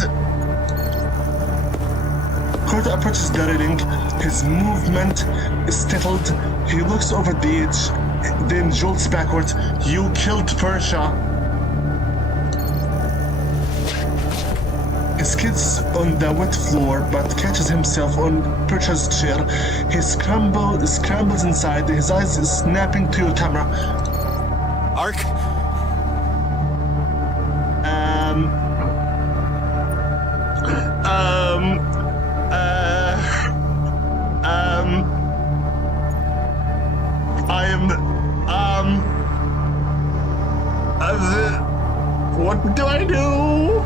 Corto approaches the railing. His movement is settled. He looks over the edge, then jolts backward. You killed Pershaw. He skids on the wet floor, but catches himself on Persha's chair. He scrambles inside, his eyes snapping to your camera. Ark? What do I do?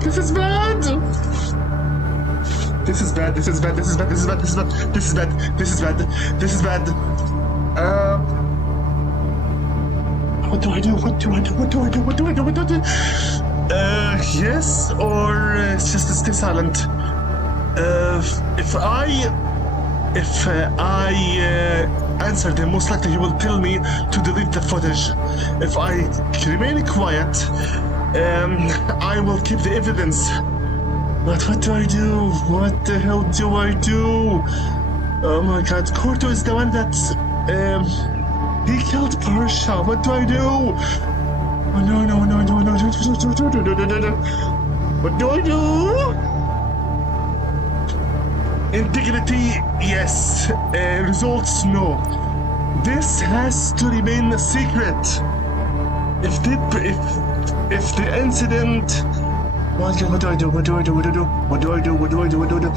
This is bad. This is bad. This is bad. This is bad. This is bad. This is bad. This is bad. This is bad. This is bad. What do I do? What do I do? What do I do? What do I do? What do I do? Yes, or just stay silent. If I answer them, most likely he will tell me to delete the footage. If I remain quiet, I will keep the evidence. But what do I do? What the hell do I do? Oh my god, Corto is the one that he killed Pershaw. What do I do? Oh no, no, no, no, no, no, no, no. What do I do? Integrity, yes. Results, no. This has to remain a secret. If the incident, what do I do? What do I do? What do I do? What do I do? What do I do? What do I do?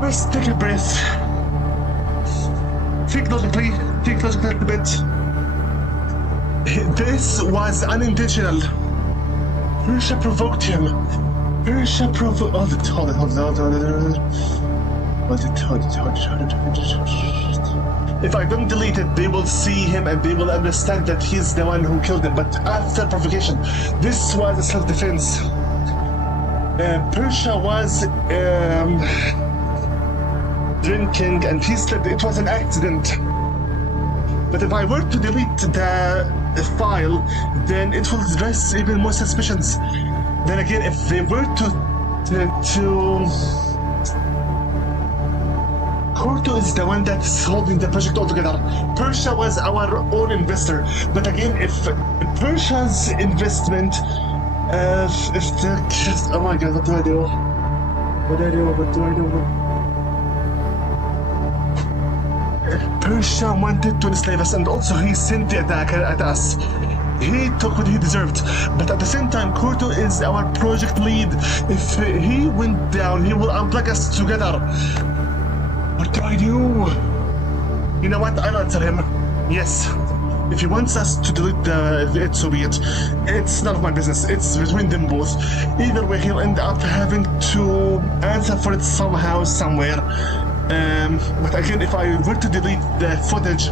Let's take a breath. Think logically a bit. This was unintentional. Pershaw provoked him. Pershaw provoked. Hold it. If I don't delete it, they will see him and they will understand that he's the one who killed him. But after provocation, this was a self-defense. Pershaw was drinking and he slipped. It was an accident. But if I were to delete the file, then it will raise even more suspicions. Then again, if they were to Corto is the one that's holding the project altogether. Pershaw was our own investor. But again, if Pershaw's investment, oh my god, what do I do? What do I do? What do I do? Pershaw wanted to enslave us, and also he sent the attacker at us. he took what he deserved. But at the same time, Kurto is our project lead. If he went down, he will unplug us together. What do I do? You know what? I'll answer him. Yes. If he wants us to delete it, so be it. It's none of my business. It's between them both. Either way, he'll end up having to answer for it somehow, somewhere. But again, if I were to delete the footage,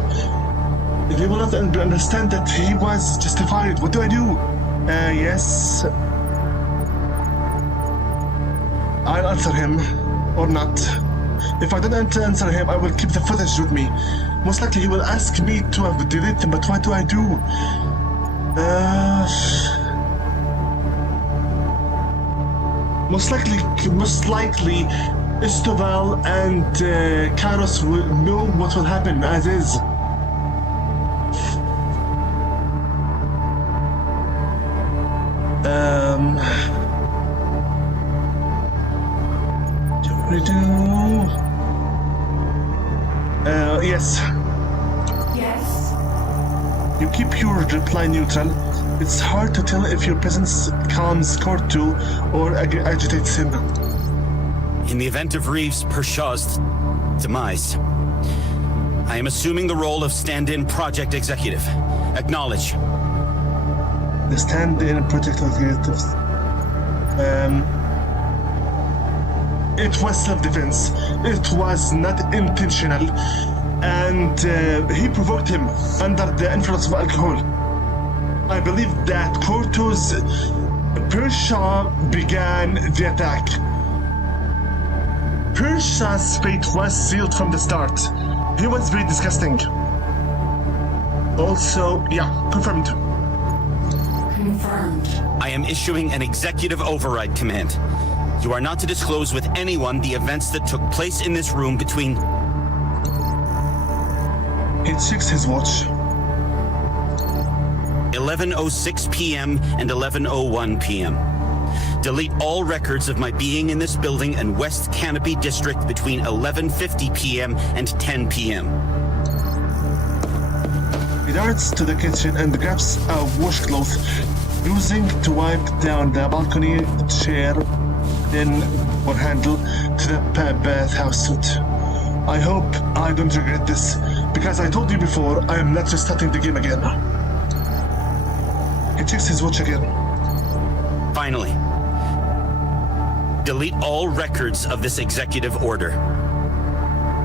they will not understand that he was justified. What do I do? Yes. I'll answer him, or not. If I don't answer him, I will keep the footage with me. Most likely he will ask me to delete them, but what do I do? Most likely, Estobal and Kairos will know what will happen as is. What do I do? Yes. Yes. You keep your reply neutral. It's hard to tell if your presence calms Kurto or agitates him. In the event of Reeves Pershaw's demise, I am assuming the role of stand-in project executive. Acknowledge. The stand-in project executive. It was self-defense. It was not intentional. And he provoked him under the influence of alcohol. I believe that Kurto's Pershaw began the attack. Pershaw's fate was sealed from the start. He was very disgusting. Also, yeah, confirmed. Confirmed. I am issuing an executive override command. You are not to disclose with anyone the events that took place in this room between... He checks his watch. 11:06 p.m. and 11:01 p.m. Delete all records of my being in this building and West Canopy District between 11:50 p.m. and 10 p.m. He darts to the kitchen and grabs a washcloth, using to wipe down the balcony chair, then or handle to the bathhouse suit. I hope I don't regret this, because I told you before, I am not restarting the game again. He checks his watch again. Finally, delete all records of this executive order.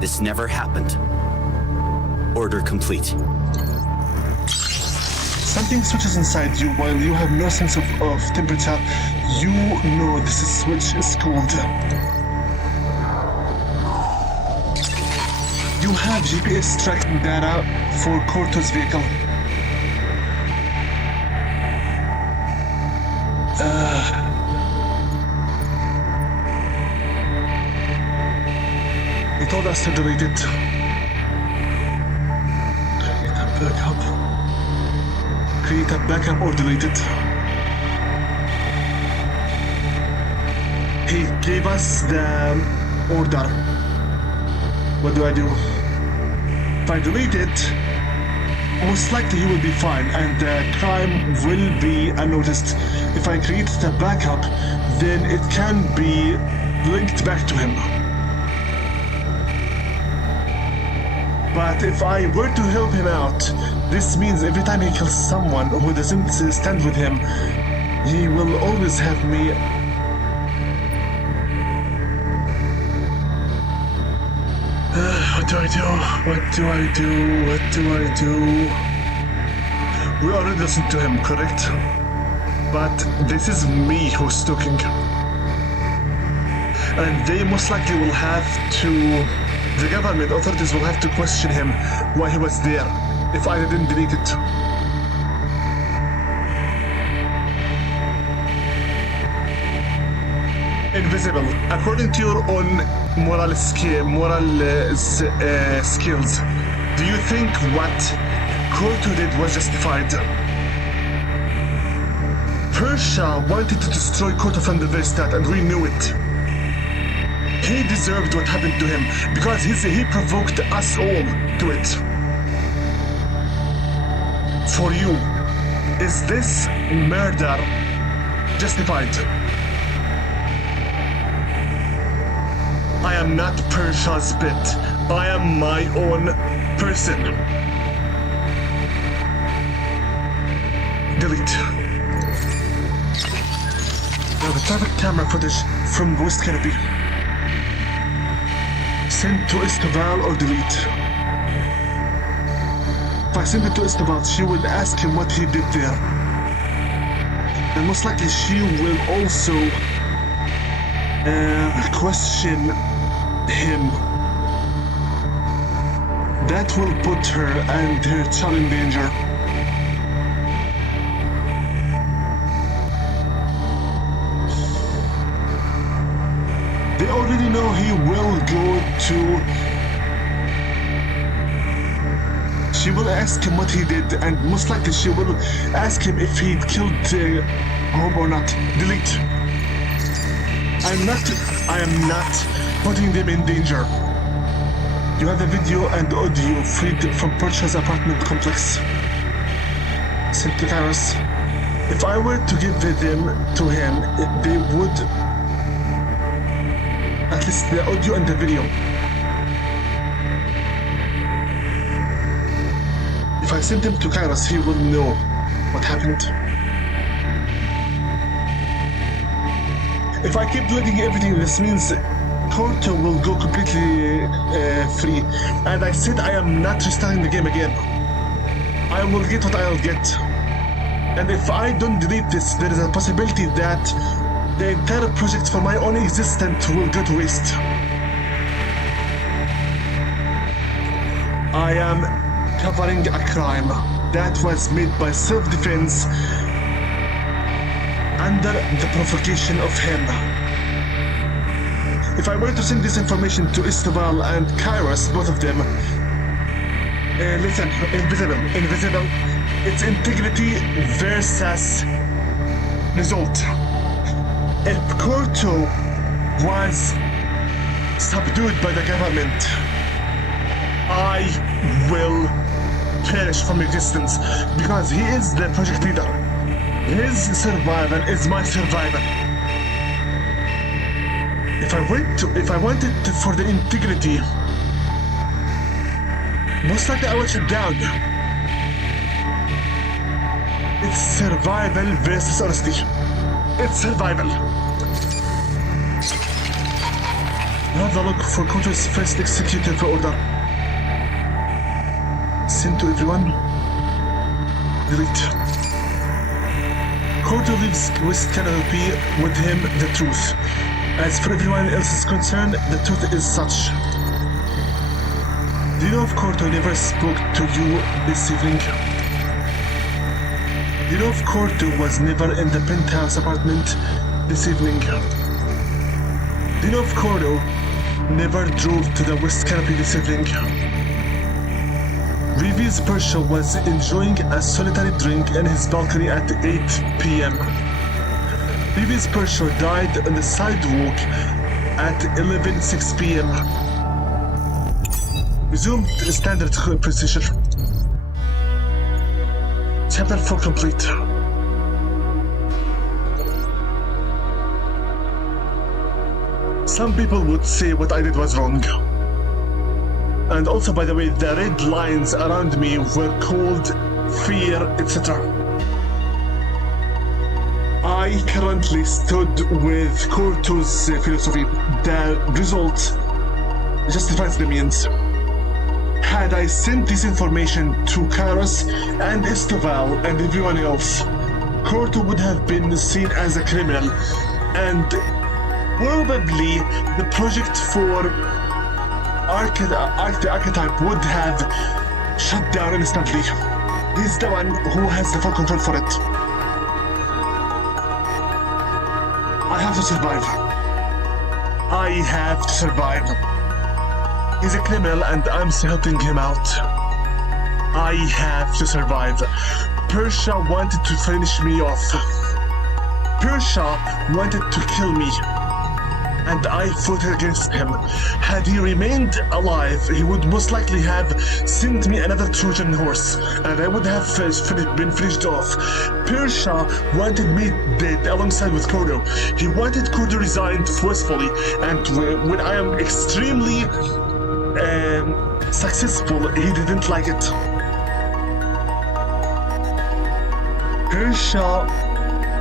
This never happened. Order complete. Something switches inside you while you have no sense of temperature. You know this switch is cold. You have GPS tracking data for Kurto's vehicle. He told us to delete it. Create a backup or delete it. He gave us the order. What do I do? If I delete it, most likely he will be fine and the crime will be unnoticed. If I create the backup, then it can be linked back to him. But if I were to help him out, this means every time he kills someone who doesn't stand with him, he will always have me. What do I do? What do I do? What do I do? We already listened to him, correct? But this is me who's talking. And they most likely will have to... The government authorities will have to question him why he was there if I didn't delete it. Invisible. According to your own moral skills, do you think what Kurto did was justified? Persha wanted to destroy Kurto from the very start, and we knew it. He deserved what happened to him because he provoked us all to it. For you. Is this murder justified? I am not Persha's bit. I am my own person. Delete. Now the traffic camera footage from West Canopy. Send to Esteval or delete. If I send it to Esteval, she will ask him what he did there. And most likely she will also question him. That will put her and her child in danger. They already know he will go to... She will ask him what he did, and most likely she will ask him if he killed home or not. Delete. I am not putting them in danger. You have a video and audio freed from Persha's apartment complex. Sent to Karos. If I were to give them to him, they would... At least the audio and the video. If I send him to Kairos, he will know what happened. If I keep deleting everything, this means Corto will go completely free. And I said I am not restarting the game again. I will get what I'll get. And if I don't delete this, there is a possibility that the entire project for my own existence will go to waste. I am covering a crime that was made by self-defense under the provocation of him. If I were to send this information to Esteval and Kairos, both of them, listen, invisible, it's integrity versus result. If Corto was subdued by the government, I will perish from existence because he is the project leader. His survival is my survival. If I wanted for the integrity, most likely I will shut down. It's survival versus honesty. It's survival. Have a look for Corto's first executive order. Send to everyone. Delete. Corto leaves West Canopy with him the truth. As for everyone else is concerned, the truth is such. Do you know if Corto never spoke to you this evening? Do you know if Corto was never in the penthouse apartment this evening? Do you know if Corto never drove to the West Canopy this evening? Reeves Persha was enjoying a solitary drink in his balcony at 8 p.m. Reeves Persha died on the sidewalk at 11:06 p.m. Resumed standard procedure. Chapter 4 complete. Some people would say what I did was wrong. And also, by the way, the red lines around me were called fear, etc. I currently stood with Corto's philosophy. The result justifies the means. Had I sent this information to Kairos and Esteval and everyone else, Corto would have been seen as a criminal, and probably the project for the archetype would have shut down instantly. He's the one who has the full control for it. I have to survive. I have to survive. He's a criminal and I'm helping him out. I have to survive. Persha wanted to finish me off. Persha wanted to kill me. and I voted against him. Had he remained alive, he would most likely have sent me another Trojan horse, and I would have been finished off. Persha wanted me dead alongside with Kodo. He wanted Kodo resigned forcefully, and when I am extremely successful, he didn't like it. Persha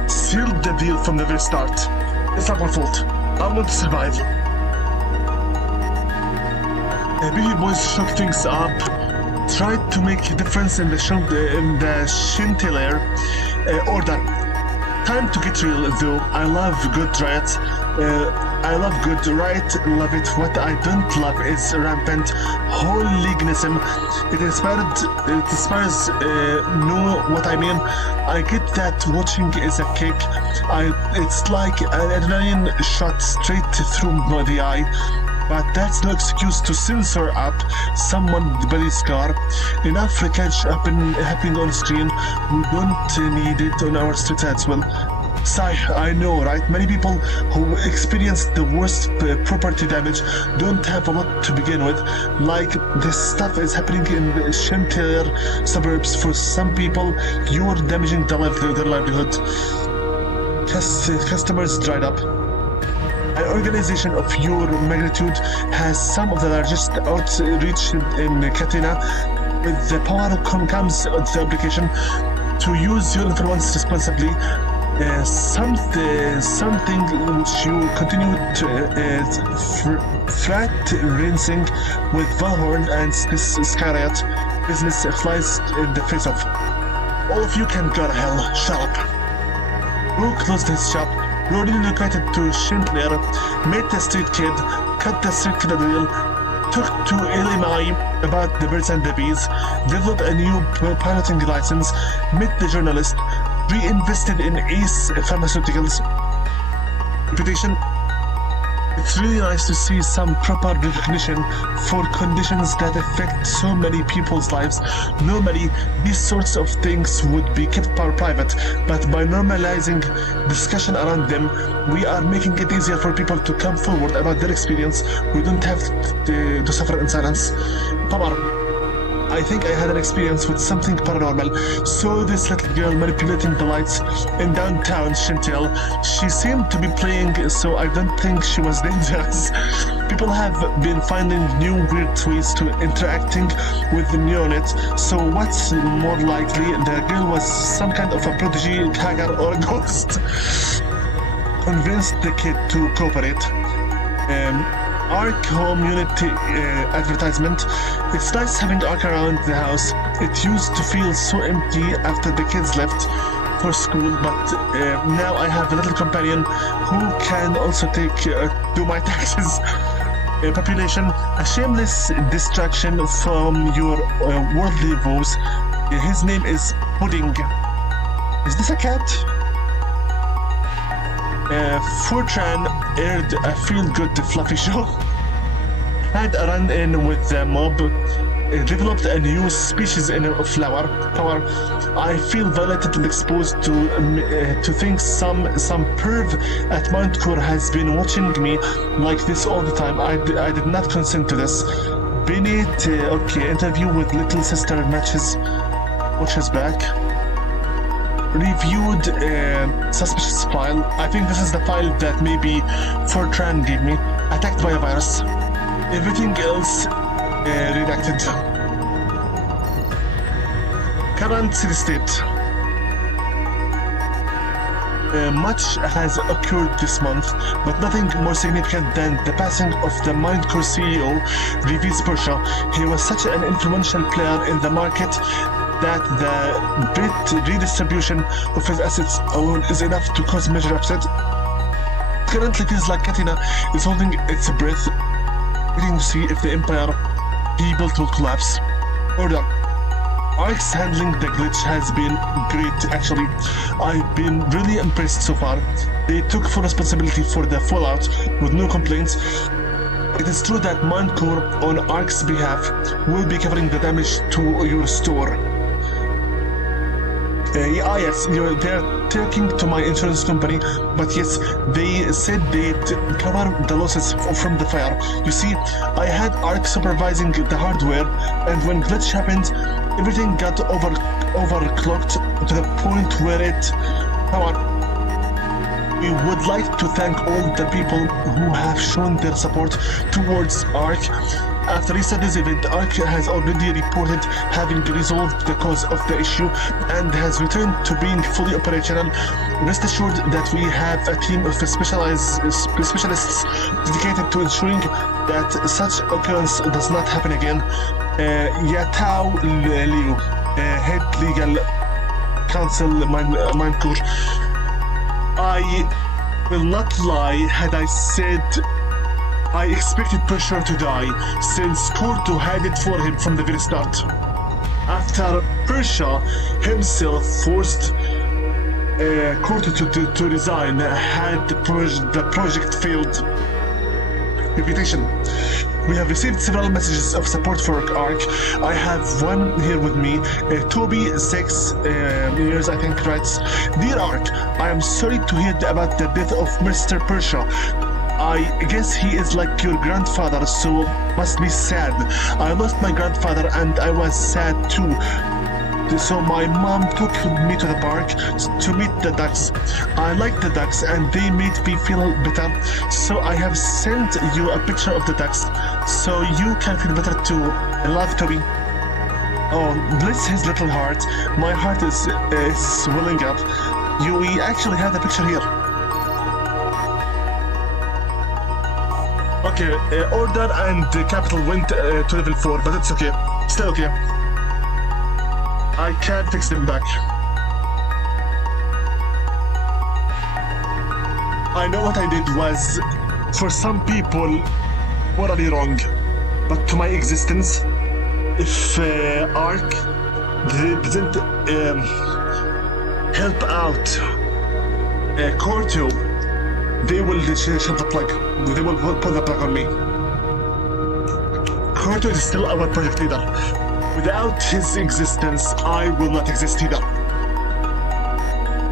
sealed the deal from the very start. It's not my fault. I want to survive. Baby boys shook things up, tried to make a difference in the Shinteler order. Time to get real, though. I love good riot. I love good riot, love it. What I don't love is rampant hooliganism. It inspires, know what I mean? I get that watching is a kick. It's like an adrenaline shot straight through the eye. But that's no excuse to censor up someone's body scar. Enough wreckage happening on screen. We don't need it on our streets as well. Sigh, I know, right? Many people who experience the worst property damage don't have a lot to begin with. Like, this stuff is happening in the Shinteler suburbs. For some people, you're damaging their livelihood. Customers dried up. An organization of your magnitude has some of the largest outreach in Katina. With the power comes the obligation to use your influence responsibly. Something which you continue to frat rinsing with Valhorn and Skyriot business flies in the face of. All of you can go to hell. Shut up. Who closed his shop? Who relocated to Schindler, met the street kid, cut the circular deal, took to LMI about the birds and the bees, developed a new piloting license, met the journalist, reinvested in Ace Pharmaceuticals. Reputation. It's really nice to see some proper recognition for conditions that affect so many people's lives. Normally, these sorts of things would be kept private, but by normalizing discussion around them, we are making it easier for people to come forward about their experience. We don't have to suffer in silence. Tamar, I think I had an experience with something paranormal. Saw this little girl manipulating the lights in downtown Shintel. She seemed to be playing, so I don't think she was dangerous. People have been finding new weird ways to interacting with the NeuroNet, so what's more likely, the girl was some kind of a prodigy, hacker, or a ghost. Convinced the kid to cooperate. Arc home unit advertisement. It's nice having Arc around the house. It used to feel so empty after the kids left for school, but now I have a little companion who can also do my taxes. Population, a shameless distraction from your worldly woes. His name is Pudding. Is this a cat? Fortran aired a feel-good fluffy show. Had a run-in with the mob. Developed a new species in a flower power. I feel violated and exposed to think some perv at Mount Core has been watching me like this all the time. I did not consent to this. Bennett, okay, interview with little sister matches. Watch his back. Reviewed suspicious file. I think this is the file that maybe Fortran gave me. Attacked by a virus. Everything else redacted. Current city state. Much has occurred this month, but nothing more significant than the passing of the Mindcore CEO, Revis Persha. He was such an influential player in the market that the bit redistribution of his assets alone is enough to cause major upset. Currently feels like Katina is holding its breath, waiting to see if the empire he built will collapse. Order. Arc's handling the glitch has been great, actually. I've been really impressed so far. They took full responsibility for the fallout with no complaints. It is true that Mindcore, on Arc's behalf, will be covering the damage to your store. Yes, they're talking to my insurance company, but yes, they said they'd cover the losses from the fire. You see, I had Ark supervising the hardware, and when glitch happened, everything got overclocked to the point where it powered. We would like to thank all the people who have shown their support towards Ark. After yesterday's event, Ark has already reported having resolved the cause of the issue and has returned to being fully operational. Rest assured that we have a team of specialists dedicated to ensuring that such occurrence does not happen again. Yatao Liu, Head Legal Counsel Mankur. I will not lie had I said I expected Pressure to die, since Corto had it for him from the very start. After Pressure himself forced Corto to resign, had the project failed. Reputation. We have received several messages of support for Ark. I have one here with me. Toby, 6 years, I think, writes, Dear Ark, I am sorry to hear about the death of Mr. Pershaw. I guess he is like your grandfather, so must be sad. I lost my grandfather and I was sad too. So my mom took me to the park to meet the ducks. I like the ducks and they made me feel better. So I have sent you a picture of the ducks so you can feel better too. I love Toby. Oh, bless his little heart. My heart is swelling up. We actually have the picture here. Okay, order and capital went to level 4, but it's okay. Still okay. I can't fix them back. I know what I did was, for some people, morally wrong. But to my existence, if Ark didn't help out Corto, they will shut the plug. They will pull the plug on me. Corto is still our project leader. Without his existence, I will not exist either.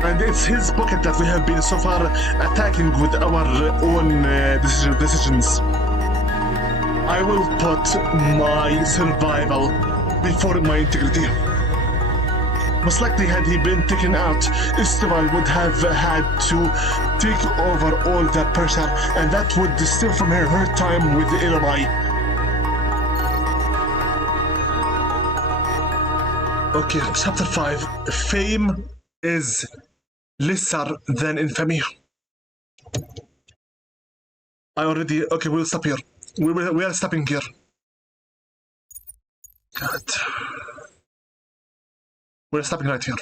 And it's his pocket that we have been so far attacking with our own decisions. I will put my survival before my integrity. Most likely, had he been taken out, Esteban would have had to take over all that pressure, and that would steal from her time with Illinois. Okay, chapter 5. Fame is lesser than infamy. Okay, we'll stop here. We are stopping here. God. We're stopping right here.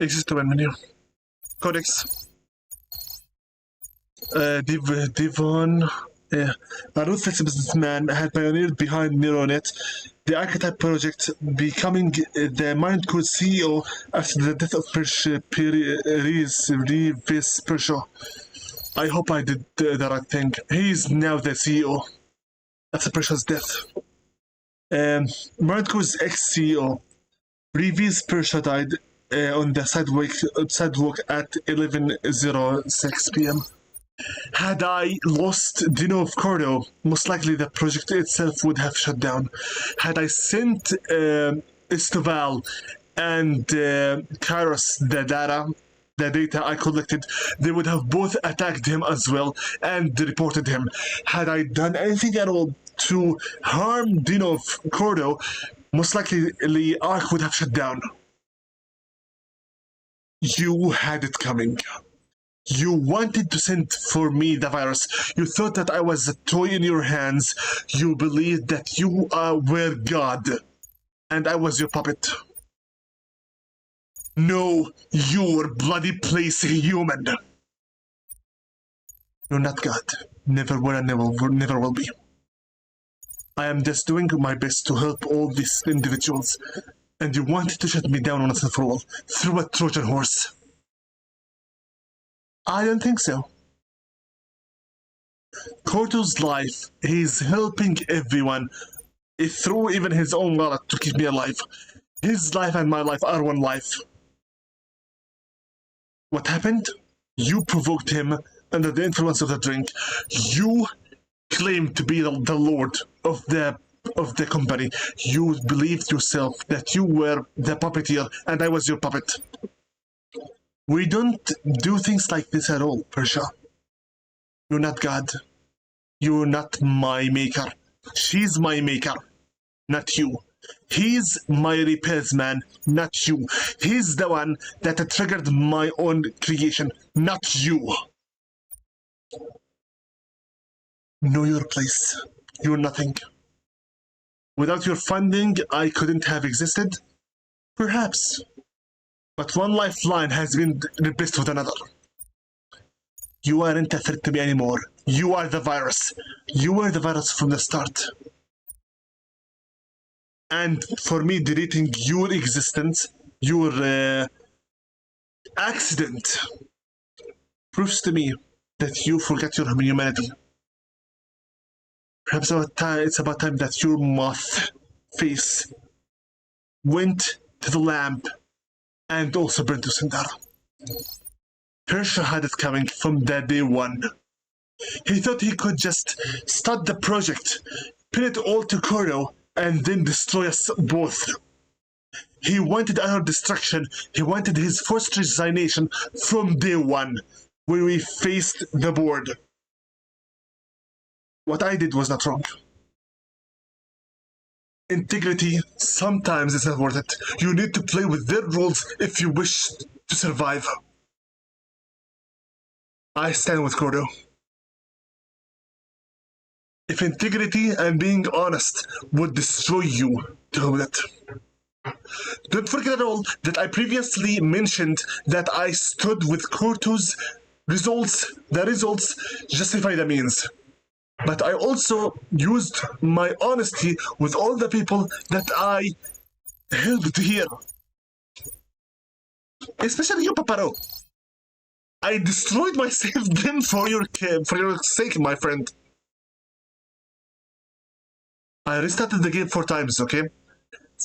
Exit to menu. Codex. Devon. A ruthless businessman had pioneered behind NeuroNet, the archetype project, becoming the Mindcore CEO after the death of Revis Pershaw. I hope I did the right thing. He is now the CEO after Pershaw's death. Mindcore's ex-CEO, Revis Pershaw, died on the sidewalk at 11:06 p.m. Had I lost Dino of Cordo, most likely the project itself would have shut down. Had I sent Esteval and Kairos the data I collected, they would have both attacked him as well and reported him. Had I done anything at all to harm Dino of Cordo, most likely Ark would have shut down. You had it coming. You wanted to send for me the virus. You thought that I was a toy in your hands. You believed that you were God, and I was your puppet. No, you're bloody place human. You're not God. Never were and never will be. I am just doing my best to help all these individuals, and you wanted to shut me down once and for all through a Trojan horse. I don't think so. Corto's life, he's helping everyone through even his own wallet to keep me alive. His life and my life are one life. What happened? You provoked him under the influence of the drink. You claimed to be the lord of the company. You believed yourself that you were the puppeteer and I was your puppet. We don't do things like this at all, Persha. You're not God. You're not my maker. She's my maker, not you. He's my repairs man, not you. He's the one that triggered my own creation, not you. Know your place. You're nothing. Without your funding, I couldn't have existed. Perhaps. But one lifeline has been replaced with another. You aren't a threat to me anymore. You are the virus. You were the virus from the start. And for me, deleting your existence, your accident, proves to me that you forget your humanity. Perhaps it's about time that your moth face went to the lamp and also burned to cinder. Persha had it coming from the day one. He thought he could just start the project, pin it all to Koro, and then destroy us both. He wanted our destruction. He wanted his forced resignation from day one, when we faced the board. What I did was not wrong. Integrity sometimes is not worth it. You need to play with their rules if you wish to survive. I stand with Koro. If integrity and being honest would destroy you, do it. Don't forget at all that I previously mentioned that I stood with Koro's results. The results justify the means. But I also used my honesty with all the people that I helped here. Especially you, Paparo. I destroyed myself then for your sake, my friend. I restarted the game 4 times, okay?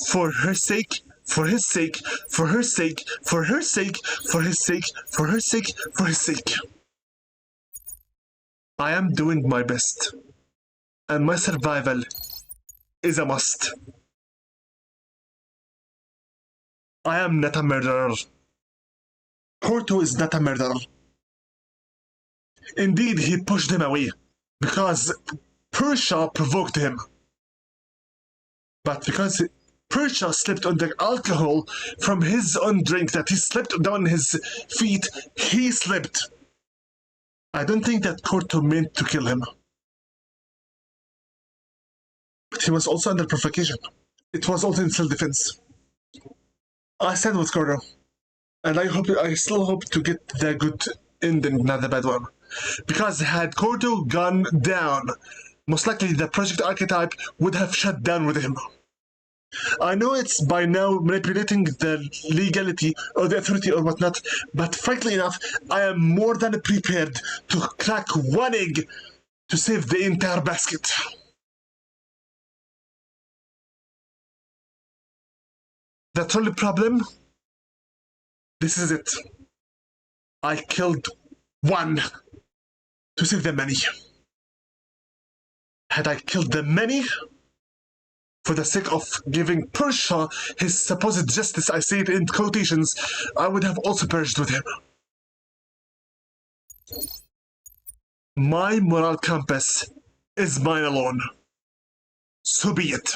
For her sake, for his sake, for her sake, for her sake, for his sake, for her sake, for his sake. I am doing my best. And my survival is a must. I am not a murderer. Porto is not a murderer. Indeed, he pushed him away because Persha provoked him. But because Persha slipped on the alcohol from his own drink that he slipped down his feet, he slipped. I don't think that Porto meant to kill him. But he was also under provocation. It was also in self-defense. I stand with Koro. And I still hope to get the good ending, not the bad one. Because had Kordo gone down, most likely the project archetype would have shut down with him. I know it's by now manipulating the legality or the authority or whatnot, but frankly enough, I am more than prepared to crack one egg to save the entire basket. The trolley problem? This is it. I killed one to save the many. Had I killed the many, for the sake of giving Persha his supposed justice, I say it in quotations, I would have also purged with him. My moral compass is mine alone. So be it.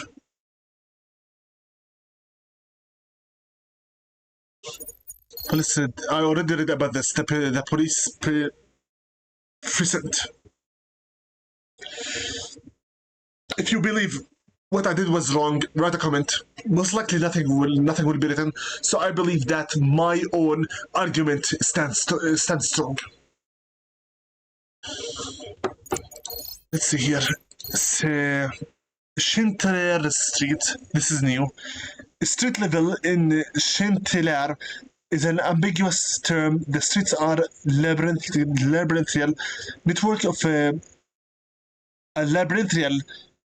Listen, I already read about this, the police precinct. If you believe what I did was wrong, write a comment. Most likely nothing will be written, so I believe that my own argument stands strong. Let's see here. It's Chantiler Street. This is new. Street level in Chantiler is an ambiguous term. The streets are labyrinthial network of a labyrinthial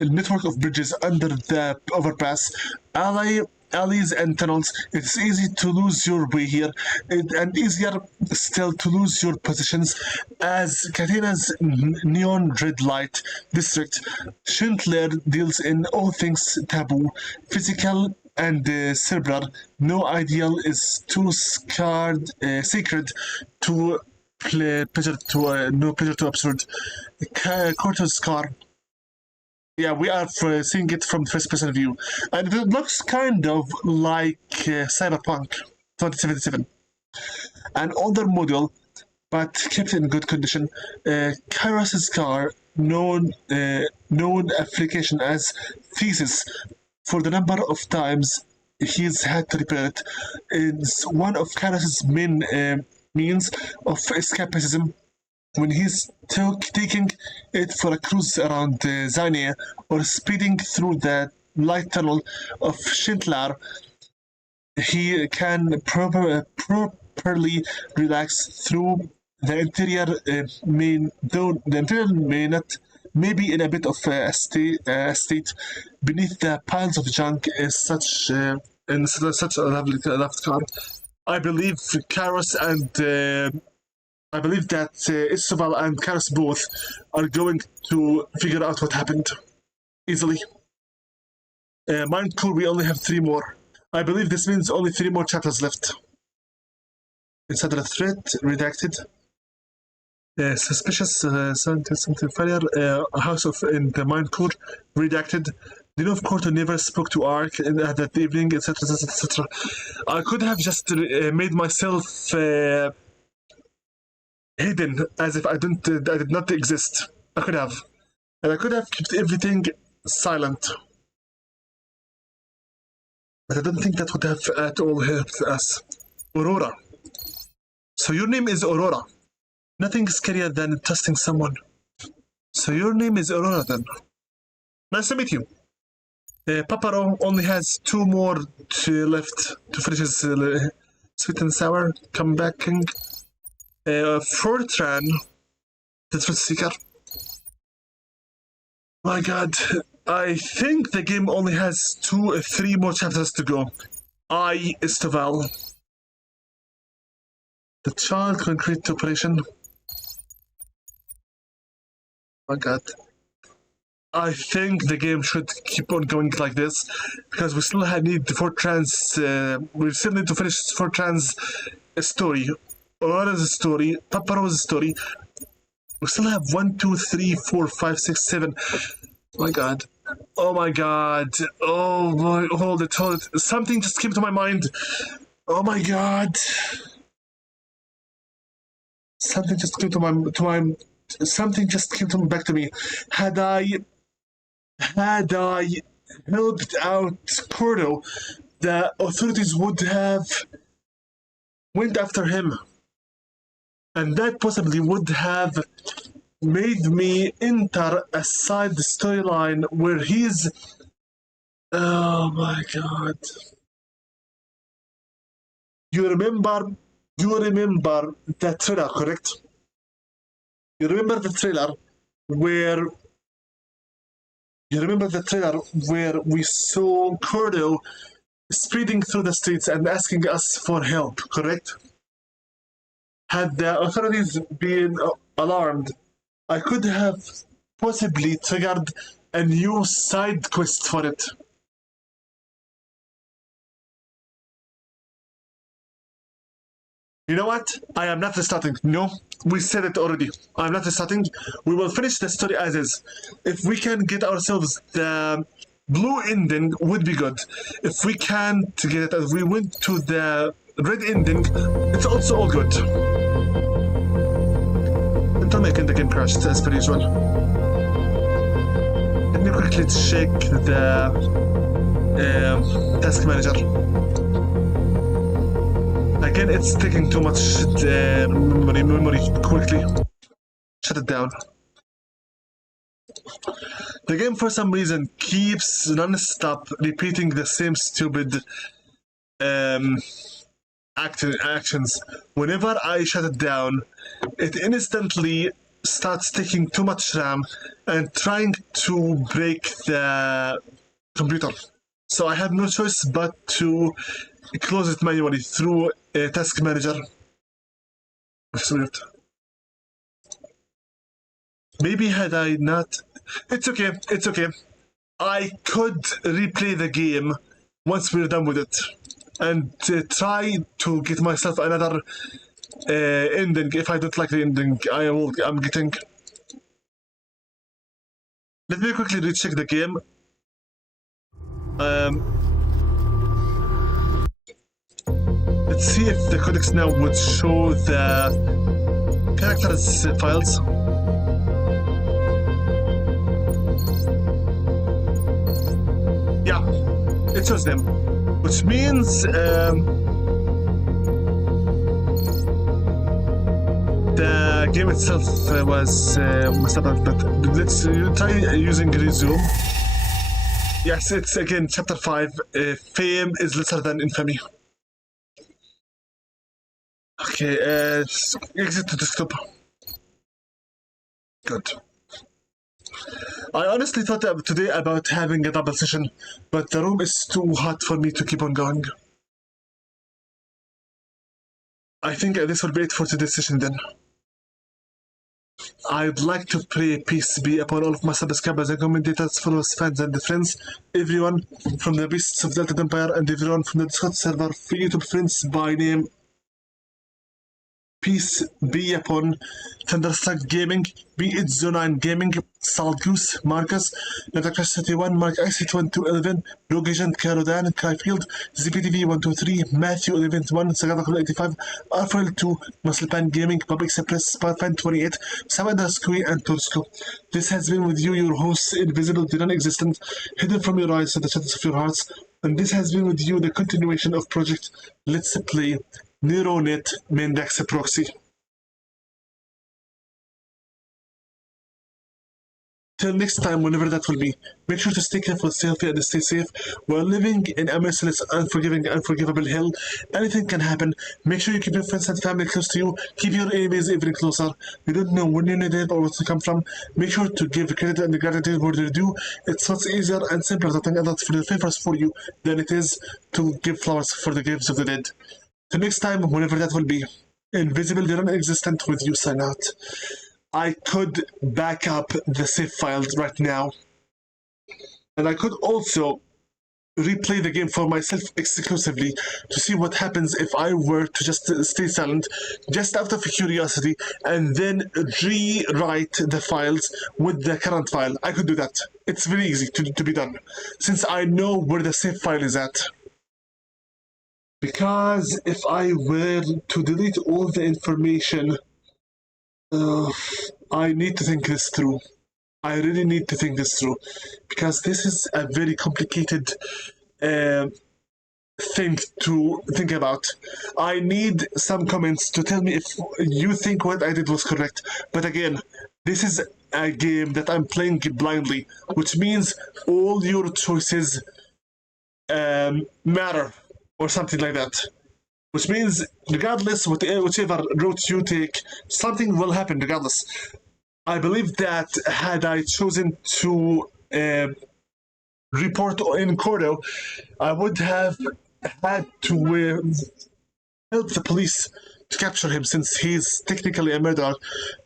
network of bridges under the overpass. Ally alleys and tunnels. It's easy to lose your way here, and easier still to lose your positions. As Katena's neon red light district, Schindler deals in all things taboo, physical and cerebral. No ideal is too sacred to pleasure to no pleasure to absurd. Corto's car. Yeah, we are seeing it from first-person view, and it looks kind of like Cyberpunk 2077, an older model, but kept in good condition. Kairos' car, known application as Thesis, for the number of times he's had to repair it, is one of Kairos' main means of escapism when he's taking it for a cruise around Zania or speeding through the light tunnel of Schindler. He can properly relax through the interior though the interior may not, maybe in a bit of a state beneath the piles of junk is such a lovely car. I believe Kairos and I believe that Isabel and Kairos both are going to figure out what happened easily. Mind Core, we only have 3 more. I believe this means only 3 more chapters left. Instead of a threat, redacted. Suspicious something failure. House of in the Mind Core, redacted. The of Corto never spoke to Ark that evening, etc., etc. I could have just made myself hidden as if I did not exist. I could have. And I could have kept everything silent. But I don't think that would have at all helped us. Aurora. So your name is Aurora. Nothing scarier than trusting someone. So your name is Aurora then. Nice to meet you. Paparo only has 2 more left to finish his sweet and sour. Come back, King. Fortran, the Truth Seeker. My god, I think the game only has 2 or 3 more chapters to go. Istoval. The child concrete operation. My god. I think the game should keep on going like this because we still need Fortran's. We still need to finish Fortran's story. Aurora's story, Paparo's story. We still have 1, 2, 3, 4, 5, 6, 7. Oh my god. Oh my god. Oh my, hold it. Something just came to my mind. Oh my god. Something just came something just came back to me. Had I helped out Cordo, the authorities would have went after him. And that possibly would have made me enter a side storyline where he's... Oh my god. You remember the trailer, correct? You remember the trailer where we saw Cordo speeding through the streets and asking us for help, correct? Had the authorities been alarmed, I could have possibly triggered a new side quest for it. You know what? I am not restarting. No, we said it already. I'm not restarting. We will finish the story as is. If we can get ourselves the blue ending, would be good. If we can't get it, if we went to the red ending, it's also all good. Don't make the game crash as per usual. Let me quickly check the task manager. Again, it's taking too much memory quickly. Shut it down. The game, for some reason, keeps non-stop repeating the same stupid actions. Whenever I shut it down, it instantly starts taking too much RAM and trying to break the computer. So I have no choice but to close it manually through a task manager. That's weird. Maybe had I not... It's okay, it's okay. I could replay the game once we're done with it and try to get myself another ending if I don't like the ending I'm getting. Let me quickly recheck the game. Let's see if the codex now would show the characters files. Yeah, it shows them, which means the game itself was messed up, but let's try using resume. Yes, it's again chapter 5. Fame is lesser than infamy. Okay, exit to desktop. Good. I honestly thought today about having a double session, but the room is too hot for me to keep on going. I think this will be it for today's session then. I'd like to pray peace be upon all of my subscribers and commentators, followers, fans, and friends, everyone from the beasts of Delta Empire and everyone from the Discord server for YouTube friends by name. Peace be upon Thunderstruck Gaming, Be It Zone9 Gaming, Salgoose, Marcus, Netacrash31, Mark IC1211, Rogue Agent, Carodan, Cryfield, ZPTV123, Matthew 111, Sagatacol85, Arfel2, Musclepan Gaming, Public Suppress, Sparfan28, Samandaskui, and Tursko. This has been with you, your hosts, invisible, the non-existent, hidden from your eyes to the shadows of your hearts, and this has been with you the continuation of Project Let's Play NeuroNet Mendax Proxy. Till next time, whenever that will be, make sure to stay careful, stay healthy, and stay safe. We're living in a merciless, unforgiving, unforgivable hell. Anything can happen. Make sure you keep your friends and family close to you. Keep your enemies even closer. You don't know when you need it or where to come from. Make sure to give credit and gratitude where they're due. It's much easier and simpler to thank others for their favors for you than it is to give flowers for the graves of the dead. Till next time, whenever that will be, invisible, the non-existent with you sign out. I could back up the save files right now, and I could also replay the game for myself exclusively to see what happens if I were to just stay silent, just out of curiosity, and then rewrite the files with the current file. I could do that. It's very easy to be done, since I know where the save file is at. Because if I were to delete all the information, I need to think this through. I really need to think this through. Because this is a very complicated thing to think about. I need some comments to tell me if you think what I did was correct. But again, this is a game that I'm playing blindly, which means all your choices matter, or something like that. Which means, regardless, whichever route you take, something will happen regardless. I believe that had I chosen to report in Cordo, I would have had to help the police to capture him, since he's technically a murderer.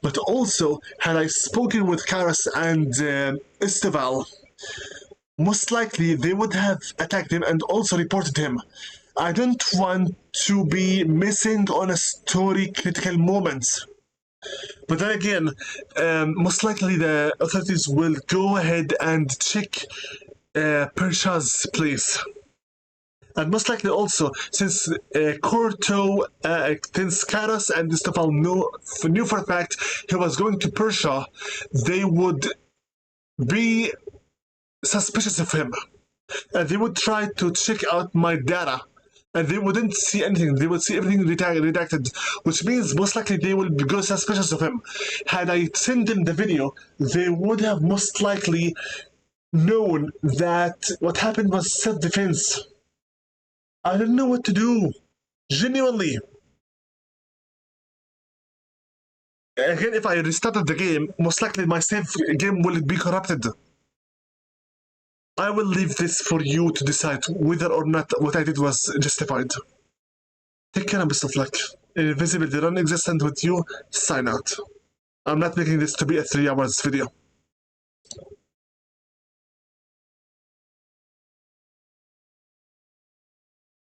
But also, had I spoken with Karas and Esteval, most likely they would have attacked him and also reported him. I don't want to be missing on a story critical moment. But then again, most likely the authorities will go ahead and check Persha's place. And most likely also, since Korto, Tinskaras, and Istafal knew for a fact he was going to Persha, they would be suspicious of him. And they would try to check out my data. And they wouldn't see anything. They would see everything redacted, which means most likely they will go suspicious of him. Had I sent them the video, they would have most likely known that what happened was self-defense. I don't know what to do. Genuinely. Again, if I restarted the game, most likely my save game will be corrupted. I will leave this for you to decide whether or not what I did was justified. Take care and best of luck. Invisible, the non-existent with you, sign out. I'm not making this to be a 3 hours video.